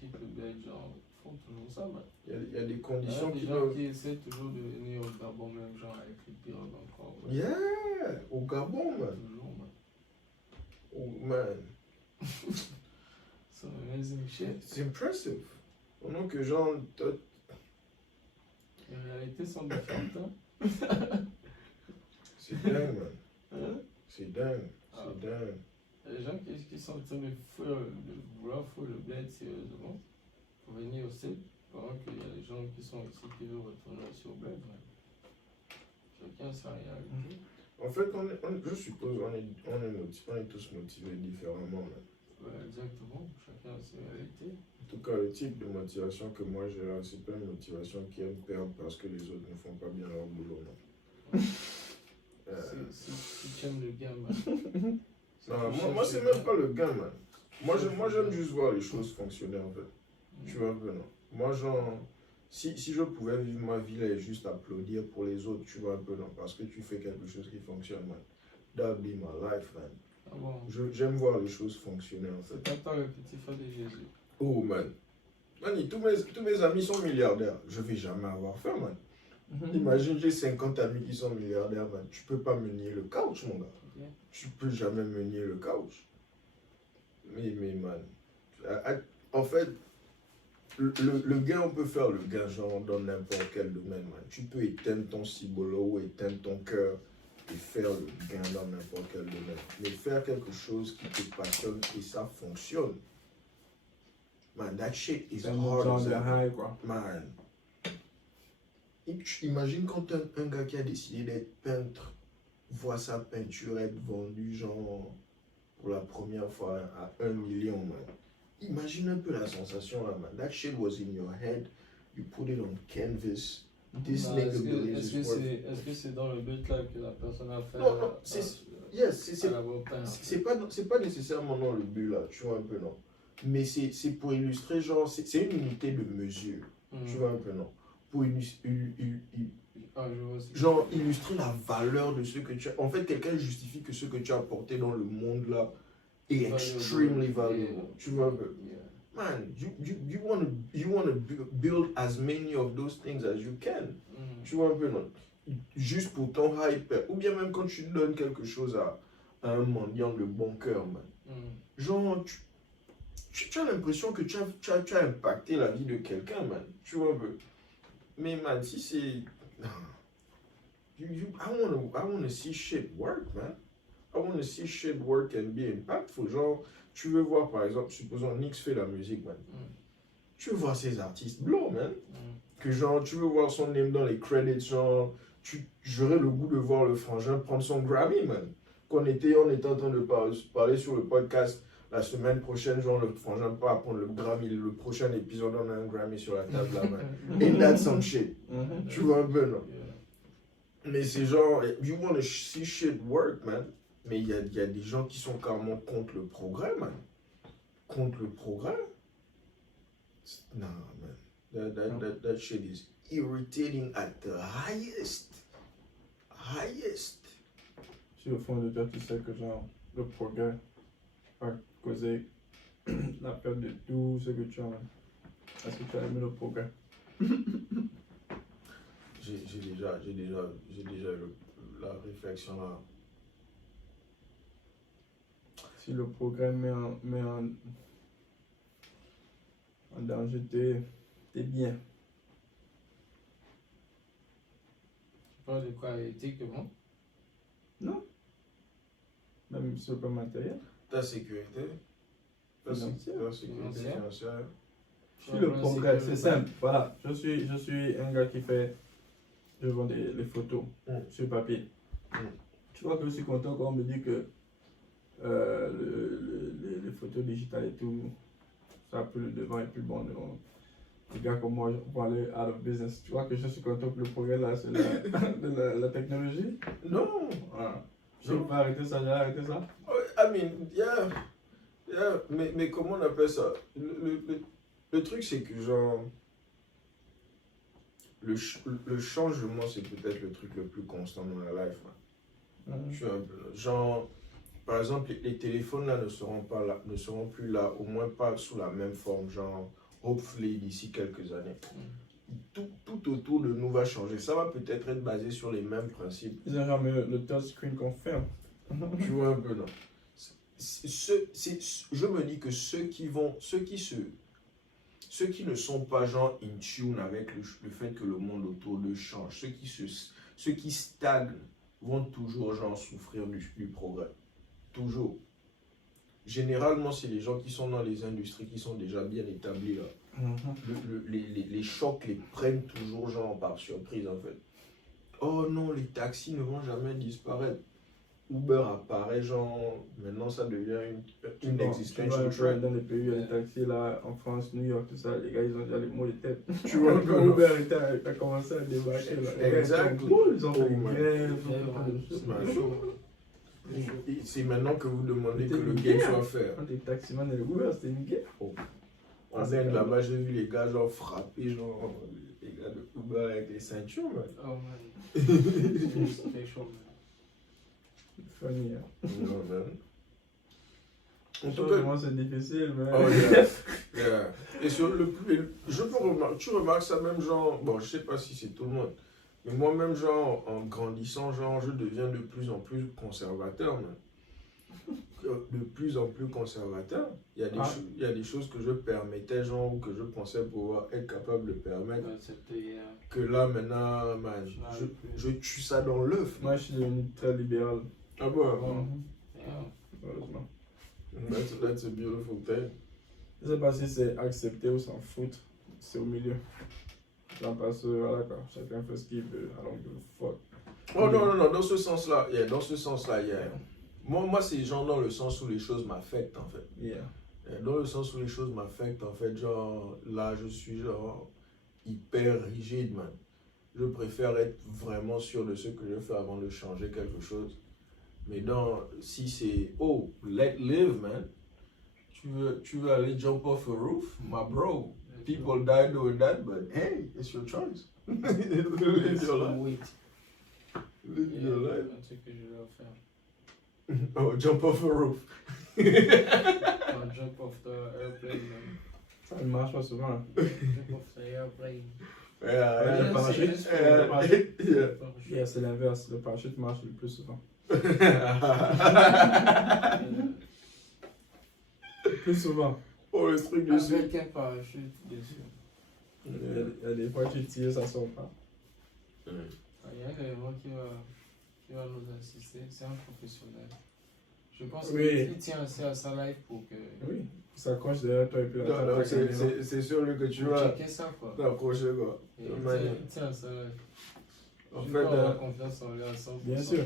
te bêtent, genre, font toujours ça, man. il y a des conditions Il y qui a des gens doivent. qui essaient toujours de venir au Gabon, même, genre, avec les pirogues encore. Ouais. Yeah, au Gabon, man. Toujours, man. Oh, man. C'est amazing shit. C'est impressive. Pendant que genre, Les réalités sont différentes, hein. c'est dingue, man. Hein? C'est dingue. Ah. C'est dingue. Il y a des gens qui sont en train de vouloir faire le bled sérieusement pour venir au site, pendant qu'il y a des gens qui sont ici qui veulent retourner aussi au bled. Man. Chacun sa réalité. En fait, je suppose on est tous motivés différemment, man. Ouais, exactement, chacun a ses réalités. En tout cas, le type de motivation que moi j'ai là, c'est pas une motivation qui aime perdre parce que les autres ne font pas bien leur boulot, man. Si tu aimes le gain, man. Non, moi c'est même pas le gain, man. Moi j'aime juste voir les choses fonctionner en fait. Tu vois un peu, non? Moi, genre, si je pouvais vivre ma vie là et juste applaudir pour les autres, tu vois un peu, non? Parce que tu fais quelque chose qui fonctionne, man. That would be my life, man. Ah bon? J'aime voir les choses fonctionner en fait. C'est pas toi le petit frère de Jésus. Oh, man. Man, tous mes amis sont milliardaires. Je vais jamais avoir faim, man. Imagine, j'ai 50 amis qui sont milliardaires, man. Tu peux pas me nier le couch, mon gars. Okay. Tu peux jamais me nier le couch. Mais man. En fait, le gain, on peut faire le gain genre dans n'importe quel domaine, man. Tu peux éteindre ton cibolo ou éteindre ton cœur et faire le gain dans n'importe quel domaine. Mais faire quelque chose qui te passionne et ça fonctionne. Man, that shit is C'est un hard genre as de hell. high, quoi. Man. Imagine quand un gars qui a décidé d'être peintre voit sa peinture être vendue genre pour la première fois à 1 million, man. Imagine un peu la sensation là, man. That shit was in your head. You put it on canvas. This Bah, nigga believes Est-ce it's que worth. est-ce que c'est dans le but là que la personne a fait Non, yes, c'est pas nécessairement dans le but là, tu vois un peu, non. Mais c'est pour illustrer, genre, c'est une unité de mesure, tu vois un peu, non. Pour genre illustrer la valeur de ce que tu as. En fait, quelqu'un justifie que ce que tu as apporté dans le monde là est extremely valuable, tu vois un peu. Man, you wanna build as many of those things as you can. Tu vois un peu, non? Juste pour ton hype. Ou bien même quand tu donnes quelque chose à un mendiant de bon cœur, man. Genre, tu as l'impression que tu as impacté la vie de quelqu'un, man. Tu vois un peu. Mais man, si c'est... I wanna see shit work, man. I wanna see shit work and be impactful. Genre, tu veux voir, par exemple, supposons Nix fait la musique, man. Tu veux voir ces artistes blancs, man. Que genre, tu veux voir son name dans les credits, genre, j'aurais le goût de voir le frangin prendre son Grammy, man. On était en train de parler sur le podcast la semaine prochaine, genre, le frangin pas prendre le Grammy, le prochain épisode, on a un Grammy sur la table, là, man. Ain't that some shit? Tu vois un peu, non? Mais c'est genre, you wanna see shit work, man. Mais il y a des gens qui sont carrément contre le progrès, man. Contre le progrès? Nah, man. That shit is irritating at the highest. Sur le fond de toi, tu sais que genre, le progrès va causer la perte de tout ce que tu as. Est-ce que tu as aimé le progrès? J'ai déjà eu la réflexion là. Si le progrès met en danger tes biens. Tu parles de quoi, éthiquement? Non. Même sur le plan matériel. Ta sécurité. Ta sécurité financière. Si le progrès, c'est simple. Voilà, je suis un gars je vends les photos sur papier. Tu vois que je suis content quand on me dit que les photos digitales et tout, ça a plus le devant et plus bon. Les gars comme moi vont aller out of business. Tu vois que je suis content que le progrès là, c'est la technologie. Non. Voilà. Je peux pas arrêter ça, j'ai arrêté ça. I mean, yeah. Mais comment on appelle ça? Le truc, c'est que genre, le changement, c'est peut-être le truc le plus constant dans la life. Je suis un peu, genre, par exemple, les téléphones là ne seront plus là, au moins pas sous la même forme, genre, hopefully d'ici quelques années. Tout autour de nous va changer. Ça va peut-être être basé sur les mêmes principes. Ils ont jamais le touchscreen qu'on fait. Tu vois un peu, non? Je me dis que ceux qui ne sont pas genre in tune avec le fait que le monde autour d'eux change, ceux qui stagnent vont toujours genre souffrir du progrès. Toujours. Généralement, c'est les gens qui sont dans les industries qui sont déjà bien établies là. Les chocs les prennent toujours genre par surprise en fait. Oh non, les taxis ne vont jamais disparaître. Uber apparaît genre, maintenant ça devient une existential trend. Dans les pays, il y a les taxis là, en France, New York, tout ça, les gars ils ont déjà les mots de tête. Tu vois, quand Uber a commencé à débarquer là. Exactement. Ils ont fait grève. C'est maintenant que vous demandez que le game soit fait. Quand les taximans et le Uber, c'était une guerre. En fait, là-bas, j'ai vu les gars genre frapper, genre les gars de Uber avec les ceintures, man. Oh man. C'est chaud, man. Funny, hein. Non, man. En tout cas, c'est difficile, mais. Oh, yeah. Et sur tu remarques ça même, genre, bon, je sais pas si c'est tout le monde, mais moi-même, genre, en grandissant, genre, je deviens de plus en plus conservateur, man. de plus en plus conservateur. Il y a il y a des choses que je permettais, genre, ou que je pensais pouvoir être capable de permettre. Que là, maintenant, man, je tue ça dans l'œuf. Moi, je suis devenu très libéral. Ah bon? Heureusement. That's a beautiful thing. Je sais pas si c'est accepté ou s'en foutre. C'est au milieu. Genre parce que voilà quoi, chacun fait ce qu'il veut. I don't give a fuck. Oh non, dans ce sens-là, Moi, c'est genre dans le sens où les choses m'affectent, en fait. Yeah. Dans le sens où les choses m'affectent, en fait, genre, là, je suis genre hyper rigide, man. Je préfère être vraiment sûr de ce que je fais avant de changer quelque chose. Mais si c'est, oh, let live, man. Tu veux aller jump off a roof? My bro, people die doing that, but hey, it's your choice. Live your life. Live your life. Un truc que je dois faire. Oh, jump off a roof. Jump off the airplane, man. Ça ne marche pas souvent. Jump off the airplane. Yeah, le parachute. yeah. Yeah, c'est l'inverse. Le parachute marche le plus souvent. Plus souvent. Oh, le truc dessus. Avec un parachute dessus. Il y a des fois tu tires, ça sort pas. Il y a un élément qui va nous assister, c'est un professionnel. Je pense qu'il tient assez à sa life pour que. Oui, il s'accroche derrière toi et puis Non, c'est sur lui que tu vas checker ça, quoi. t'approcher, quoi. Il tient à sa life. En Je fait, peux avoir confiance en lui à 100%. Bien sûr.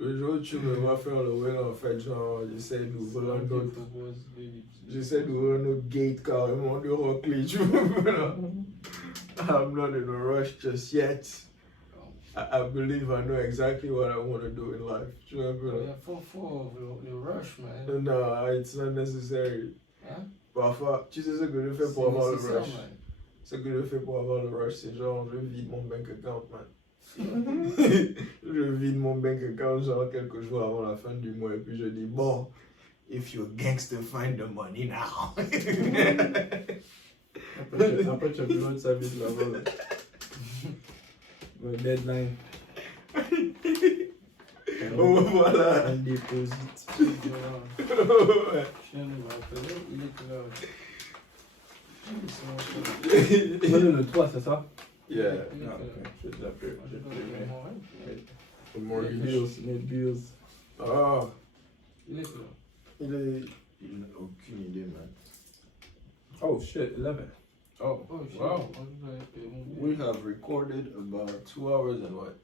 le jour où tu me vois faire le wheel, en fait, genre, j'essaie d'ouvrir un autre. J'essaie d'ouvrir un autre gate carrément de Rockley, tu vois. I'm not in a rush just yet. I believe I know exactly what I want to do in life. Tu vois, Yeah, for the rush, man. No, it's not necessary. Hein? Parfois, tu sais ce que je fais pour avoir le nécessaire, rush? man. Ce que je fais pour avoir le rush, c'est genre, je vide mon bank account, man. Je vide mon bank account genre quelques jours avant la fin du mois et puis je dis bon, if you're gangster, find the money now. Après tu as besoin de service là-bas. Le deadline. Oh voilà. Un déposit. Je viens de me rappeler, il est là. Le 3, c'est ça? Yeah. Il est Ah, là. ok. J'ai déjà pu. The Les mortgage. bills, les bills. Ah, Il est là. il n'a aucune idée, man. Oh shit, 11. Oh, Oh, shit. wow. Oh, je vais payer mon We billet. have recorded about 2 hours and what?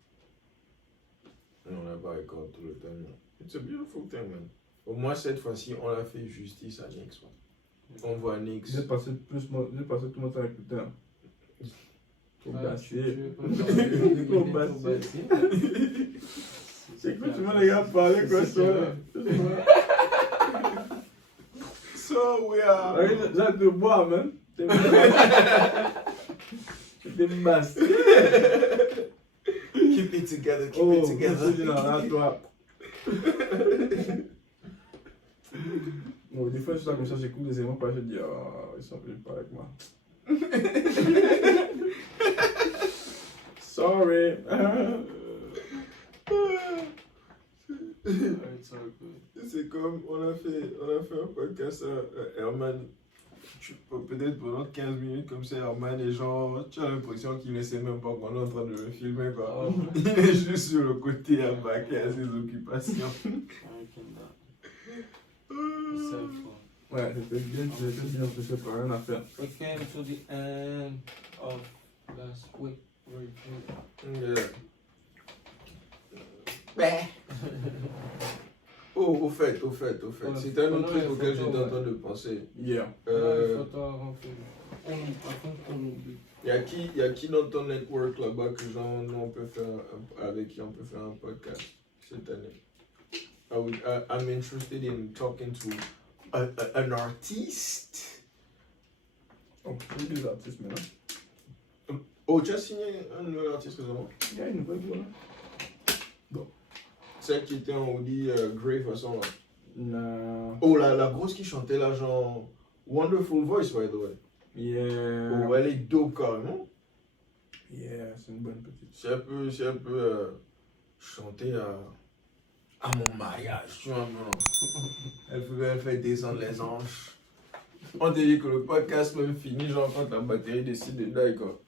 Et on n'a pas recordé tout le temps, man. It's a beautiful thing, man. Au moins cette fois-ci, on a fait justice à Nix, man. On voit Nix. J'ai passé tout mon temps à écouter. Trop Ah, bassé. Trop bassé. Écoute, tu m'as les gars parler quoi ça. So we are. J'ai de boire, man. T'es bassé. Keep it together, keep it together. Bon, des fois, je suis là comme ça, j'écoute des éléments, je dis, oh, ils sont venus pas avec moi. Sorry. C'est comme on a fait un podcast à Herman. Peut-être pendant 15 minutes comme ça, Herman et genre, tu as l'impression qu'il ne sait même pas qu'on est en train de le filmer quoi. Oh. Il est juste sur le côté à baquer à ses occupations. Ouais, c'était bien, je sais pas, rien à faire. We came to the end of last week review. Yeah. Oh, au fait, c'est un autre truc auquel j'étais en train de penser. Yeah. Y a qui dans ton network là-bas que genre, nous, on peut faire, avec qui on peut faire un podcast cette année? I'm interested in talking to an artiste. Oh, j'ai des artistes maintenant. Oh, tu as signé un nouvel artiste récemment? Il y a une nouvelle voix. Celle qui était en Audi Grey façon là. Non. Oh, la grosse qui chantait là, genre Wonderful Voice, by the way. Yeah. Oh, elle est dope carrément. Yeah, c'est une bonne petite. C'est un peu chanter à à mon mariage. Tu vois, non. Elle fait descendre les anges. On te dit que le podcast même fini, genre quand la batterie décide de die, quoi.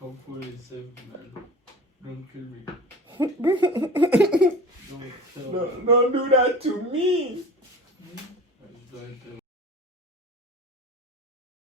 Hopefully it's safe, man. Don't kill me. Don't tell me. Don't do that to me. I just don't tell